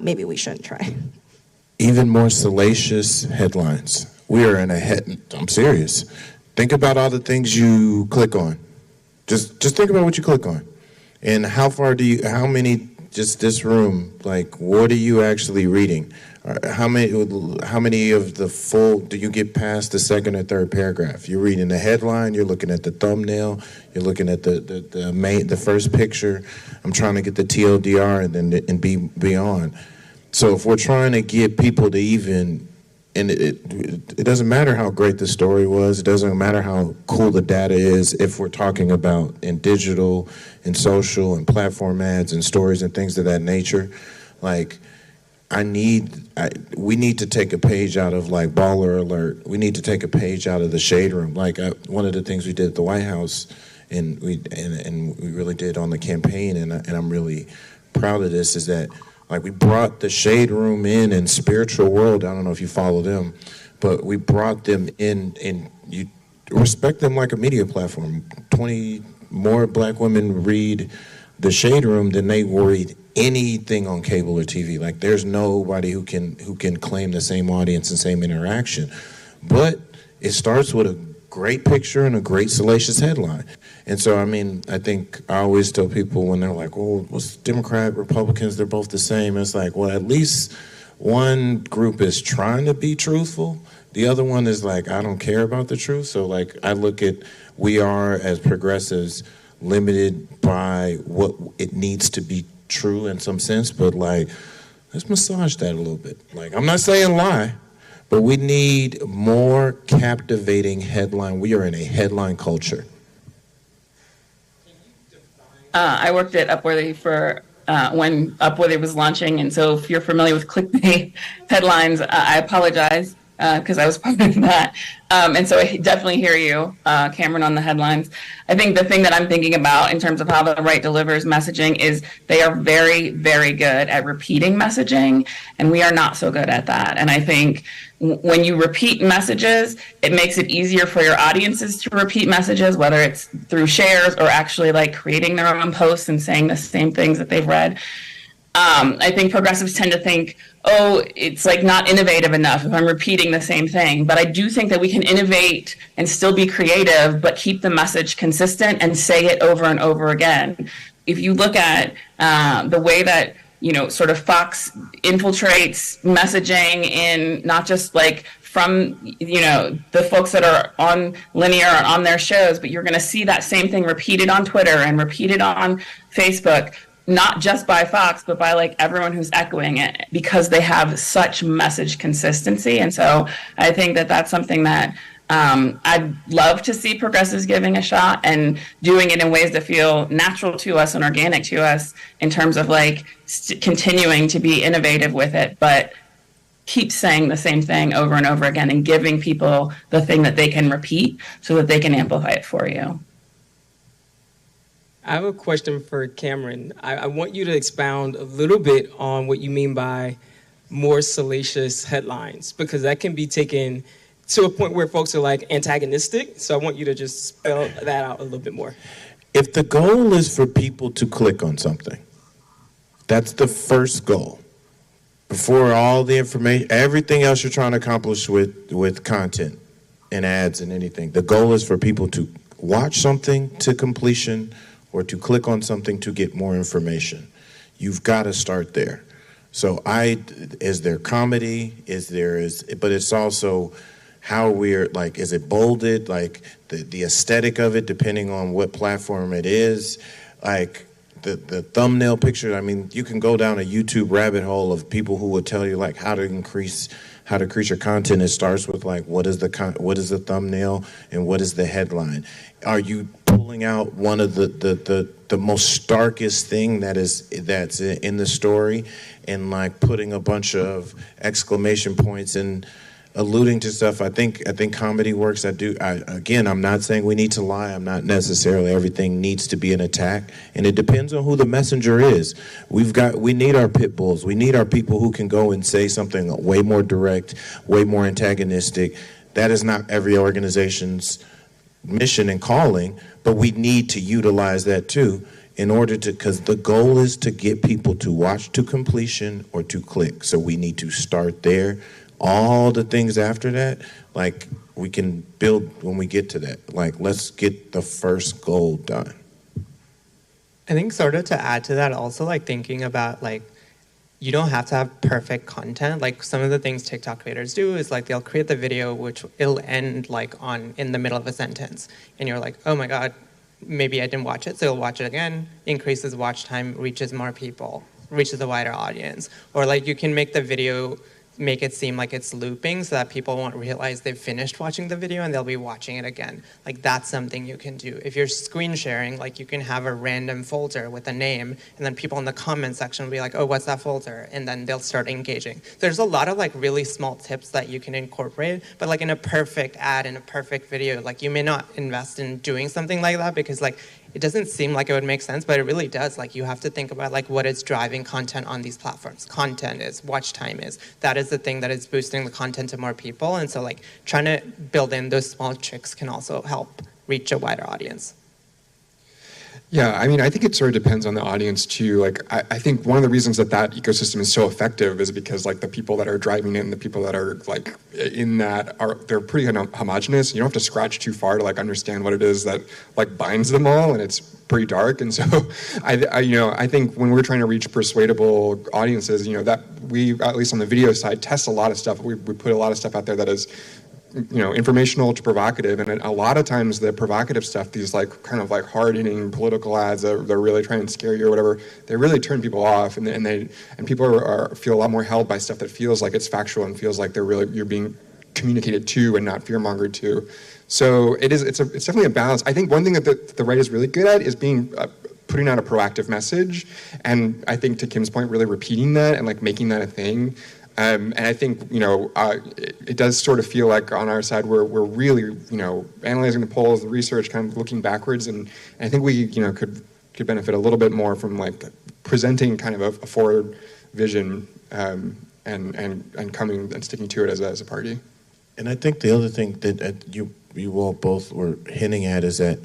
maybe we shouldn't try? Even more salacious headlines. We are in I'm serious. Think about all the things you click on. Just think about what you click on. And how many, just this room, like, what are you actually reading? How many of the full do you get past the second or third paragraph? You're reading the headline, you're looking at the thumbnail, you're looking at the first picture. I'm trying to get the TLDR and be beyond. So if we're trying to get people to even, and it doesn't matter how great the story was, it doesn't matter how cool the data is, if we're talking about in digital and social and platform ads and stories and things of that nature, like, we need to take a page out of like Baller Alert. We need to take a page out of the Shade Room. Like one of the things we did at the White House, and we really did on the campaign, and I'm really proud of this, is that like we brought the Shade Room in Spiritual World. I don't know if you follow them, but we brought them in, and you respect them like a media platform. 20 more Black women read the Shade Room than they read anything on cable or TV. Like there's nobody who can claim the same audience and same interaction. But it starts with a great picture and a great salacious headline. And so, I mean, I think I always tell people when they're like, well, what's Democrat, Republicans, they're both the same. It's like, well, at least one group is trying to be truthful. The other one is like, I don't care about the truth. So like, I look at, we are as progressives limited by what it needs to be true in some sense, but like let's massage that a little bit. Like, I'm not saying lie, but we need more captivating headline. We are in a headline culture. I worked at Upworthy for when Upworthy was launching, and so if you're familiar with clickbait headlines, I apologize because I was part of that. And so I definitely hear you, Cameron, on the headlines. I think the thing that I'm thinking about in terms of how the right delivers messaging is they are very, very good at repeating messaging, and we are not so good at that. And I think when you repeat messages, it makes it easier for your audiences to repeat messages, whether it's through shares or actually like creating their own posts and saying the same things that they've read. I think progressives tend to think, oh, it's like not innovative enough if I'm repeating the same thing. But I do think that we can innovate and still be creative, but keep the message consistent and say it over and over again. If you look at the way that, you know, sort of Fox infiltrates messaging in not just like from, you know, the folks that are on linear or on their shows, but you're going to see that same thing repeated on Twitter and repeated on Facebook, not just by Fox, but by like everyone who's echoing it, because they have such message consistency. And so I think that that's something that I'd love to see progressives giving a shot and doing it in ways that feel natural to us and organic to us in terms of like continuing to be innovative with it, but keep saying the same thing over and over again and giving people the thing that they can repeat so that they can amplify it for you. I have a question for Cameron. I want you to expound a little bit on what you mean by more salacious headlines, because that can be taken to a point where folks are like antagonistic. So I want you to just spell that out a little bit more. If the goal is for people to click on something, that's the first goal. Before all the information, everything else you're trying to accomplish with content and ads and anything, the goal is for people to watch something to completion or to click on something to get more information. You've got to start there. So is there comedy? But it's also how we're like, is it bolded? Like the aesthetic of it, depending on what platform it is. Like the thumbnail picture. I mean, you can go down a YouTube rabbit hole of people who will tell you like how to increase your content. It starts with like, what is the thumbnail and what is the headline? Are you pulling out one of the most starkest thing that's in the story and like putting a bunch of exclamation points and alluding to stuff? I think comedy works. Again, I'm not saying we need to lie. I'm not necessarily everything needs to be an attack, and it depends on who the messenger is. We need our pit bulls. We need our people who can go and say something way more direct, way more antagonistic. That is not every organization's mission and calling, but we need to utilize that too in order to, because the goal is to get people to watch to completion or to click. So we need to start there. All the things after that, like we can build when we get to that. Like, let's get the first goal done. I think sort of to add to that, also like thinking about like, you don't have to have perfect content. Like some of the things TikTok creators do is like they'll create the video which it'll end like in the middle of a sentence. And you're like, oh my God, maybe I didn't watch it. So you'll watch it again, increases watch time, reaches more people, reaches a wider audience. Or like you can make the video make it seem like it's looping so that people won't realize they've finished watching the video and they'll be watching it again. Like that's something you can do. If you're screen sharing, like you can have a random folder with a name and then people in the comment section will be like, oh, what's that folder? And then they'll start engaging. There's a lot of like really small tips that you can incorporate, but like in a perfect ad, in a perfect video, like you may not invest in doing something like that because like it doesn't seem like it would make sense, but it really does. Like you have to think about like what is driving content on these platforms. Content is, watch time is. That is the thing that is boosting the content to more people. And so like trying to build in those small tricks can also help reach a wider audience. Yeah, I mean, I think it sort of depends on the audience too. Like, I think one of the reasons that ecosystem is so effective is because like the people that are driving it and the people that are like in that they're pretty homogenous. You don't have to scratch too far to like understand what it is that like binds them all, and it's pretty dark. And so, I think when we're trying to reach persuadable audiences, that we, at least on the video side, test a lot of stuff. We put a lot of stuff out there that is informational to provocative, and a lot of times the provocative stuff, these like kind of like hard-hitting political ads that they're really trying to scare you or whatever, they really turn people off, and people feel a lot more held by stuff that feels like it's factual and feels like you're being communicated to and not fear-mongered to. So it's definitely a balance. I think one thing that the right is really good at is putting out a proactive message, and I think to Kim's point, really repeating that and like making that a thing. And I think, it does sort of feel like on our side we're really, analyzing the polls, the research, kind of looking backwards, and I think we, could benefit a little bit more from like presenting kind of a forward vision and coming and sticking to it as a party. And I think the other thing that you all both were hinting at is that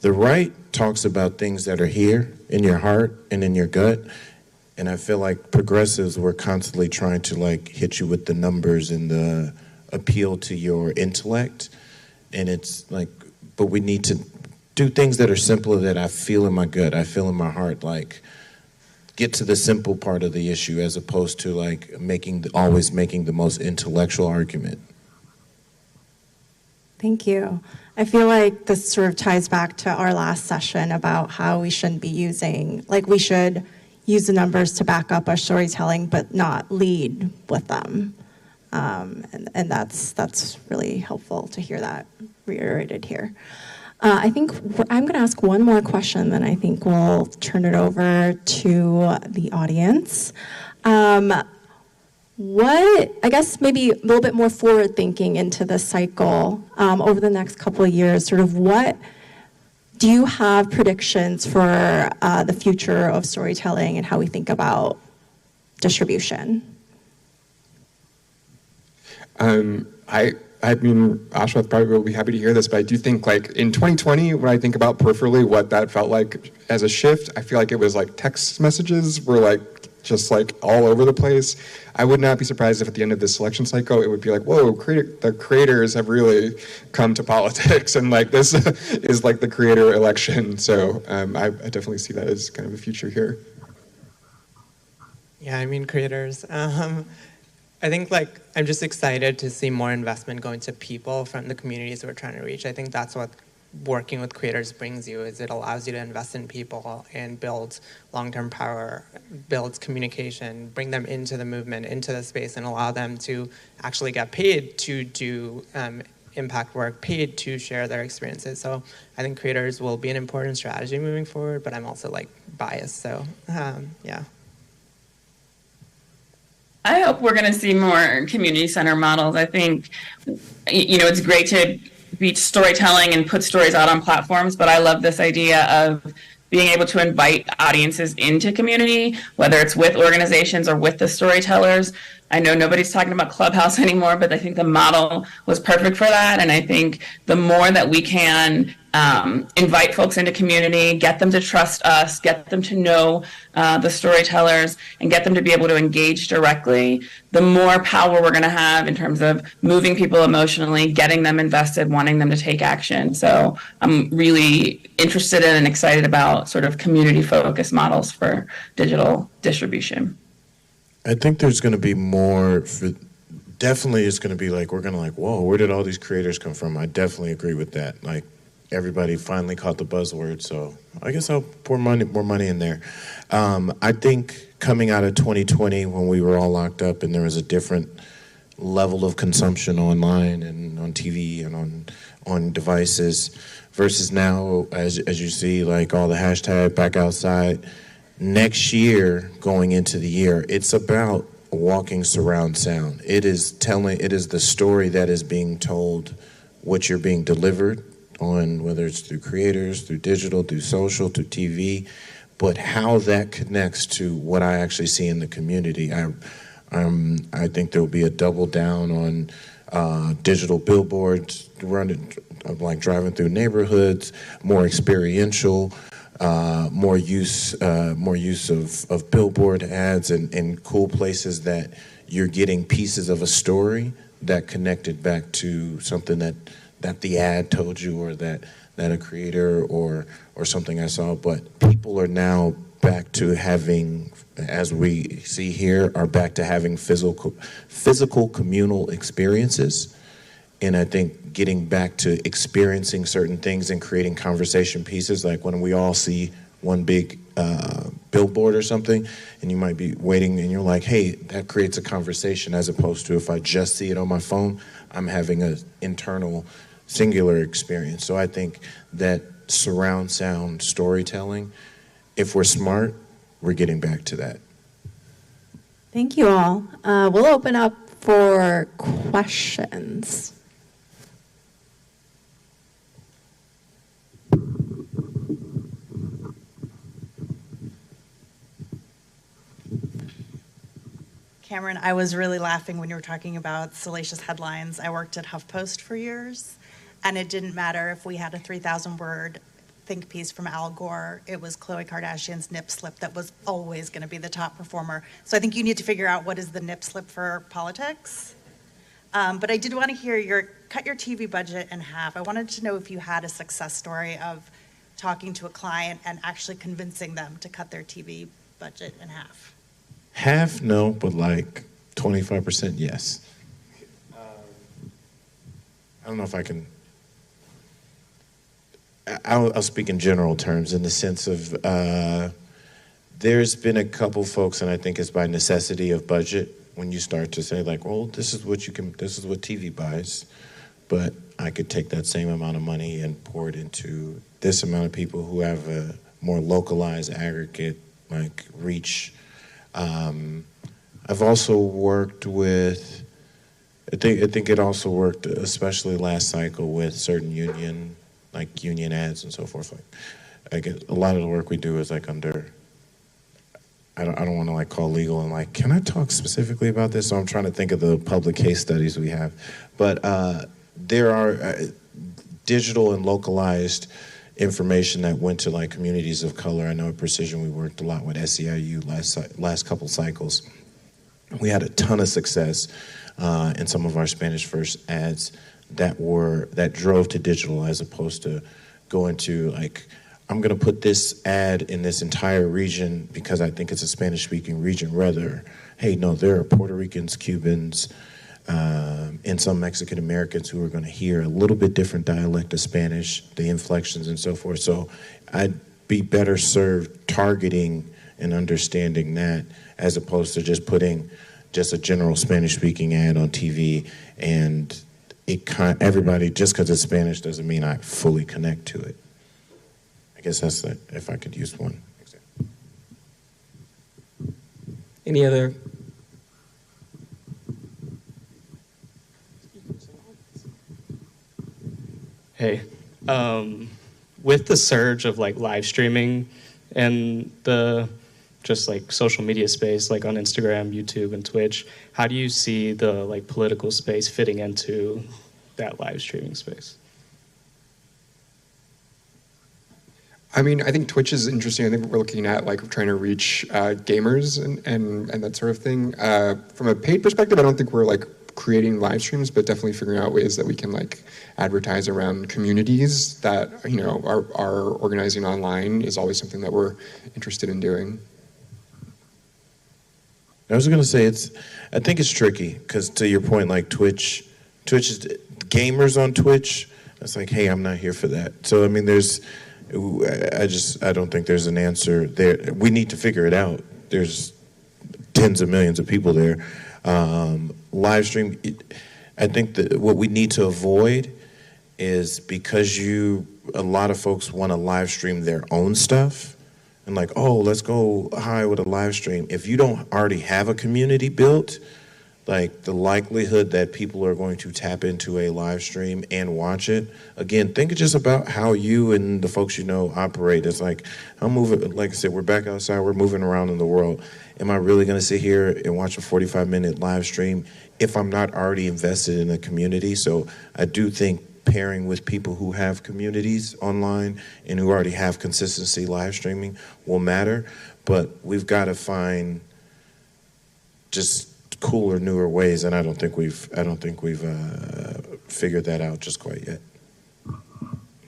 the right talks about things that are here in your heart and in your gut. And I feel like progressives were constantly trying to like hit you with the numbers and the appeal to your intellect. And it's like, but we need to do things that are simpler that I feel in my gut, I feel in my heart, like get to the simple part of the issue as opposed to like always making the most intellectual argument. Thank you. I feel like this sort of ties back to our last session about how we shouldn't be we should use the numbers to back up our storytelling, but not lead with them. And that's really helpful to hear that reiterated here. I think I'm going to ask one more question, then I think we'll turn it over to the audience. I guess maybe a little bit more forward thinking into this cycle over the next couple of years, sort of do you have predictions for the future of storytelling and how we think about distribution? I mean, Ashwath probably will be happy to hear this, but I do think like in 2020, when I think about peripherally what that felt like as a shift, I feel like it was like text messages were like just like all over the place. I would not be surprised if at the end of this election cycle, it would be like, whoa, the creators have really come to politics, and like this is like the creator election. So I definitely see that as kind of a future here. Yeah, I mean, creators. I think like I'm just excited to see more investment going to people from the communities we're trying to reach. I think that's what working with creators brings you, is it allows you to invest in people and build long-term power, build communication, bring them into the movement, into the space, and allow them to actually get paid to do impact work, paid to share their experiences. So I think creators will be an important strategy moving forward, but I'm also like biased, so yeah. I hope we're going to see more community center models. I think, it's great to be storytelling and put stories out on platforms, but I love this idea of being able to invite audiences into community, whether it's with organizations or with the storytellers. I know nobody's talking about Clubhouse anymore, but I think the model was perfect for that. And I think the more that we can invite folks into community, get them to trust us, get them to know the storytellers, and get them to be able to engage directly, the more power we're going to have in terms of moving people emotionally, getting them invested, wanting them to take action. So I'm really interested in and excited about sort of community-focused models for digital distribution. I think there's going to be more. Definitely, it's going to be like we're going to like, whoa, where did all these creators come from? I definitely agree with that. Like, everybody finally caught the buzzword, so I guess I'll pour more money in there. I think coming out of 2020, when we were all locked up and there was a different level of consumption online and on TV and on devices, versus now, as you see, like all the hashtag back outside. Next year, going into the year, it's about walking surround sound. It is the story that is being told, what you're being delivered on, whether it's through creators, through digital, through social, through TV, but how that connects to what I actually see in the community. I think there will be a double down on digital billboards, driving through neighborhoods, more experiential. More use of billboard ads and cool places that you're getting pieces of a story that connected back to something that the ad told you, or that a creator or something I saw. But people are now back to having, as we see here, are back to having physical communal experiences. And I think getting back to experiencing certain things and creating conversation pieces, like when we all see one big billboard or something, and you might be waiting and you're like, hey, that creates a conversation, as opposed to if I just see it on my phone, I'm having an internal singular experience. So I think that surround sound storytelling, if we're smart, we're getting back to that. Thank you all. We'll open up for questions. Cameron, I was really laughing when you were talking about salacious headlines. I worked at HuffPost for years, and it didn't matter if we had a 3,000-word think piece from Al Gore. It was Khloe Kardashian's nip slip that was always going to be the top performer. So I think you need to figure out what is the nip slip for politics. But I did want to hear cut your TV budget in half. I wanted to know if you had a success story of talking to a client and actually convincing them to cut their TV budget in half. Half, no, but like 25% yes. I don't know if I can. I'll speak in general terms, in the sense of there's been a couple folks, and I think it's by necessity of budget, when you start to say like, well, this is what TV buys, but I could take that same amount of money and pour it into this amount of people who have a more localized aggregate like reach. I've also worked with, I think it also worked, especially last cycle, with certain union ads and so forth. Like, I get a lot of the work we do is like under, I don't want to like call legal and like, can I talk specifically about this? So I'm trying to think of the public case studies we have. But there are digital and localized information that went to like communities of color. I know at Precision we worked a lot with SEIU last couple cycles. We had a ton of success in some of our Spanish first ads that drove to digital, as opposed to going to like, I'm gonna put this ad in this entire region because I think it's a Spanish speaking region, rather, hey, no, there are Puerto Ricans, Cubans, and some Mexican Americans who are going to hear a little bit different dialect of Spanish, the inflections and so forth. So I'd be better served targeting and understanding that, as opposed to just putting just a general Spanish speaking ad on TV, and everybody, just because it's Spanish doesn't mean I fully connect to it. I guess that's it, if I could use one example. Any other? Hey, with the surge of like live streaming and the just like social media space, like on Instagram, YouTube, and Twitch, how do you see the like political space fitting into that live streaming space? I mean, I think Twitch is interesting. I think we're looking at like trying to reach gamers and that sort of thing. From a paid perspective, I don't think we're like creating live streams, but definitely figuring out ways that we can like advertise around communities that, you know, are organizing online is always something that we're interested in doing. I was going to say I think it's tricky because, to your point, like Twitch is gamers on Twitch. It's like, hey, I'm not here for that. So I mean, I don't think there's an answer there. We need to figure it out. There's tens of millions of people there. Live stream, I think that what we need to avoid is, because a lot of folks want to live stream their own stuff, and like, oh, let's go high with a live stream. If you don't already have a community built, like the likelihood that people are going to tap into a live stream and watch it, again, think just about how you and the folks you know operate. It's like, I'm moving, like I said, we're back outside, we're moving around in the world. Am I really gonna sit here and watch a 45-minute live stream if I'm not already invested in a community? So I do think pairing with people who have communities online and who already have consistency live streaming will matter, but we've got to find just cooler, newer ways, and I don't think we've figured that out just quite yet.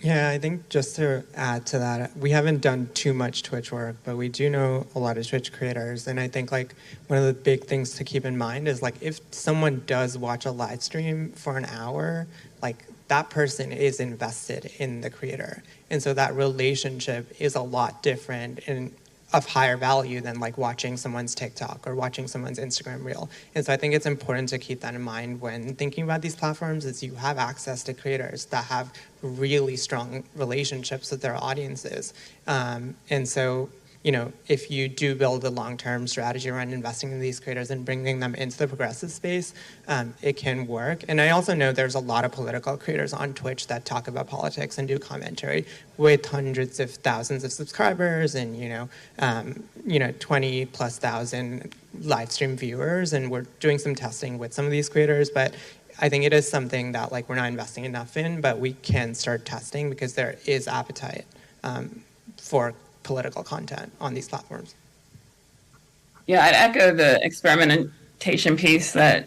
Yeah, I think just to add to that, we haven't done too much Twitch work, but we do know a lot of Twitch creators. And I think like one of the big things to keep in mind is like if someone does watch a live stream for an hour, like that person is invested in the creator. And so that relationship is a lot different and of higher value than like watching someone's TikTok or watching someone's Instagram reel. And so I think it's important to keep that in mind when thinking about these platforms is you have access to creators that have really strong relationships with their audiences. And so, you know, if you do build a long-term strategy around investing in these creators and bringing them into the progressive space, it can work. And I also know there's a lot of political creators on Twitch that talk about politics and do commentary with hundreds of thousands of subscribers and, 20,000+ live stream viewers. And we're doing some testing with some of these creators, but I think it is something that like we're not investing enough in, but we can start testing because there is appetite for political content on these platforms. Yeah, I'd echo the experimentation piece that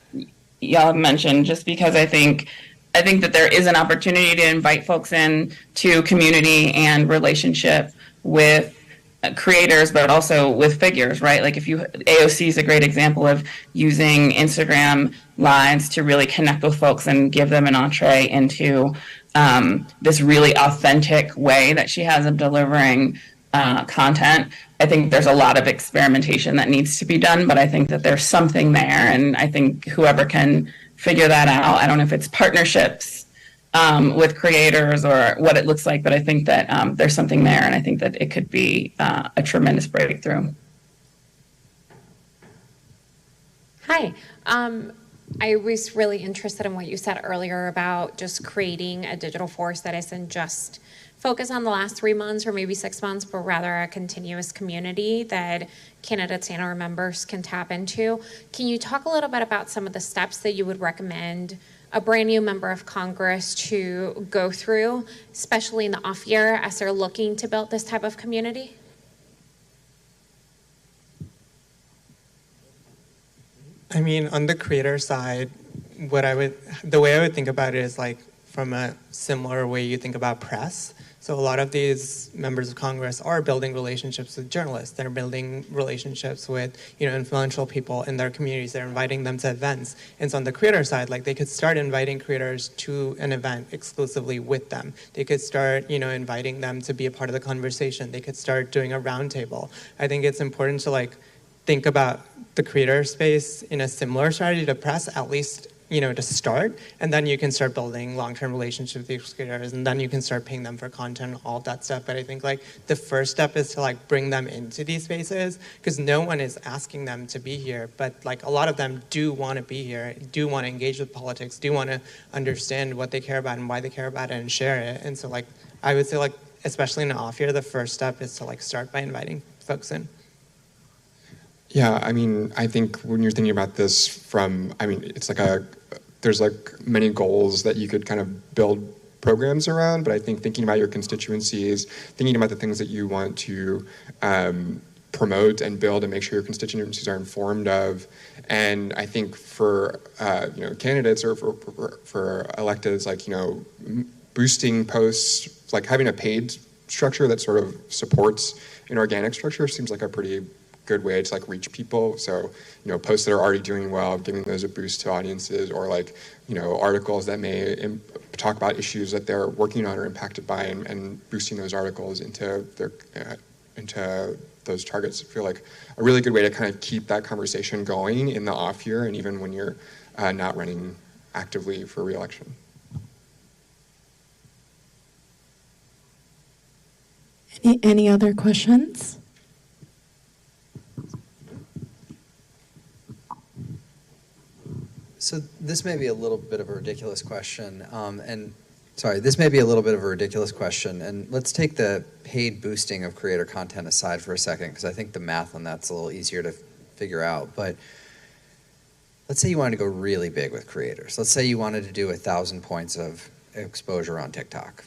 y'all have mentioned, just because I think that there is an opportunity to invite folks in to community and relationship with creators, but also with figures, right? Like AOC is a great example of using Instagram lives to really connect with folks and give them an entree into this really authentic way that she has of delivering content. I think there's a lot of experimentation that needs to be done, but I think that there's something there, and I think whoever can figure that out, I don't know if it's partnerships with creators or what it looks like, but I think that there's something there, and I think that it could be a tremendous breakthrough. Hi. I was really interested in what you said earlier about just creating a digital force that isn't just focused on the last 3 months or maybe 6 months, but rather a continuous community that candidates and our members can tap into. Can you talk a little bit about some of the steps that you would recommend a brand new member of Congress to go through, especially in the off year as they're looking to build this type of community? I mean, on the creator side, the way I would think about it is like from a similar way you think about press. So a lot of these members of Congress are building relationships with journalists. They're building relationships with, influential people in their communities. They're inviting them to events. And so on the creator side, like they could start inviting creators to an event exclusively with them. They could start, inviting them to be a part of the conversation. They could start doing a roundtable. I think it's important to like think about the creator space in a similar strategy to press, at least, to start, and then you can start building long-term relationships with these creators, and then you can start paying them for content, all that stuff. But I think like the first step is to like bring them into these spaces, because no one is asking them to be here, but like a lot of them do want to be here, do want to engage with politics, do want to understand what they care about and why they care about it and share it. And so like I would say like, especially in an off year, the first step is to like start by inviting folks in. Yeah, I mean, I think when you're thinking about this it's like there's like many goals that you could kind of build programs around, but I think thinking about your constituencies, thinking about the things that you want to promote and build and make sure your constituencies are informed of. And I think for, candidates or for electeds, like, boosting posts, like having a paid structure that sort of supports an organic structure seems like a pretty good way to like reach people. So, posts that are already doing well, giving those a boost to audiences, or like, articles that may talk about issues that they're working on or impacted by, and boosting those articles into those targets. I feel like a really good way to kind of keep that conversation going in the off year, and even when you're not running actively for re-election. Any other questions? So this may be a little bit of a ridiculous question, and let's take the paid boosting of creator content aside for a second, because I think the math on that's a little easier to figure out. But let's say you wanted to go really big with creators. Let's say you wanted to do 1,000 points of exposure on TikTok.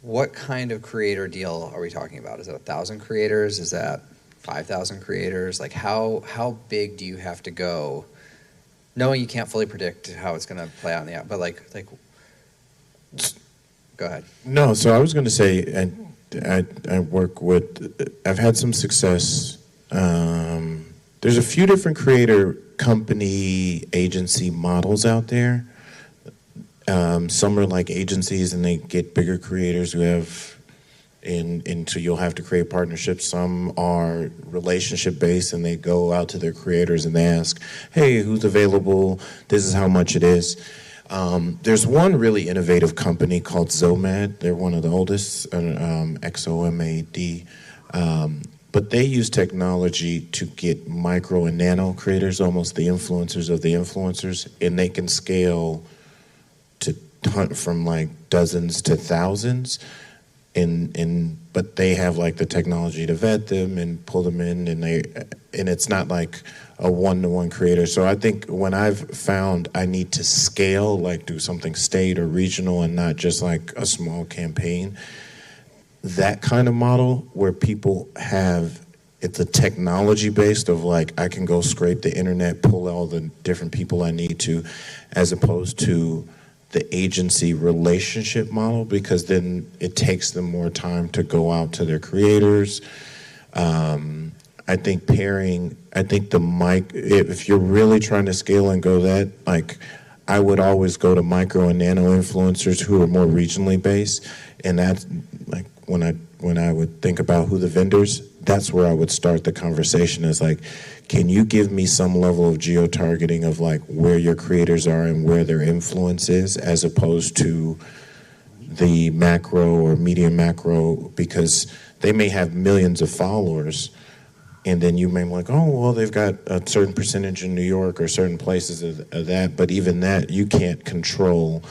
What kind of creator deal are we talking about? Is it 1,000 creators? Is that 5,000 creators? Like how big do you have to go? Knowing you can't fully predict how it's going to play out in the app, but go Go ahead. No, so I was going to say, I work with, I've had some success. There's a few different creator company agency models out there. Some are like agencies and they get bigger creators who have, and so you'll have to create partnerships. Some are relationship based and they go out to their creators and they ask, hey, who's available? This is how much it is. There's one really innovative company called Zomad. They're one of the oldest, XOMAD. But they use technology to get micro and nano creators, almost the influencers of the influencers, and they can scale to hunt from like dozens to thousands. But they have like the technology to vet them and pull them in, and it's not like a one-to-one creator. So I think when I've found I need to scale, like do something state or regional and not just like a small campaign, that kind of model where people have, it's a technology based of like, I can go scrape the internet, pull all the different people I need to, as opposed to the agency relationship model, because then it takes them more time to go out to their creators. I think if you're really trying to scale and go that, like, I would always go to micro and nano influencers who are more regionally based, and that's like when I would think about who the vendors, that's where I would start the conversation, is like, can you give me some level of geo-targeting of like where your creators are and where their influence is, as opposed to the macro or medium macro, because they may have millions of followers, and then you may be like, oh, well, they've got a certain percentage in New York or certain places of that, but even that, you can't control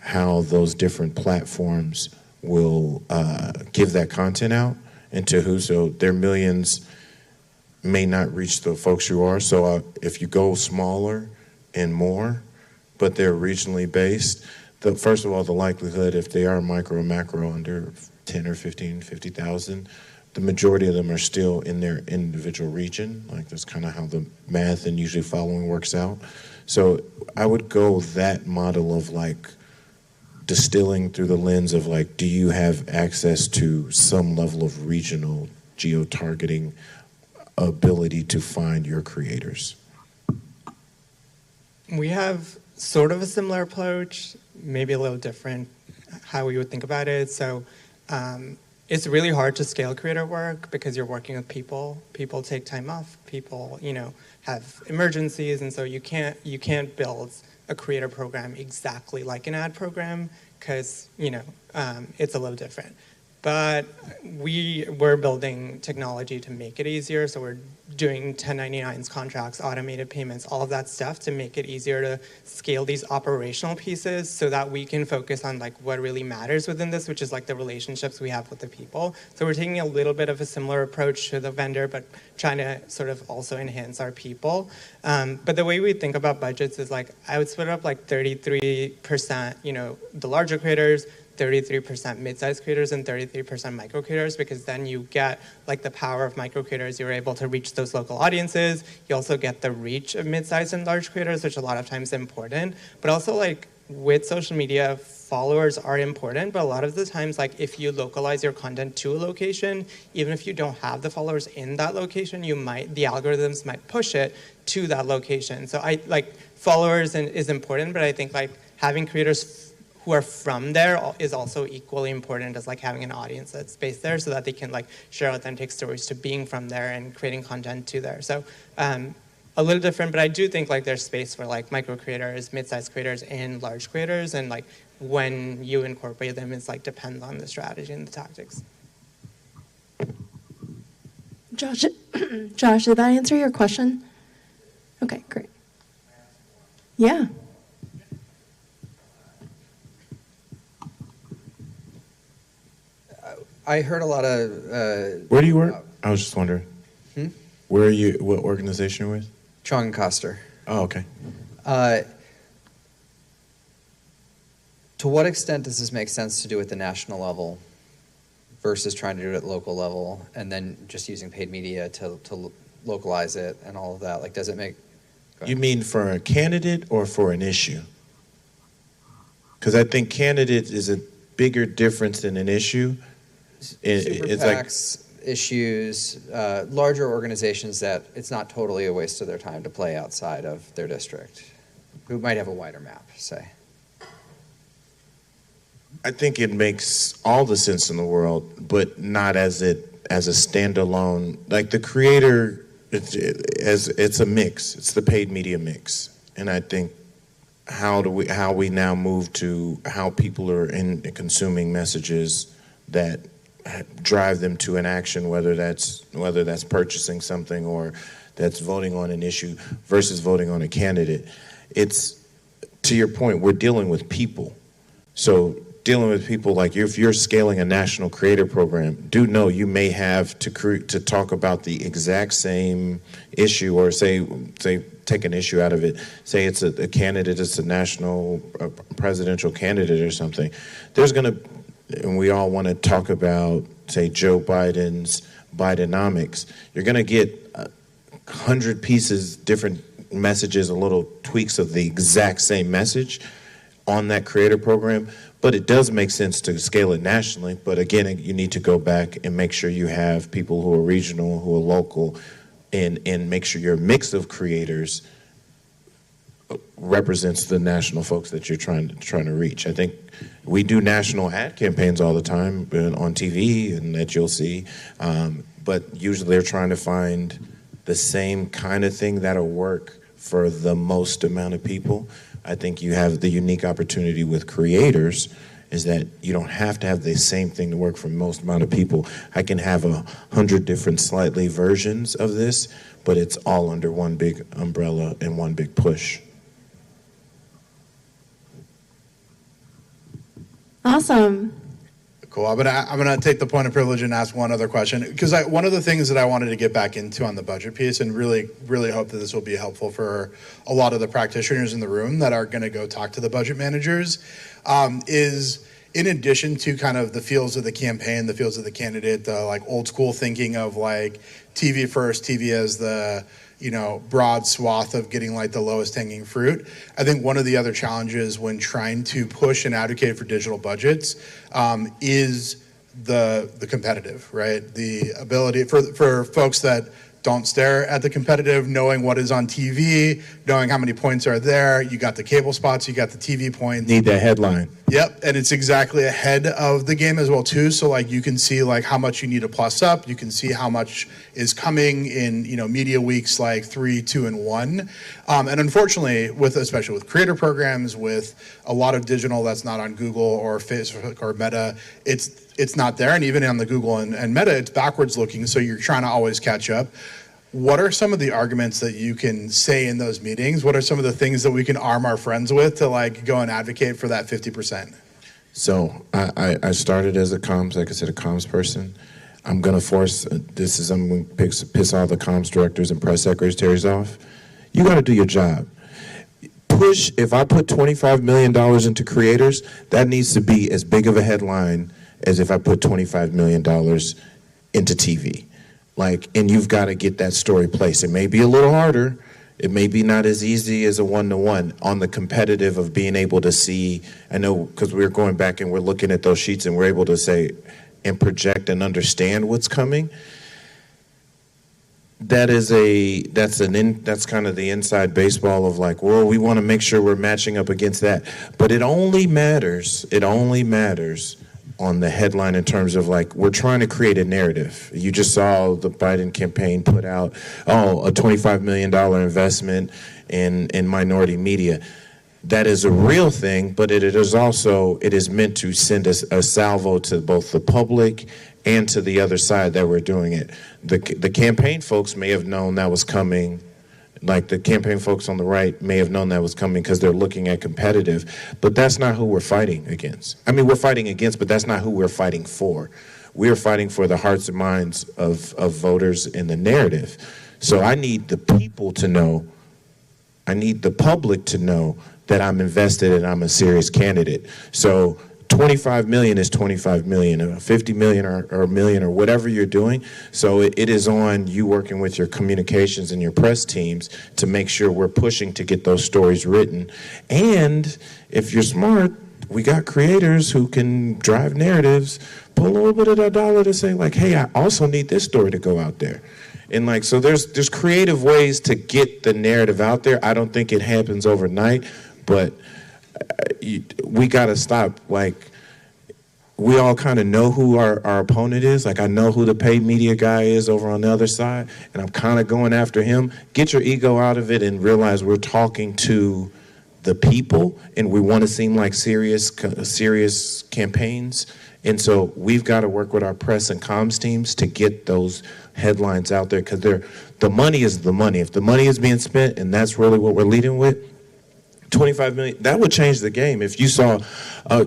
how those different platforms will give that content out and to who. So their millions may not reach the folks you are. So if you go smaller and more, but they're regionally based, first of all, the likelihood, if they are micro or macro under 10 or 15, 50,000, the majority of them are still in their individual region. Like, that's kind of how the math and usually following works out. So I would go that model of like distilling through the lens of like, do you have access to some level of regional geo-targeting ability to find your creators? We have sort of a similar approach, maybe a little different how we would think about it. So it's really hard to scale creator work because you're working with people. People take time off. People, have emergencies, and so you can't build a creator program exactly like an ad program because it's a little different. But we're building technology to make it easier. So we're doing 1099s, contracts, automated payments, all of that stuff to make it easier to scale these operational pieces so that we can focus on like what really matters within this, which is like the relationships we have with the people. So we're taking a little bit of a similar approach to the vendor, but trying to sort of also enhance our people. But the way we think about budgets is like, I would split up like 33%, the larger creators, 33% mid-sized creators, and 33% micro creators, because then you get like the power of micro creators. You're able to reach those local audiences. You also get the reach of mid-sized and large creators, which a lot of times is important. But also like with social media, followers are important, but a lot of the times, like if you localize your content to a location, even if you don't have the followers in that location, the algorithms might push it to that location. So I like followers is important, but I think like having creators who are from there is also equally important as like having an audience that's based there, so that they can like share authentic stories to being from there and creating content to there. So a little different, but I do think like there's space for like micro creators, mid-sized creators, and large creators, and like when you incorporate them, it's like depends on the strategy and the tactics. Josh, did that answer your question? Okay, great. Yeah. I heard a lot of... Where do you work? I was just wondering. Where are you, what organization are you with? Chong and Coster. Oh, okay. To what extent does this make sense to do at the national level versus trying to do it at local level and then just using paid media to localize it and all of that? Like, does it make... You mean for a candidate or for an issue? Because I think candidate is a bigger difference than an issue. Super It's like, PACs, issues, larger organizations that it's not totally a waste of their time to play outside of their district, who might have a wider map, say. I think it makes all the sense in the world, but not as a standalone. Like the creator, it's a mix. It's the paid media mix, and I think how we now move to how people are consuming messages that drive them to an action, whether that's purchasing something or that's voting on an issue versus voting on a candidate. It's, to your point, we're dealing with people. So dealing with people, like if you're scaling a national creator program, do know you may have to talk about the exact same issue, or say take an issue out of it. Say it's a candidate, it's a national presidential candidate or something. There's gonna, and we all want to talk about, say, Joe Biden's Bidenomics. You're gonna get 100 pieces, different messages, a little tweaks of the exact same message on that creator program. But it does make sense to scale it nationally. But again, you need to go back and make sure you have people who are regional, who are local, and make sure your mix of creators represents the national folks that you're trying to reach. I think we do national ad campaigns all the time on TV, and that you'll see. But usually they're trying to find the same kind of thing that'll work for the most amount of people. I think you have the unique opportunity with creators is that you don't have to have the same thing to work for most amount of people. I can have 100 different slightly versions of this, but it's all under one big umbrella and one big push. Awesome. Cool. I'm gonna take the point of privilege and ask one other question, because one of the things that I wanted to get back into on the budget piece, and really hope that this will be helpful for a lot of the practitioners in the room that are going to go talk to the budget managers, is in addition to kind of the feels of the campaign, the feels of the candidate, the like old school thinking of like TV first, TV as the broad swath of getting like the lowest hanging fruit. I think one of the other challenges when trying to push and advocate for digital budgets is the competitive, right? The ability for folks that don't stare at the competitive, knowing what is on TV, knowing how many points are there. You got the cable spots, you got the TV points. Need that headline. Yep, and it's exactly ahead of the game as well too. So like you can see like how much you need to plus up. You can see how much is coming in media weeks like 3, 2, and 1. And unfortunately, especially with creator programs, with a lot of digital that's not on Google or Facebook or Meta, it's not there. And even on the Google and Meta, it's backwards looking. So you're trying to always catch up. What are some of the arguments that you can say in those meetings? What are some of the things that we can arm our friends with to like go and advocate for that 50%? So I started as a comms, like I said, a comms person. I'm going to force, I'm going to piss all the comms directors and press secretaries off. You got to do your job. If I put $25 million into creators, that needs to be as big of a headline as if I put $25 million into TV. And you've got to get that story placed. It may be a little harder. It may be not as easy as a one-to-one on the competitive of being able to see. I know, because we're going back and we're looking at those sheets and we're able to say and project and understand what's coming. That's kind of the inside baseball of like, well, we want to make sure we're matching up against that. But it only matters on the headline in terms of like, we're trying to create a narrative. You just saw the Biden campaign put out, a $25 million investment in minority media. That is a real thing, but it is meant to send a salvo to both the public and to the other side that we're doing it. The campaign folks may have known that was coming. Like the campaign folks on the right may have known that was coming because they're looking at competitive, but that's not who we're fighting against. I mean, we're fighting against, but that's not who we're fighting for. We're fighting for the hearts and minds of voters in the narrative. So I need the people to know, I need the public to know that I'm invested and I'm a serious candidate. So 25 million is 25 million, 50 million or a million or whatever you're doing. So it is on you working with your communications and your press teams to make sure we're pushing to get those stories written. And if you're smart, we got creators who can drive narratives, put a little bit of that dollar to say like, hey, I also need this story to go out there. And like, so there's creative ways to get the narrative out there. I don't think it happens overnight, but we got to stop. Like, we all kind of know who our opponent is. Like, I know who the paid media guy is over on the other side, and I'm kind of going after him. Get your ego out of it and realize we're talking to the people, and we want to seem like serious campaigns. And so we've got to work with our press and comms teams to get those headlines out there, because the money is the money. If the money is being spent, and that's really what we're leading with, 25 million, that would change the game. If you saw a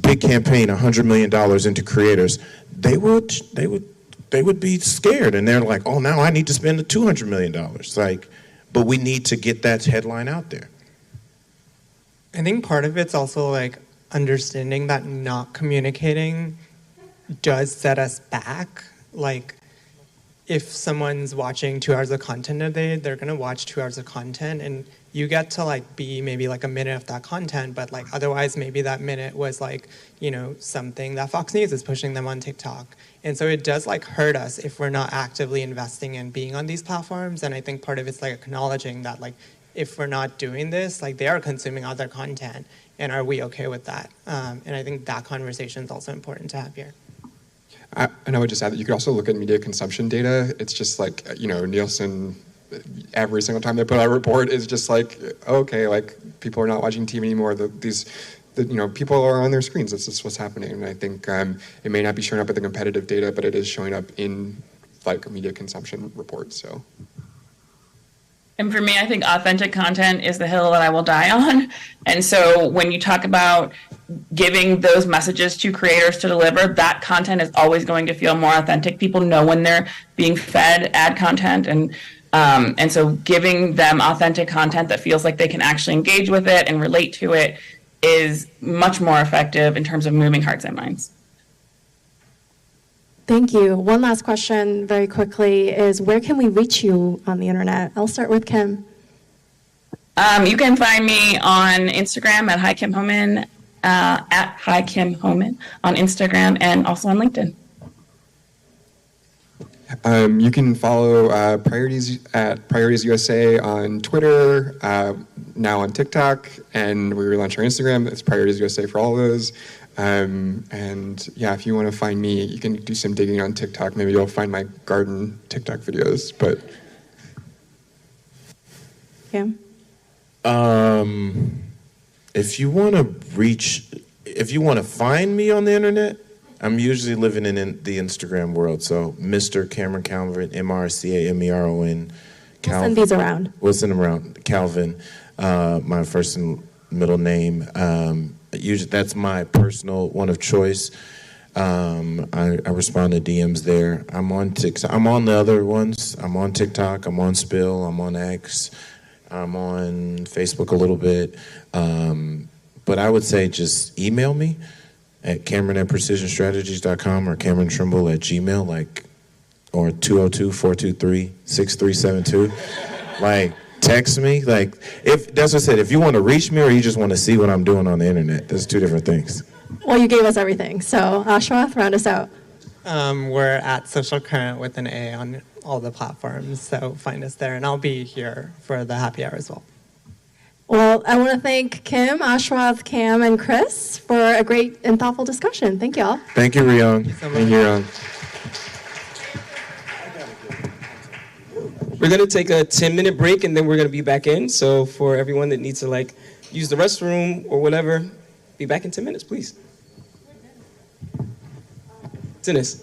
big campaign, $100 million into creators, they would be scared, and they're like, oh, now I need to spend the $200 million. Like, but we need to get that headline out there. I think part of it's also like understanding that not communicating does set us back. Like, if someone's watching 2 hours of content a day, they're gonna watch 2 hours of content, and you get to like be maybe like a minute of that content, but like otherwise maybe that minute was like, you know, something that Fox News is pushing them on TikTok. And so it does like hurt us if we're not actively investing in being on these platforms. And I think part of it's like acknowledging that like, if we're not doing this, like they are consuming other content, and are we okay with that? And I think that conversation is also important to have here. And I would just add that you could also look at media consumption data. It's just like, you know, Nielsen, every single time they put out a report is just like, okay, like people are not watching TV anymore. You know, people are on their screens. That's just what's happening. And I think it may not be showing up in the competitive data, but it is showing up in like media consumption reports. So. And for me, I think authentic content is the hill that I will die on. And so when you talk about giving those messages to creators to deliver, that content is always going to feel more authentic. People know when they're being fed ad content. And so giving them authentic content that feels like they can actually engage with it and relate to it is much more effective in terms of moving hearts and minds. Thank you. One last question very quickly is, where can we reach you on the internet? I'll start with Kim. You can find me on Instagram at HiKimHoman, at HiKimHoman on Instagram, and also on LinkedIn. You can follow Priorities at Priorities USA on Twitter, now on TikTok, and we relaunch our Instagram. It's Priorities USA for all of those. And yeah, if you want to find me, you can do some digging on TikTok. Maybe you'll find my garden TikTok videos, but. Yeah. If you want to find me on the internet, I'm usually living in the Instagram world. So Mr. Cameron Calvin, MRCAMERON. We'll send these around. We'll send them around. Calvin, my first and middle name. Usually that's my personal one of choice. I respond to DMs there. I'm on TikTok. I'm on the other ones. I'm on TikTok. I'm on Spill. I'm on X. I'm on Facebook a little bit. But I would say just email me at Cameron@precisionstrategies.com or Cameron Trimble at Gmail, or 202-423-6372. Text me. If that's what I said, if you want to reach me or you just want to see what I'm doing on the internet, there's two different things. Well, you gave us everything. So Ashwath, round us out. We're at Social Current with an A on all the platforms, so find us there, and I'll be here for the happy hour as well. Well, I want to thank Kim, Ashwath, Cam, and Chris for a great and thoughtful discussion. Thank you all. Thank you, Rhian. Thank you, Rhian. We're going to take a 10-minute break, and then we're going to be back in. So for everyone that needs to use the restroom or whatever, be back in 10 minutes, please. Dennis.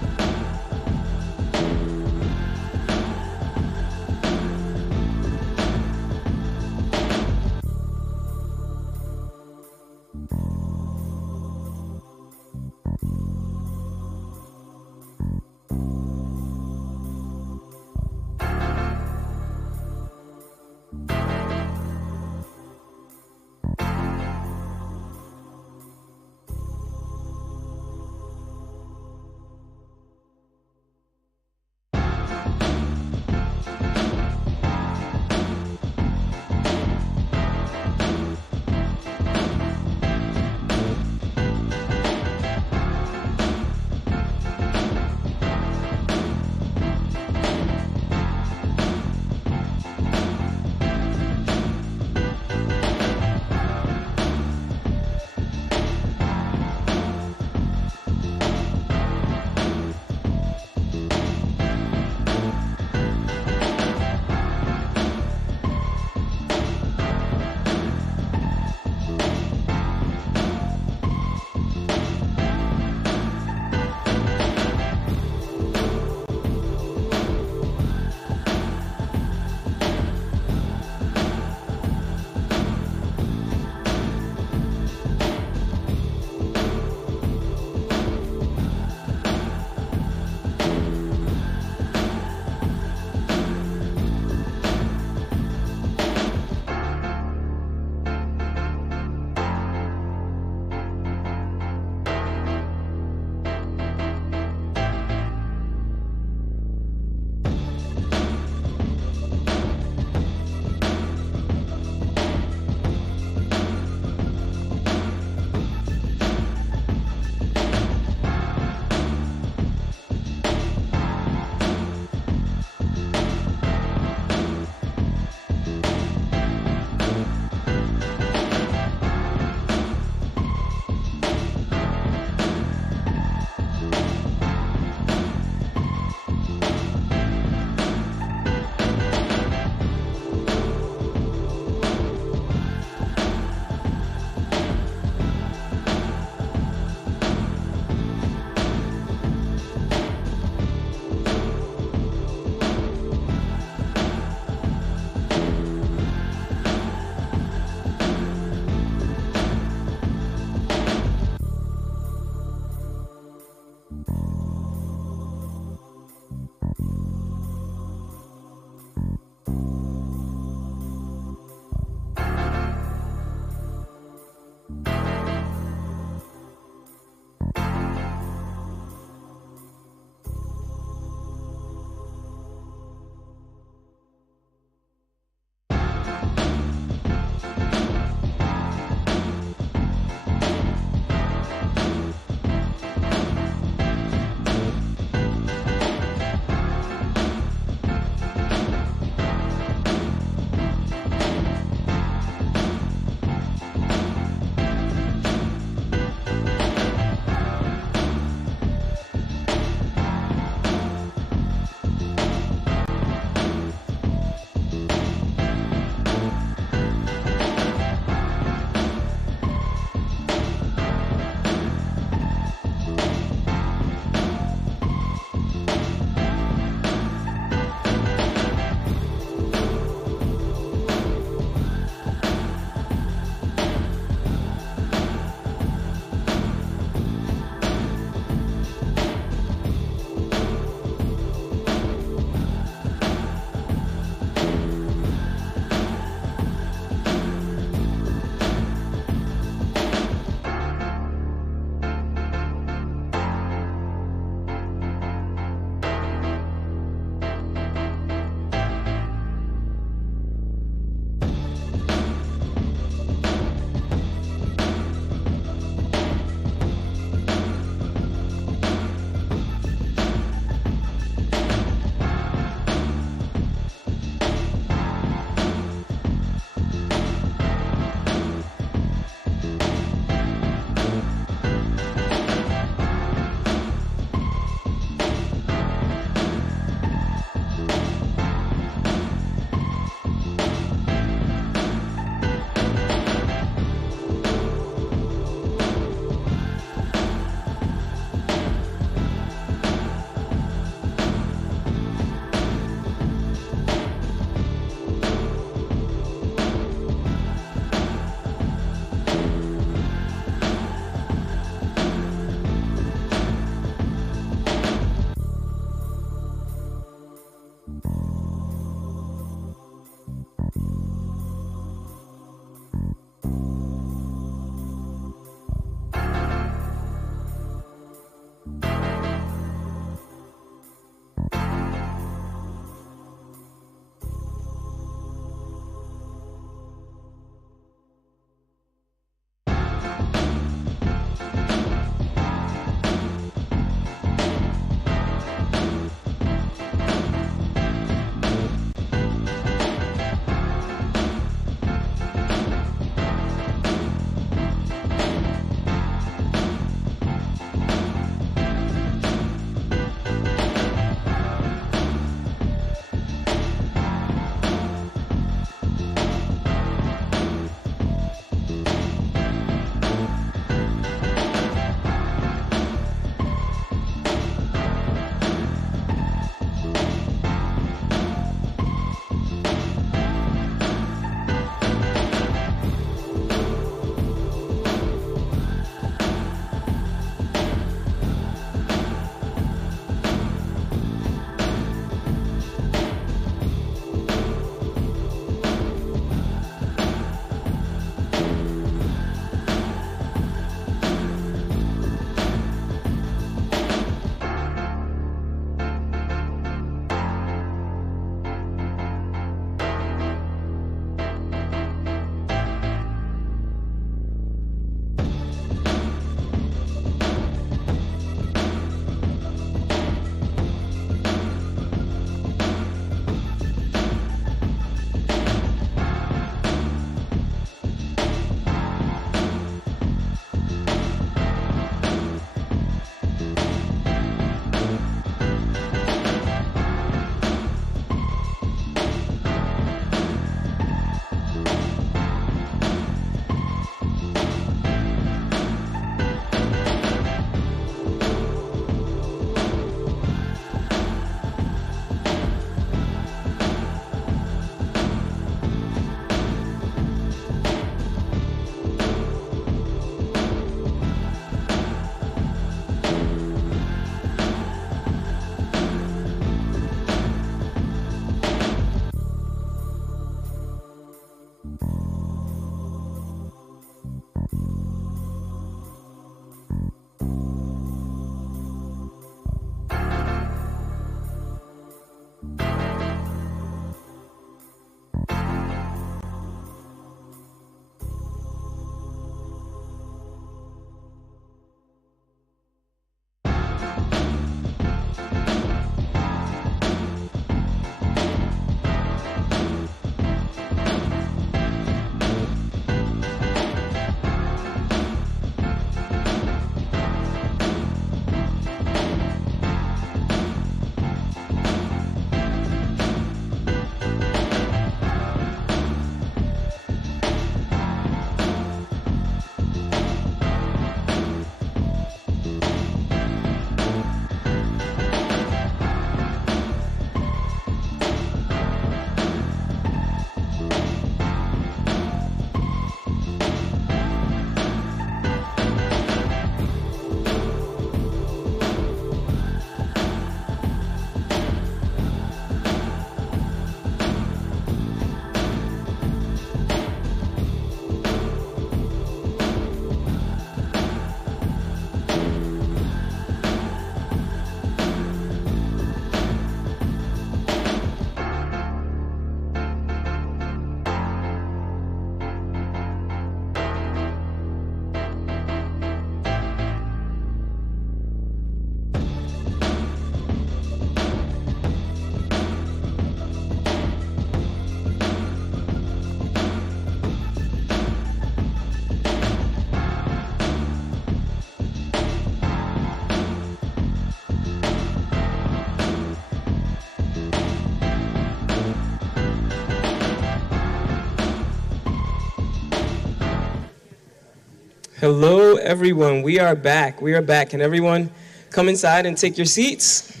Hello, everyone. We are back. We are back. Can everyone come inside and take your seats?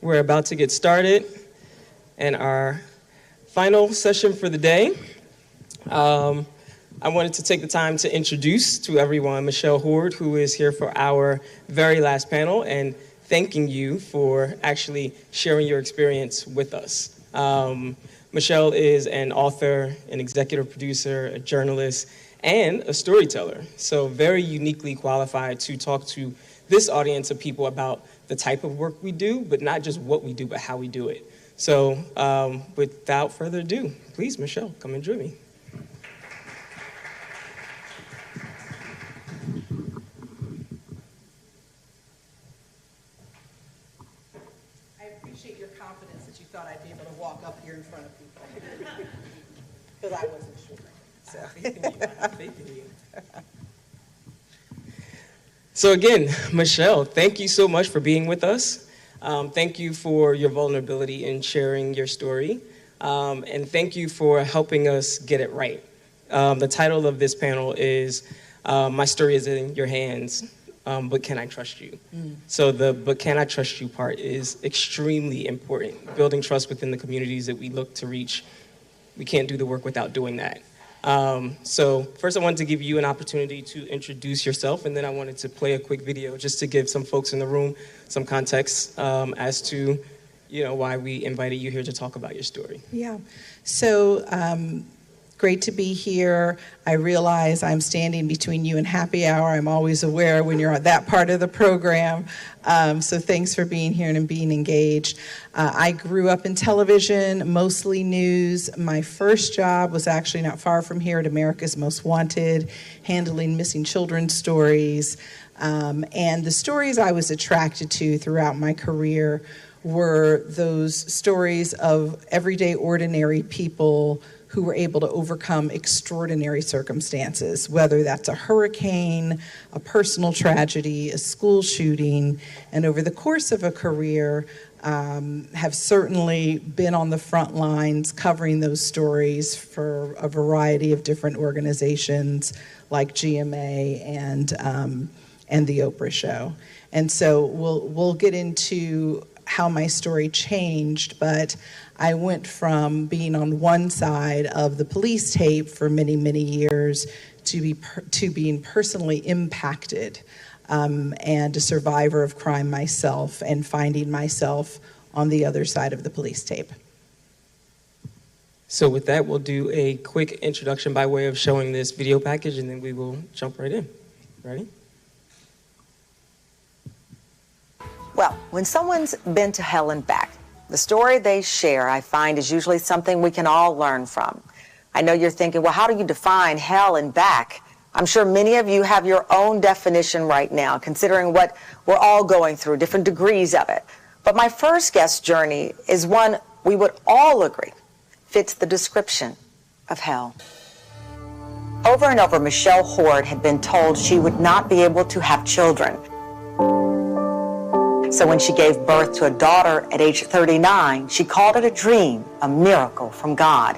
We're about to get started. And our final session for the day, I wanted to take the time to introduce to everyone Michelle Hoard, who is here for our very last panel, and thanking you for actually sharing your experience with us. Michelle is an author, an executive producer, a journalist, and a storyteller. So very uniquely qualified to talk to this audience of people about the type of work we do, but not just what we do, but how we do it. So without further ado, please, Michelle, come and join me. I appreciate your confidence that you thought I'd be able to walk up here in front of people. Because I wasn't sure. So. I'm faithing you. So again, Michelle, thank you so much for being with us. Thank you for your vulnerability in sharing your story. And thank you for helping us get it right. The title of this panel is My Story is in Your Hands, but Can I Trust You? So the but can I trust you part is extremely important. Building trust within the communities that we look to reach. We can't do the work without doing that. So first I wanted to give you an opportunity to introduce yourself, and then I wanted to play a quick video just to give some folks in the room some context as to, why we invited you here to talk about your story. Yeah. So great to be here. I realize I'm standing between you and happy hour. I'm always aware when you're on that part of the program. So thanks for being here and being engaged. I grew up in television, mostly news. My first job was actually not far from here at America's Most Wanted, handling missing children's stories. And the stories I was attracted to throughout my career were those stories of everyday, ordinary people who were able to overcome extraordinary circumstances, whether that's a hurricane, a personal tragedy, a school shooting, and over the course of a career, have certainly been on the front lines covering those stories for a variety of different organizations like GMA and the Oprah Show. And so we'll get into how my story changed, but I went from being on one side of the police tape for many, many years to being personally impacted and a survivor of crime myself and finding myself on the other side of the police tape. So with that, we'll do a quick introduction by way of showing this video package, and then we will jump right in. Ready? Well, when someone's been to hell and back, the story they share, I find, is usually something we can all learn from. I know you're thinking, well, how do you define hell and back? I'm sure many of you have your own definition right now, considering what we're all going through, different degrees of it. But my first guest journey is one we would all agree fits the description of hell. Over and over, Michelle Hoard had been told she would not be able to have children. So when she gave birth to a daughter at age 39, she called it a dream, a miracle from God.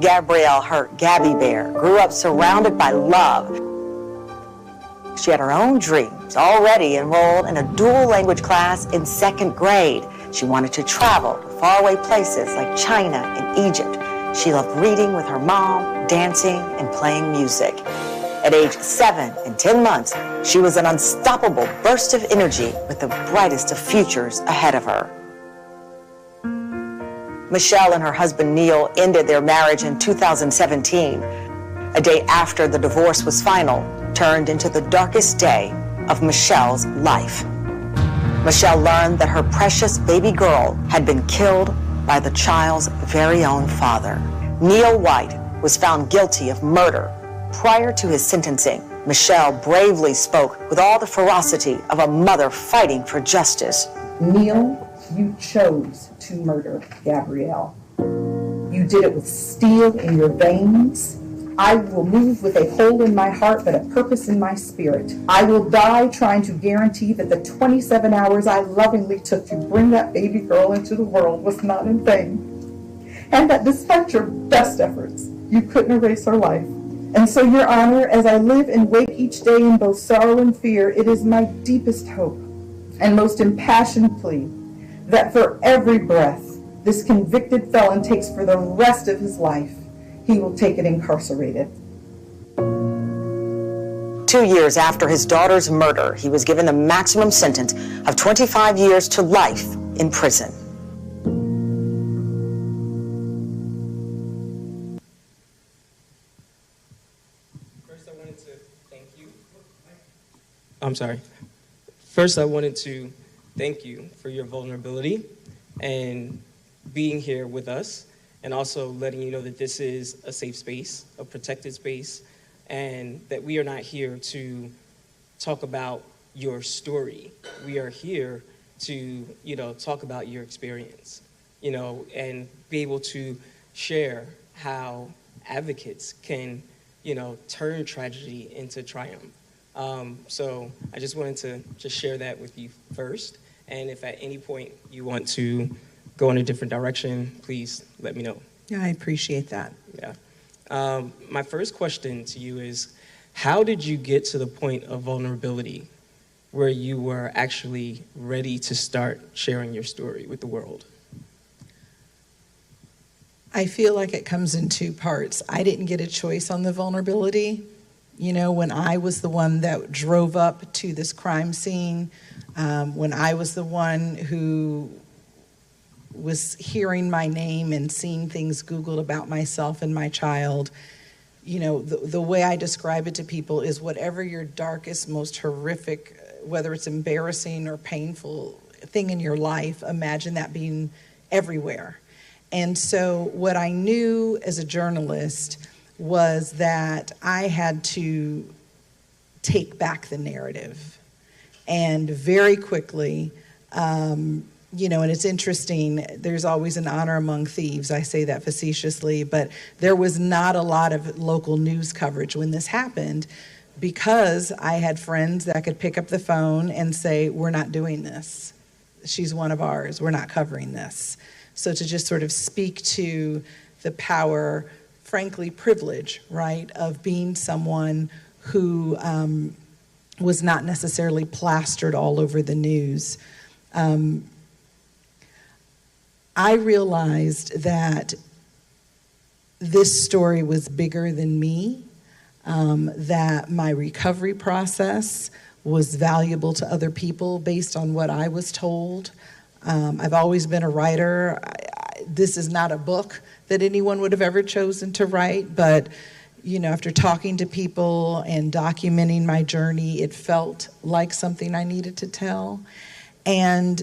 Gabrielle, her Gabby Bear, grew up surrounded by love. She had her own dreams, already enrolled in a dual language class in 2nd grade. She wanted to travel to faraway places like China and Egypt. She loved reading with her mom, dancing, and playing music. At age 7 and 10 months, she was an unstoppable burst of energy with the brightest of futures ahead of her. Michelle and her husband Neil ended their marriage in 2017. A day after the divorce was final, turned into the darkest day of Michelle's life. Michelle learned that her precious baby girl had been killed by the child's very own father. Neil White was found guilty of murder. Prior to his sentencing, Michelle bravely spoke with all the ferocity of a mother fighting for justice. Neil, you chose to murder Gabrielle. You did it with steel in your veins. I will move with a hole in my heart, but a purpose in my spirit. I will die trying to guarantee that the 27 hours I lovingly took to bring that baby girl into the world was not in vain. And that despite your best efforts, you couldn't erase her life. And so, Your Honor, as I live and wake each day in both sorrow and fear, it is my deepest hope and most impassioned plea that for every breath this convicted felon takes for the rest of his life, he will take it incarcerated. 2 years after his daughter's murder, he was given the maximum sentence of 25 years to life in prison. I'm sorry. First, I wanted to thank you for your vulnerability and being here with us, and also letting you know that this is a safe space, a protected space, and that we are not here to talk about your story. We are here to, talk about your experience, and be able to share how advocates can, turn tragedy into triumph. So I just wanted to just share that with you first. And if at any point you want to go in a different direction, please let me know. Yeah, I appreciate that. Yeah. My first question to you is, how did you get to the point of vulnerability where you were actually ready to start sharing your story with the world? I feel like it comes in two parts. I didn't get a choice on the vulnerability. When I was the one that drove up to this crime scene, when I was the one who was hearing my name and seeing things Googled about myself and my child, the way I describe it to people is whatever your darkest, most horrific, whether it's embarrassing or painful thing in your life, imagine that being everywhere. And so what I knew as a journalist was that I had to take back the narrative. And very quickly, and it's interesting, there's always an honor among thieves. I say that facetiously, but there was not a lot of local news coverage when this happened, because I had friends that could pick up the phone and say, we're not doing this. She's one of ours. We're not covering this. So to just sort of speak to the power, frankly, privilege, right, of being someone who was not necessarily plastered all over the news. I realized that this story was bigger than me, that my recovery process was valuable to other people based on what I was told. I've always been a writer. This is not a book that anyone would have ever chosen to write, but after talking to people and documenting my journey, it felt like something I needed to tell. And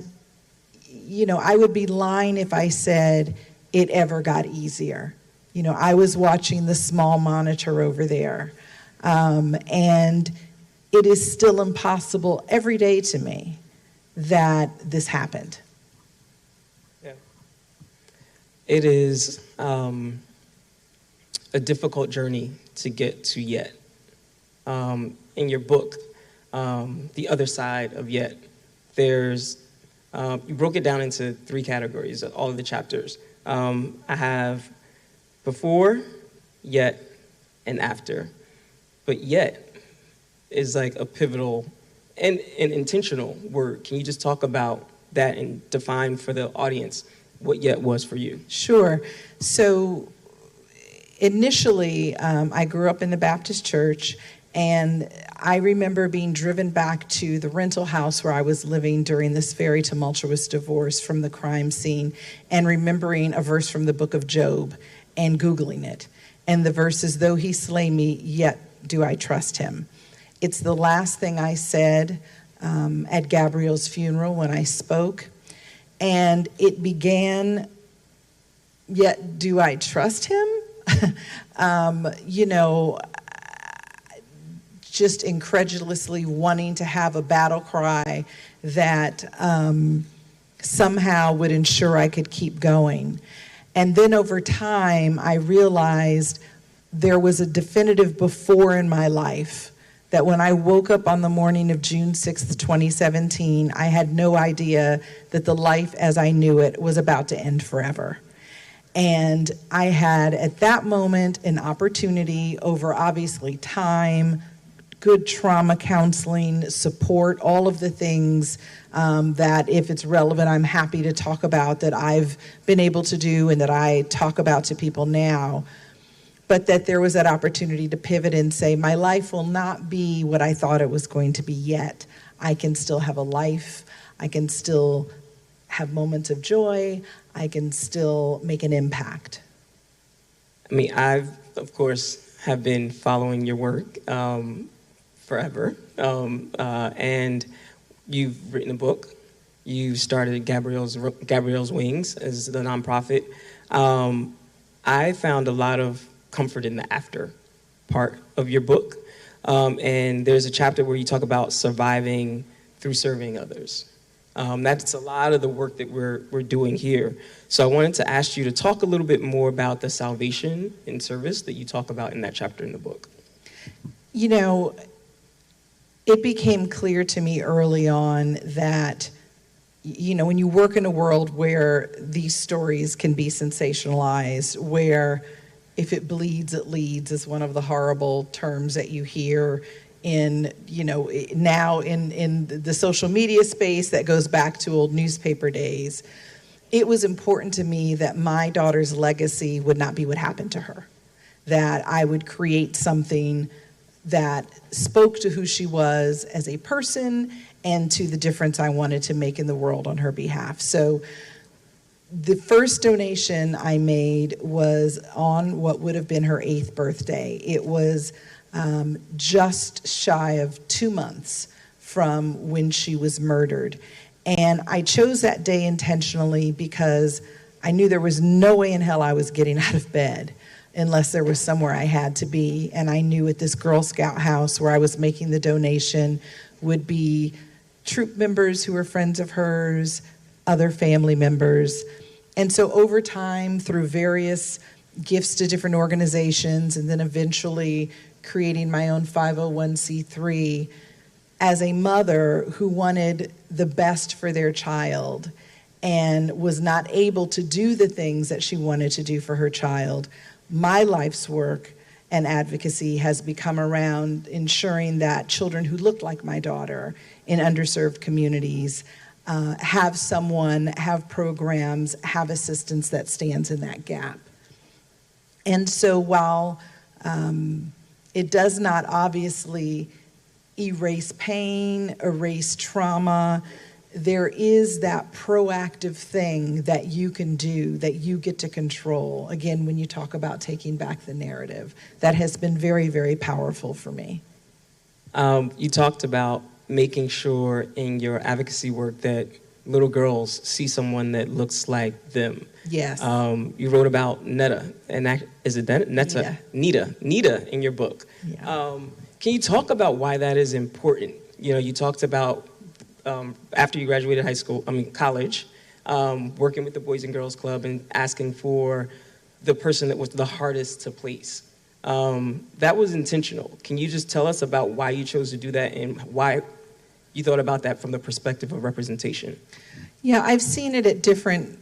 I would be lying if I said it ever got easier. I was watching the small monitor over there, and it is still impossible every day to me that this happened. It is a difficult journey to get to Yet. In your book, The Other Side of Yet, there's, you broke it down into 3 categories, all of the chapters. I have before, yet, and after. But yet is like a pivotal and an intentional word. Can you just talk about that and define for the audience what yet was for you? Sure. So initially, I grew up in the Baptist church, and I remember being driven back to the rental house where I was living during this very tumultuous divorce from the crime scene, and remembering a verse from the book of Job and Googling it. And the verse is, though he slay me, yet do I trust him. It's the last thing I said at Gabrielle's funeral when I spoke. And it began, yet do I trust him? Just incredulously wanting to have a battle cry that somehow would ensure I could keep going. And then over time, I realized there was a definitive before in my life, that when I woke up on the morning of June 6th, 2017, I had no idea that the life as I knew it was about to end forever. And I had at that moment an opportunity over obviously time, good trauma counseling, support, all of the things that if it's relevant, I'm happy to talk about that I've been able to do and that I talk about to people now. But that there was that opportunity to pivot and say, my life will not be what I thought it was going to be yet. I can still have a life. I can still have moments of joy. I can still make an impact. I mean, I've, of course, have been following your work forever. And you've written a book. You started Gabrielle's Wings as the nonprofit. I found a lot of comfort in the after part of your book. And there's a chapter where you talk about surviving through serving others. That's a lot of the work that we're doing here. So I wanted to ask you to talk a little bit more about the salvation and service that you talk about in that chapter in the book. You know, it became clear to me early on that, you know, when you work in a world where these stories can be sensationalized, where if it bleeds, it leads is one of the horrible terms that you hear in, you know, now in the social media space that goes back to old newspaper days. It was important to me that my daughter's legacy would not be what happened to her, that I would create something that spoke to who she was as a person and to the difference I wanted to make in the world on her behalf. So the first donation I made was on what would have been her 8th birthday. It was just shy of 2 months from when she was murdered. And I chose that day intentionally because I knew there was no way in hell I was getting out of bed unless there was somewhere I had to be. And I knew at this Girl Scout house where I was making the donation would be troop members who were friends of hers, other family members. And so over time, through various gifts to different organizations, and then eventually creating my own 501c3, as a mother who wanted the best for their child and was not able to do the things that she wanted to do for her child, my life's work and advocacy has become around ensuring that children who look like my daughter in underserved communities have someone, have programs, have assistance that stands in that gap. And so while it does not obviously erase pain, erase trauma, there is that proactive thing that you can do, that you get to control. Again, when you talk about taking back the narrative, that has been very, very powerful for me. You talked about making sure in your advocacy work that little girls see someone that looks like them. Yes. You wrote about Netta, and is it Netta? Nita in your book. Yeah. Can you talk about why that is important? You know, you talked about after you graduated college, working with the Boys and Girls Club and asking for the person that was the hardest to place. That was intentional. Can you just tell us about why you chose to do that and why you thought about that from the perspective of representation? Yeah, I've seen it at different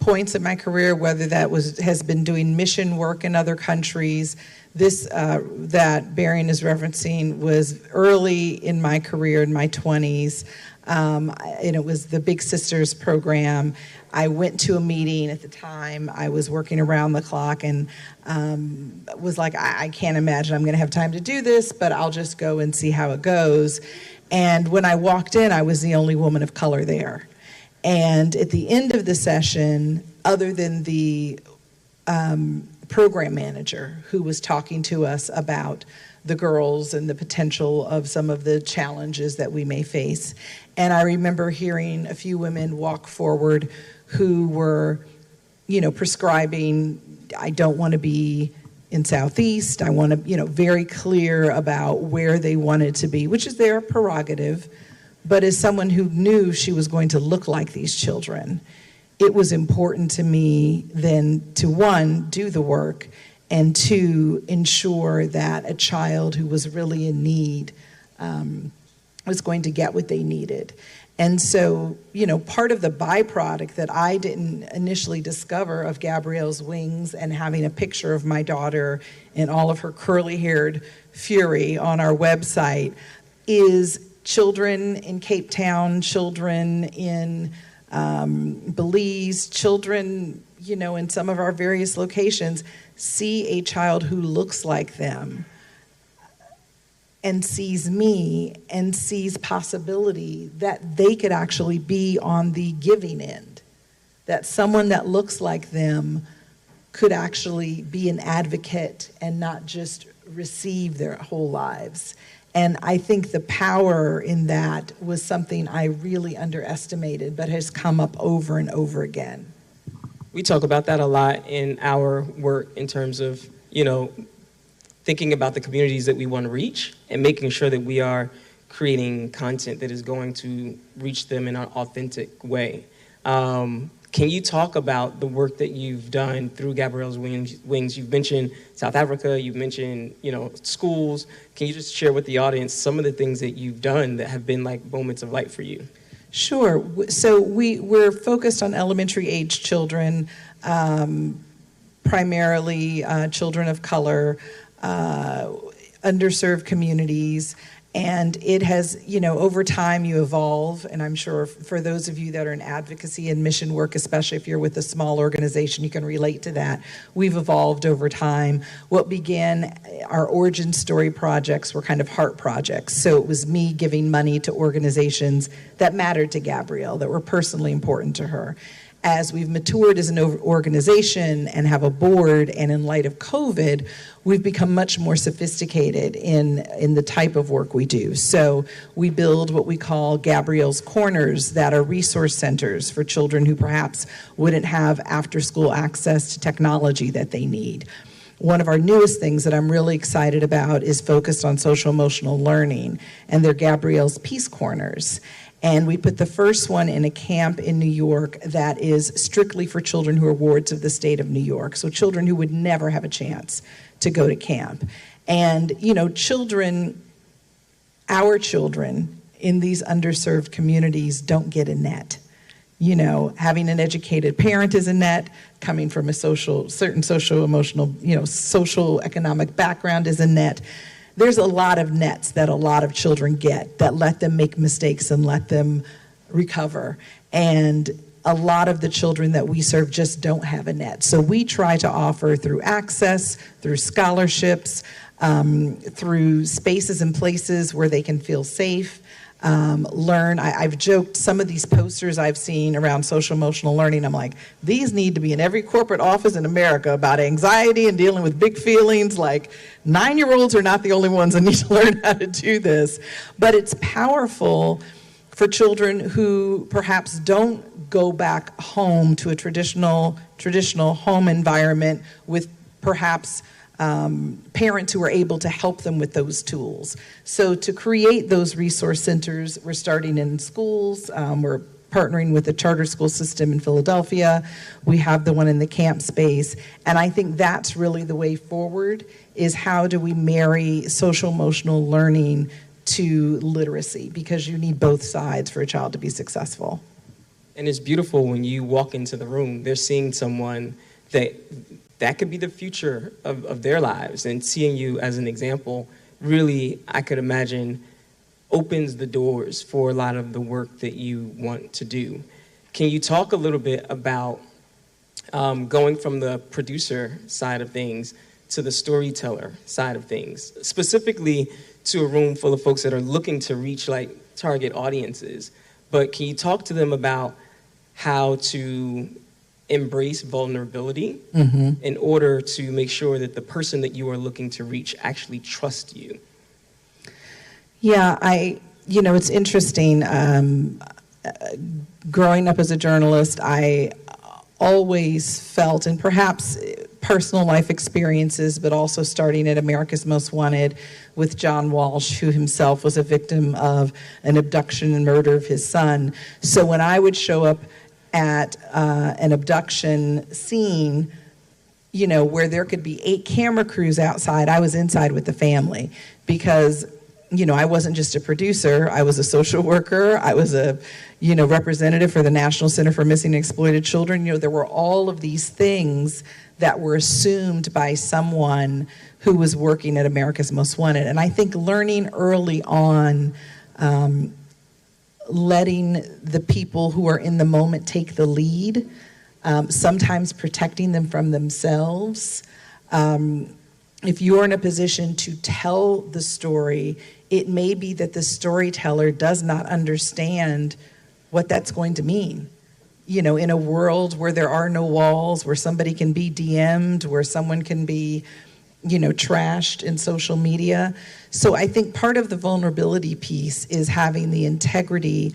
points in my career, whether that has been doing mission work in other countries. This that Barian is referencing was early in my career, in my 20s, and it was the Big Sisters program. I went to a meeting at the time. I was working around the clock and was like, I can't imagine I'm going to have time to do this, but I'll just go and see how it goes. And when I walked in, I was the only woman of color there. And at the end of the session, other than the program manager who was talking to us about the girls and the potential of some of the challenges that we may face. And I remember hearing a few women walk forward who were, prescribing, I don't want to be in Southeast. I want to, very clear about where they wanted to be, which is their prerogative. But as someone who knew she was going to look like these children, it was important to me then to, one, do the work, and two, ensure that a child who was really in need was going to get what they needed. And so, part of the byproduct that I didn't initially discover of Gabrielle's wings and having a picture of my daughter in all of her curly-haired fury on our website is children in Cape Town, children in Belize, children, in some of our various locations, see a child who looks like them and sees me and sees possibility that they could actually be on the giving end, that someone that looks like them could actually be an advocate and not just receive their whole lives. And I think the power in that was something I really underestimated, but has come up over and over again. We talk about that a lot in our work in terms of, thinking about the communities that we want to reach and making sure that we are creating content that is going to reach them in an authentic way. Can you talk about the work that you've done through Gabrielle's Wings? You've mentioned South Africa, you've mentioned, schools. Can you just share with the audience some of the things that you've done that have been like moments of light for you? Sure. So we're focused on elementary age children, primarily children of color, underserved communities, and it has, over time you evolve, and I'm sure for those of you that are in advocacy and mission work, especially if you're with a small organization, you can relate to that. We've evolved over time. What began our origin story projects were kind of heart projects, so it was me giving money to organizations that mattered to Gabrielle, that were personally important to her. As we've matured as an organization and have a board, and in light of COVID, we've become much more sophisticated in the type of work we do. So we build what we call Gabrielle's Corners, that are resource centers for children who perhaps wouldn't have after-school access to technology that they need. One of our newest things that I'm really excited about is focused on social-emotional learning, and they're Gabrielle's Peace Corners. And we put the first one in a camp in New York that is strictly for children who are wards of the state of New York. So children who would never have a chance to go to camp. And, children, our children in these underserved communities don't get a net. Having an educated parent is a net, coming from a certain social-emotional, social economic background is a net. There's a lot of nets that a lot of children get that let them make mistakes and let them recover. And a lot of the children that we serve just don't have a net. So we try to offer through access, through scholarships, through spaces and places where they can feel safe, learn. I've joked, some of these posters I've seen around social emotional learning, I'm like, these need to be in every corporate office in America about anxiety and dealing with big feelings. Like, 9-year-olds are not the only ones that need to learn how to do this. But it's powerful for children who perhaps don't go back home to a traditional home environment with perhaps parents who are able to help them with those tools. So to create those resource centers, we're starting in schools. We're partnering with the charter school system in Philadelphia. We have the one in the camp space. And I think that's really the way forward, is how do we marry social emotional learning to literacy, because you need both sides for a child to be successful. And it's beautiful when you walk into the room, they're seeing someone that could be the future of their lives, and seeing you as an example really, I could imagine, opens the doors for a lot of the work that you want to do. Can you talk a little bit about going from the producer side of things to the storyteller side of things, specifically to a room full of folks that are looking to reach like target audiences, but can you talk to them about how to embrace vulnerability in order to make sure that the person that you are looking to reach actually trusts you? Yeah, it's interesting. Growing up as a journalist, I always felt, and perhaps personal life experiences, but also starting at America's Most Wanted with John Walsh, who himself was a victim of an abduction and murder of his son. So when I would show up at an abduction scene, where there could be 8 camera crews outside, I was inside with the family, because I wasn't just a producer, I was a social worker, I was a, representative for the National Center for Missing and Exploited Children. There were all of these things that were assumed by someone who was working at America's Most Wanted. And I think learning early on, letting the people who are in the moment take the lead, sometimes protecting them from themselves. If you're in a position to tell the story, it may be that the storyteller does not understand what that's going to mean. In a world where there are no walls, where somebody can be DM'd, where someone can be, trashed in social media. So I think part of the vulnerability piece is having the integrity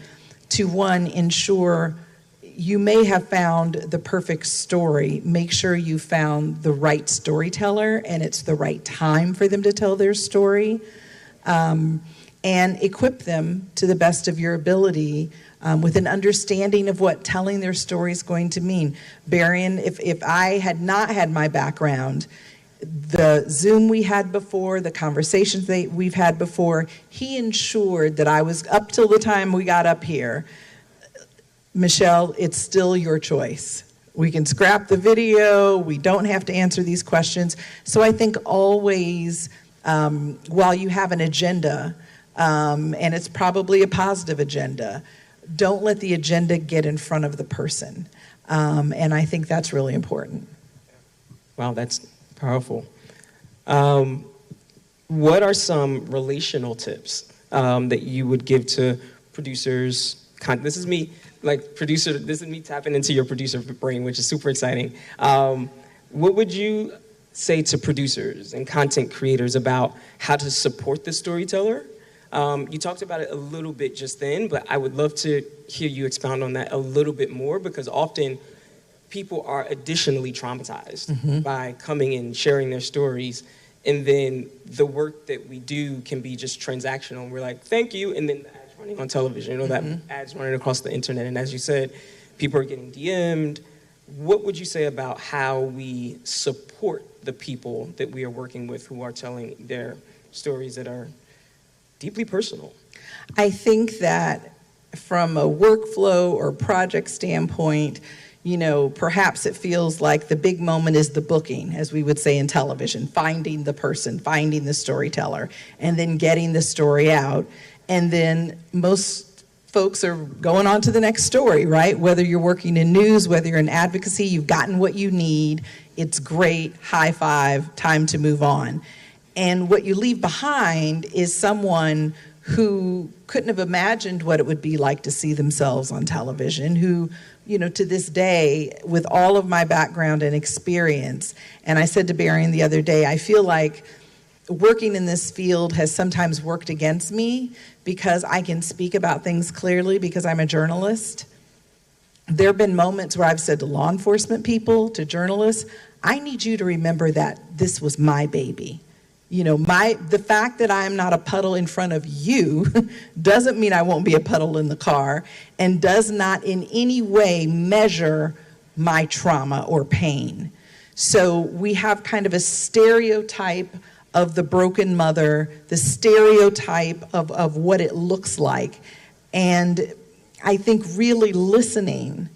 to, one, ensure you may have found the perfect story. Make sure you found the right storyteller and it's the right time for them to tell their story. And equip them to the best of your ability with an understanding of what telling their story is going to mean. Barian, if I had not had my background, the Zoom we had before, the conversations we've had before, he ensured that I was, up till the time we got up here, Michelle, it's still your choice. We can scrap the video. We don't have to answer these questions. So I think always, while you have an agenda, and it's probably a positive agenda, don't let the agenda get in front of the person. And I think that's really important. Wow, that's powerful. What are some relational tips that you would give to producers? This is me, producer. This is me tapping into your producer brain, which is super exciting. What would you say to producers and content creators about how to support the storyteller? You talked about it a little bit just then, but I would love to hear you expound on that a little bit more, because often people are additionally traumatized by coming and sharing their stories, and then the work that we do can be just transactional. We're like, thank you, and then the ads running on television, that ads running across the internet, and as you said, people are getting DM'd. What would you say about how we support the people that we are working with who are telling their stories that are deeply personal? I think that from a workflow or project standpoint, perhaps it feels like the big moment is the booking, as we would say in television, finding the person, finding the storyteller, and then getting the story out. And then most folks are going on to the next story, right? Whether you're working in news, whether you're in advocacy, you've gotten what you need. It's great, high five, time to move on. And what you leave behind is someone who couldn't have imagined what it would be like to see themselves on television, who, to this day, with all of my background and experience, and I said to Barian the other day, I feel like working in this field has sometimes worked against me because I can speak about things clearly because I'm a journalist. There have been moments where I've said to law enforcement people, to journalists, I need you to remember that this was my baby. The fact that I'm not a puddle in front of you doesn't mean I won't be a puddle in the car, and does not in any way measure my trauma or pain. So we have kind of a stereotype of the broken mother, the stereotype of what it looks like. And I think really listening,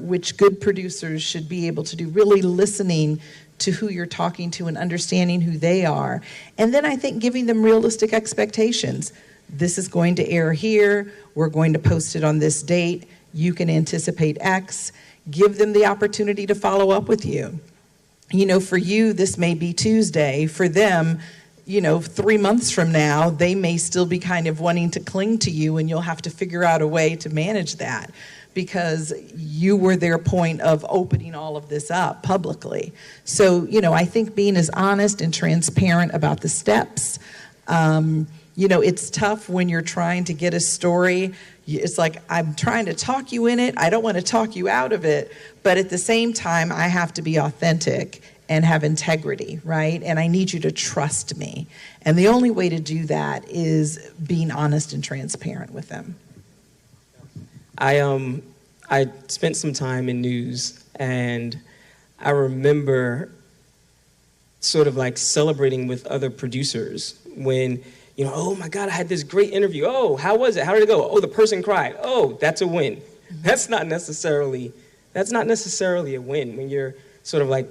which good producers should be able to do, really listening to who you're talking to and understanding who they are. And then I think giving them realistic expectations. This is going to air here. We're going to post it on this date. You can anticipate X. Give them the opportunity to follow up with you. For you, this may be Tuesday. For them, 3 months from now, they may still be kind of wanting to cling to you, and you'll have to figure out a way to manage that, because you were their point of opening all of this up publicly. So, I think being as honest and transparent about the steps. It's tough when you're trying to get a story. It's like, I'm trying to talk you in it. I don't want to talk you out of it. But at the same time, I have to be authentic and have integrity, right? And I need you to trust me. And the only way to do that is being honest and transparent with them. I spent some time in news, and I remember sort of like celebrating with other producers when oh my God, I had this great interview. Oh, how was it? How did it go? Oh, the person cried. Oh, that's a win. That's not necessarily a win when you're sort of like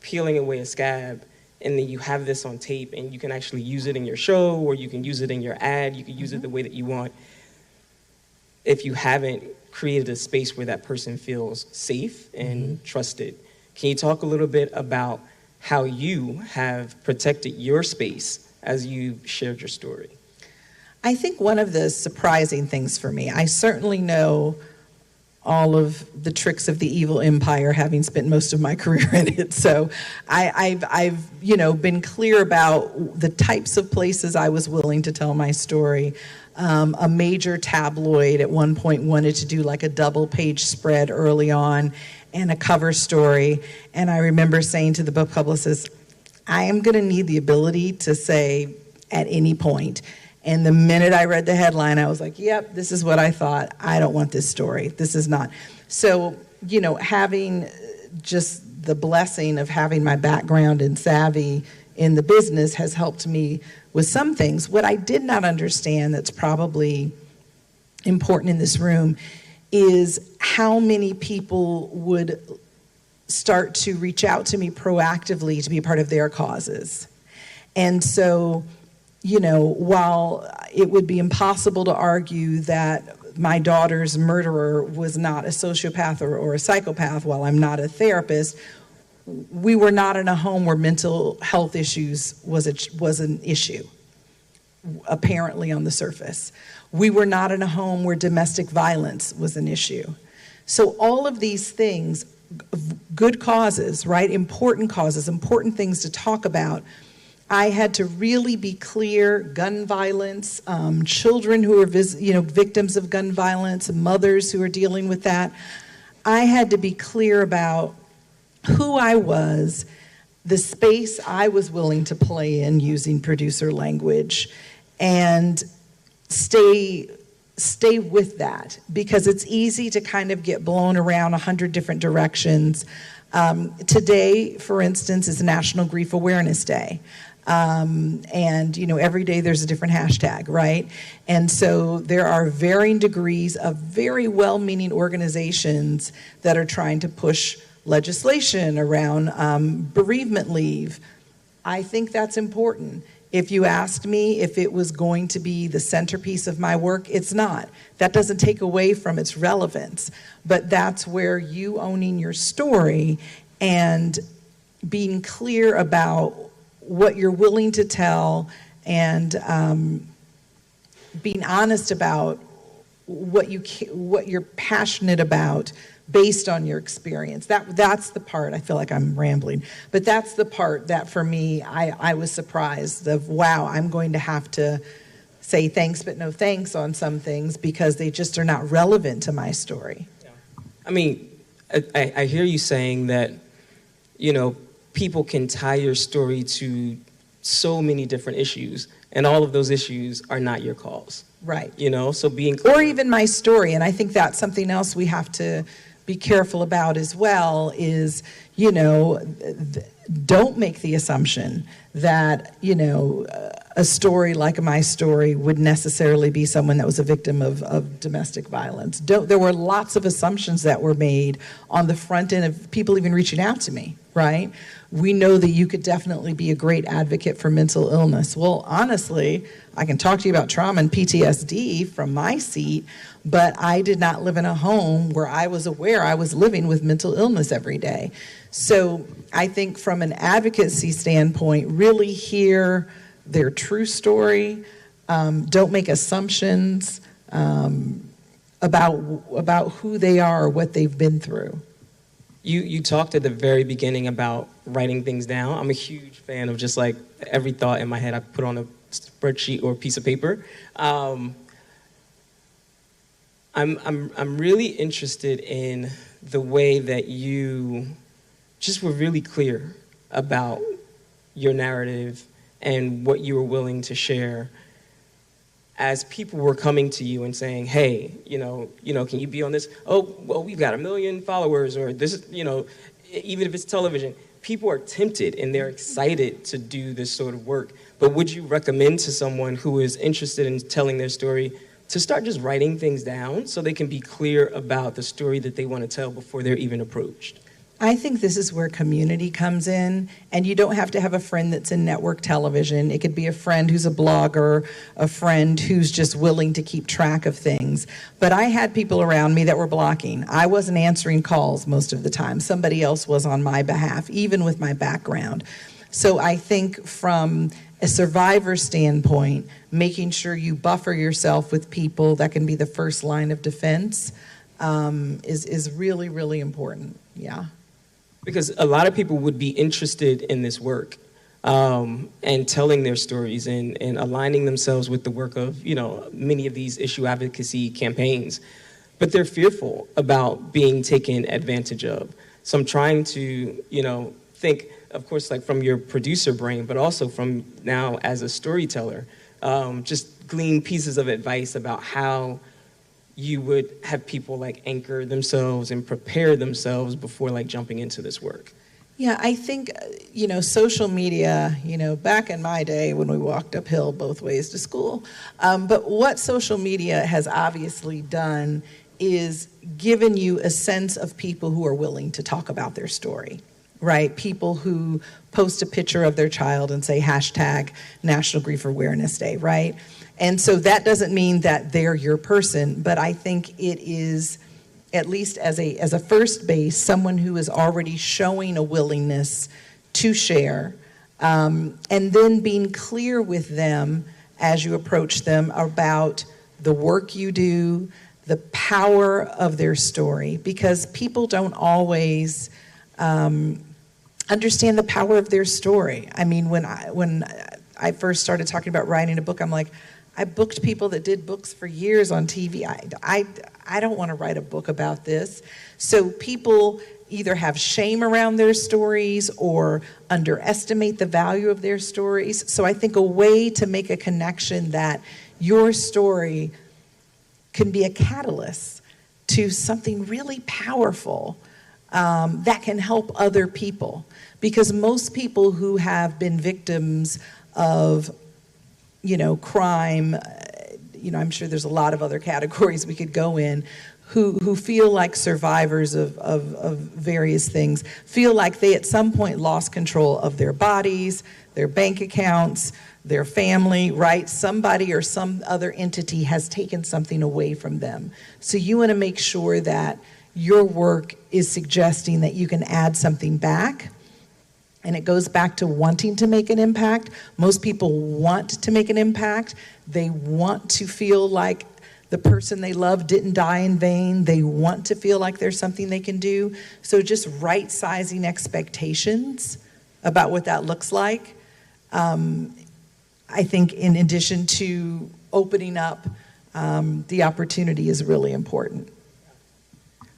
peeling away a scab and then you have this on tape and you can actually use it in your show or you can use it in your ad, you can use it the way that you want. If you haven't created a space where that person feels safe and trusted, can you talk a little bit about how you have protected your space as you shared your story? I think one of the surprising things for me, I certainly know all of the tricks of the evil empire, having spent most of my career in it. So I've been clear about the types of places I was willing to tell my story. A major tabloid at one point wanted to do like a double-page spread early on and a cover story. And I remember saying to the book publicist, I am going to need the ability to say at any point. And the minute I read the headline, I was like, yep, this is what I thought. I don't want this story. This is not. So, having just the blessing of having my background and savvy in the business has helped me with some things. What I did not understand that's probably important in this room is how many people would start to reach out to me proactively to be a part of their causes. And so, while it would be impossible to argue that my daughter's murderer was not a sociopath or a psychopath, while I'm not a therapist, we were not in a home where mental health issues was an issue, apparently on the surface. We were not in a home where domestic violence was an issue. So all of these things, good causes, right? Important causes, important things to talk about. I had to really be clear, gun violence, children who are victims of gun violence, mothers who are dealing with that. I had to be clear about who I was, the space I was willing to play in using producer language, and stay with that, because it's easy to kind of get blown around 100 different directions. Today, for instance, is National Grief Awareness Day. And every day there's a different hashtag, right? And so there are varying degrees of very well-meaning organizations that are trying to push legislation around bereavement leave. I think that's important. If you asked me if it was going to be the centerpiece of my work, it's not. That doesn't take away from its relevance, but that's where you owning your story and being clear about what you're willing to tell and being honest about what you're passionate about based on your experience. That's the part, I feel like I'm rambling, but that's the part that for me, I was surprised of, wow, I'm going to have to say thanks but no thanks on some things because they just are not relevant to my story. I mean, I hear you saying that, people can tie your story to so many different issues, and all of those issues are not your cause. Right. So being... Or even my story, and I think that's something else we have to be careful about as well is, don't make the assumption that, a story like my story would necessarily be someone that was a victim of domestic violence. There were lots of assumptions that were made on the front end of people even reaching out to me, right? We know that you could definitely be a great advocate for mental illness. Well, honestly, I can talk to you about trauma and PTSD from my seat, but I did not live in a home where I was aware I was living with mental illness every day. So I think from an advocacy standpoint, really hear their true story. Don't make assumptions about who they are or what they've been through. You talked at the very beginning about writing things down. I'm a huge fan of just like every thought in my head I put on a spreadsheet or a piece of paper. I'm really interested in the way that you just were really clear about your narrative and what you were willing to share as people were coming to you and saying, hey, can you be on this? Oh, well, we've got 1 million followers, or this is, even if it's television, people are tempted and they're excited to do this sort of work. But would you recommend to someone who is interested in telling their story to start just writing things down so they can be clear about the story that they want to tell before they're even approached? I think this is where community comes in, and you don't have to have a friend that's in network television. It could be a friend who's a blogger, a friend who's just willing to keep track of things. But I had people around me that were blocking. I wasn't answering calls most of the time. Somebody else was on my behalf, even with my background. So I think from a survivor standpoint, making sure you buffer yourself with people that can be the first line of defense is really, really important. Yeah. Because a lot of people would be interested in this work and telling their stories and aligning themselves with the work of, many of these issue advocacy campaigns. But they're fearful about being taken advantage of. So I'm trying to, think, of course, like from your producer brain, but also from now as a storyteller, just glean pieces of advice about how you would have people like anchor themselves and prepare themselves before like jumping into this work. Yeah, I think, social media, back in my day when we walked uphill both ways to school, but what social media has obviously done is given you a sense of people who are willing to talk about their story, right? People who post a picture of their child and say hashtag National Grief Awareness Day, right? And so that doesn't mean that they're your person, but I think it is, at least as a first base, someone who is already showing a willingness to share, and then being clear with them as you approach them about the work you do, the power of their story, because people don't always understand the power of their story. I mean, when I first started talking about writing a book, I'm like, I booked people that did books for years on TV. I don't want to write a book about this. So people either have shame around their stories or underestimate the value of their stories. So I think a way to make a connection that your story can be a catalyst to something really powerful that can help other people. Because most people who have been victims of crime, I'm sure there's a lot of other categories we could go in, who feel like survivors of various things, feel like they at some point lost control of their bodies, their bank accounts, their family, right? Somebody or some other entity has taken something away from them. So you want to make sure that your work is suggesting that you can add something back. And it goes back to wanting to make an impact. Most people want to make an impact. They want to feel like the person they love didn't die in vain. They want to feel like there's something they can do. So just right-sizing expectations about what that looks like, I think in addition to opening up the opportunity is really important.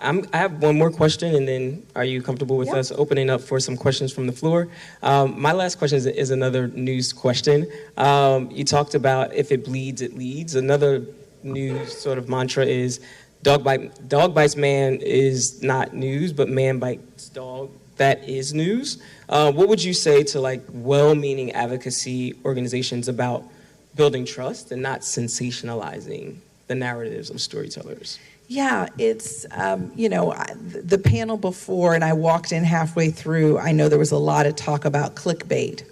I have one more question, and then are you comfortable with us opening up for some questions from the floor? My last question is another news question. You talked about if it bleeds, it leads. Another news sort of mantra is dog bites man is not news, but man bites dog, that is news. What would you say to like well-meaning advocacy organizations about building trust and not sensationalizing the narratives of storytellers? Yeah, it's, the panel before, and I walked in halfway through, I know there was a lot of talk about clickbait,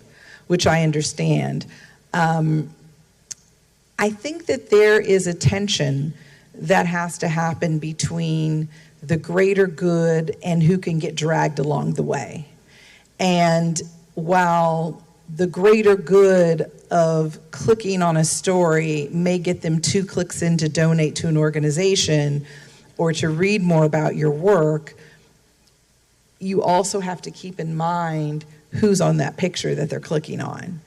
which I understand. I think that there is a tension that has to happen between the greater good and who can get dragged along the way. And while the greater good of clicking on a story may get them 2 clicks in to donate to an organization or to read more about your work, you also have to keep in mind who's on that picture that they're clicking on.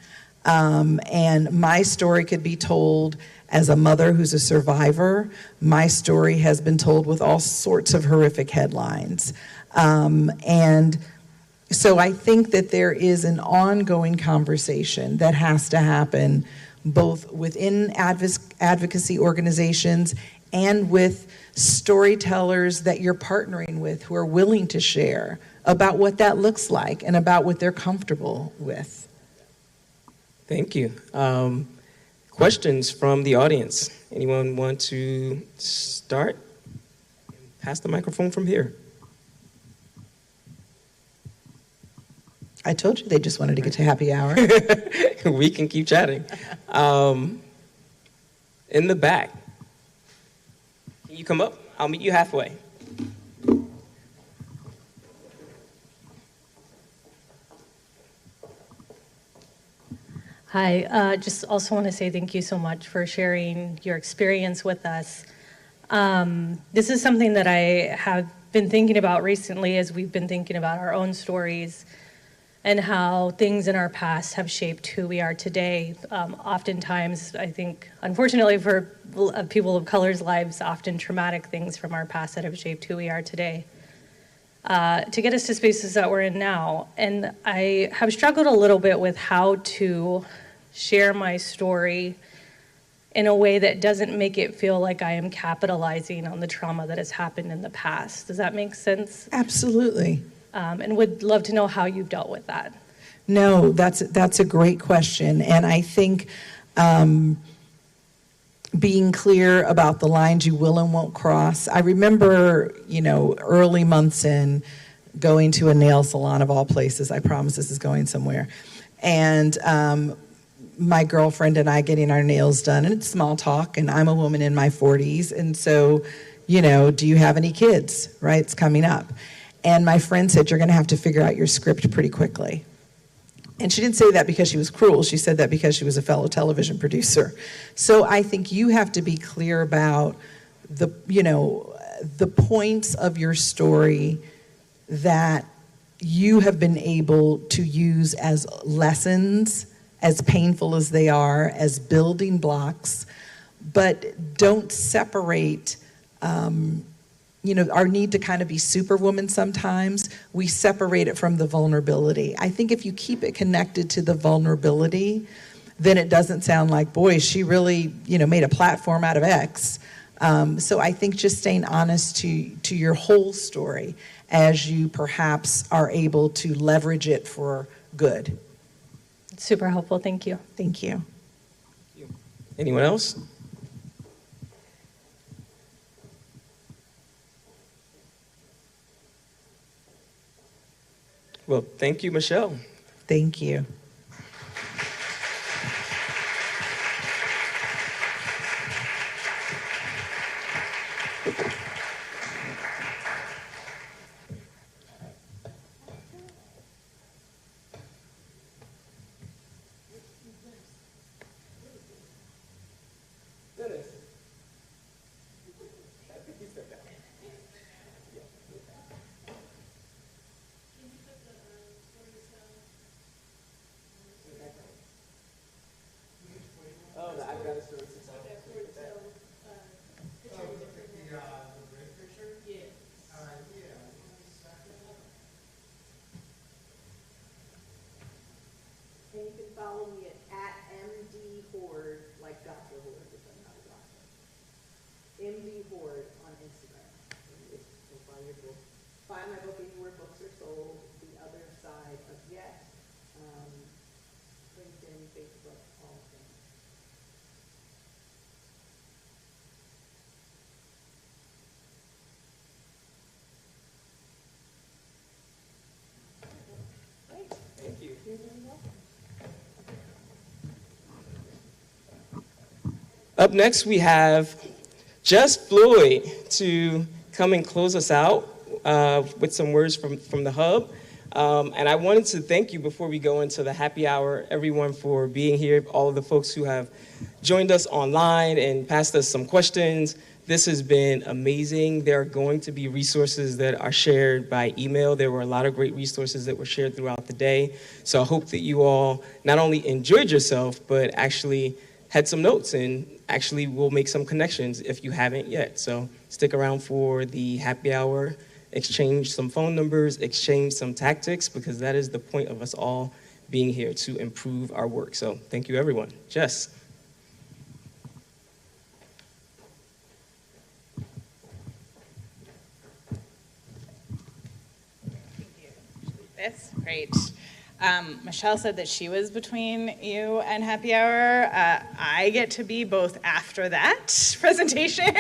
And my story could be told as a mother who's a survivor. My story has been told with all sorts of horrific headlines. And so I think that there is an ongoing conversation that has to happen both within advocacy organizations and with storytellers that you're partnering with who are willing to share about what that looks like and about what they're comfortable with. Thank you. Questions from the audience? Anyone want to start? Pass the microphone from here. I told you they just wanted to get to happy hour. We can keep chatting. In the back. Can you come up? I'll meet you halfway. Hi, just also want to say thank you so much for sharing your experience with us. This is something that I have been thinking about recently as we've been thinking about our own stories and how things in our past have shaped who we are today. Oftentimes, I think, unfortunately for people of color's lives, often traumatic things from our past that have shaped who we are today. To get us to spaces that we're in now. And I have struggled a little bit with how to share my story in a way that doesn't make it feel like I am capitalizing on the trauma that has happened in the past. Does that make sense? Absolutely. And would love to know how you've dealt with that. No, that's a great question. And I think being clear about the lines you will and won't cross. I remember, early months in going to a nail salon of all places. I promise this is going somewhere. And my girlfriend and I getting our nails done, and it's small talk, and I'm a woman in my 40s. And so, do you have any kids, right? It's coming up. And my friend said, you're going to have to figure out your script pretty quickly. And she didn't say that because she was cruel. She said that because she was a fellow television producer. So I think you have to be clear about the points of your story that you have been able to use as lessons, as painful as they are, as building blocks, but don't separate our need to kind of be superwoman sometimes, we separate it from the vulnerability. I think if you keep it connected to the vulnerability, then it doesn't sound like, boy, she really, made a platform out of X. So I think just staying honest to your whole story as you perhaps are able to leverage it for good. Super helpful, thank you. Thank you. Anyone else? Well, thank you, Michelle. Thank you. And you can follow me at MD Horde, like Dr. Horde, which I'm not a doctor. MD Horde on Instagram. You'll find your book. Find my book anywhere books are sold. The Other Side of Yet. LinkedIn, Facebook, all of them. Thank you. Up next, we have Jess Floyd to come and close us out with some words from the Hub. And I wanted to thank you before we go into the happy hour, everyone for being here, all of the folks who have joined us online and passed us some questions. This has been amazing. There are going to be resources that are shared by email. There were a lot of great resources that were shared throughout the day. So I hope that you all not only enjoyed yourself, but actually had some notes and actually will make some connections if you haven't yet. So stick around for the happy hour, exchange some phone numbers, exchange some tactics, because that is the point of us all being here, to improve our work. So thank you, everyone. Jess. practice. Great. Michelle said that she was between you and happy hour. I get to be both after that presentation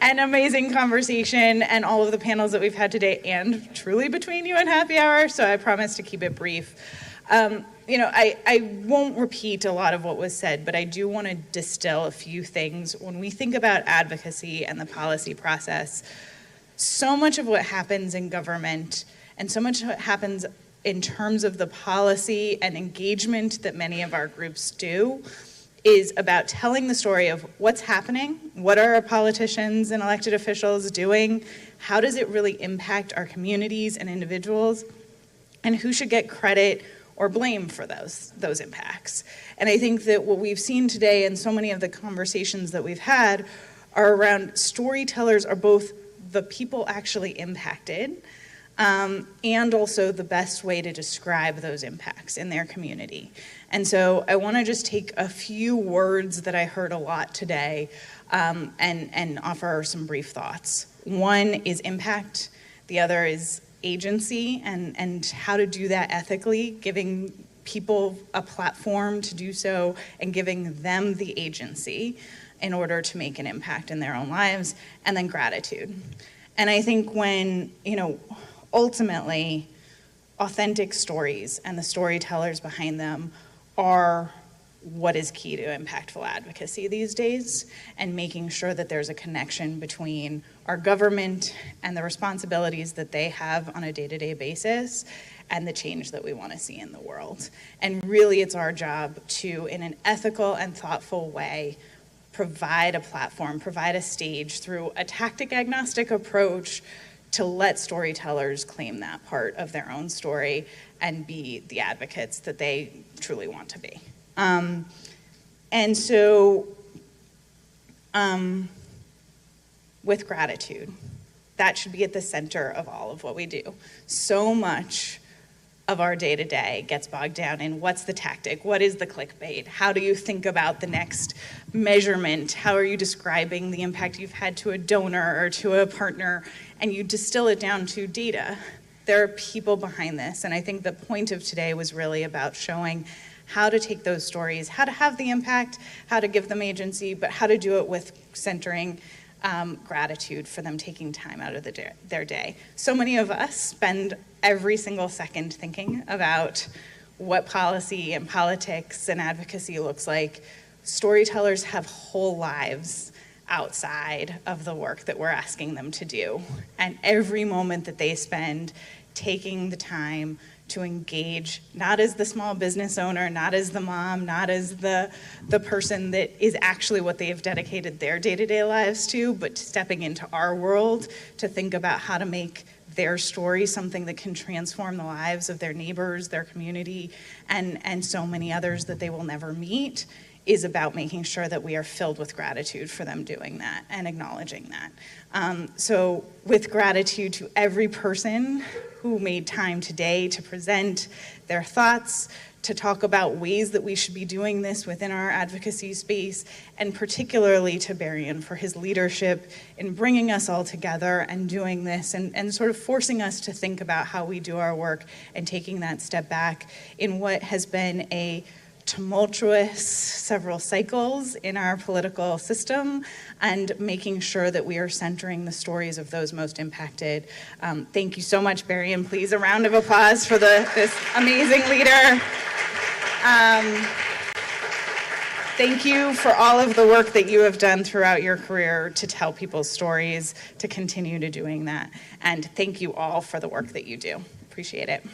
and amazing conversation and all of the panels that we've had today and truly between you and happy hour, so I promise to keep it brief. I won't repeat a lot of what was said, but I do want to distill a few things. When we think about advocacy and the policy process, so much of what happens in government and so much what happens in terms of the policy and engagement that many of our groups do is about telling the story of what's happening, what are our politicians and elected officials doing, how does it really impact our communities and individuals, and who should get credit or blame for those impacts. And I think that what we've seen today and so many of the conversations that we've had are around storytellers are both the people actually impacted, and also the best way to describe those impacts in their community. And so I want to just take a few words that I heard a lot today and offer some brief thoughts. One is impact, the other is agency and how to do that ethically, giving people a platform to do so and giving them the agency in order to make an impact in their own lives, and then gratitude. And I think when, ultimately, authentic stories and the storytellers behind them are what is key to impactful advocacy these days, and making sure that there's a connection between our government and the responsibilities that they have on a day-to-day basis and the change that we want to see in the world. And really it's our job to, in an ethical and thoughtful way, provide a platform, provide a stage through a tactic agnostic approach to let storytellers claim that part of their own story and be the advocates that they truly want to be. And so, with gratitude, that should be at the center of all of what we do. So much of our day-to-day gets bogged down in what's the tactic, what is the clickbait, how do you think about the next measurement, how are you describing the impact you've had to a donor or to a partner, and you distill it down to data. There are people behind this, and I think the point of today was really about showing how to take those stories, how to have the impact, how to give them agency, but how to do it with centering gratitude for them taking time out of their day. So many of us spend every single second thinking about what policy and politics and advocacy looks like. Storytellers have whole lives outside of the work that we're asking them to do. And every moment that they spend taking the time to engage, not as the small business owner, not as the mom, not as the person that is actually what they have dedicated their day-to-day lives to, but stepping into our world to think about how to make their story something that can transform the lives of their neighbors, their community, and so many others that they will never meet, is about making sure that we are filled with gratitude for them doing that and acknowledging that. So with gratitude to every person who made time today to present their thoughts, to talk about ways that we should be doing this within our advocacy space, and particularly to Berrien for his leadership in bringing us all together and doing this and sort of forcing us to think about how we do our work and taking that step back in what has been a tumultuous several cycles in our political system, and making sure that we are centering the stories of those most impacted. Thank you so much, Barry, and please a round of applause for this amazing leader. Thank you for all of the work that you have done throughout your career to tell people's stories, to continue to doing that. And thank you all for the work that you do. Appreciate it.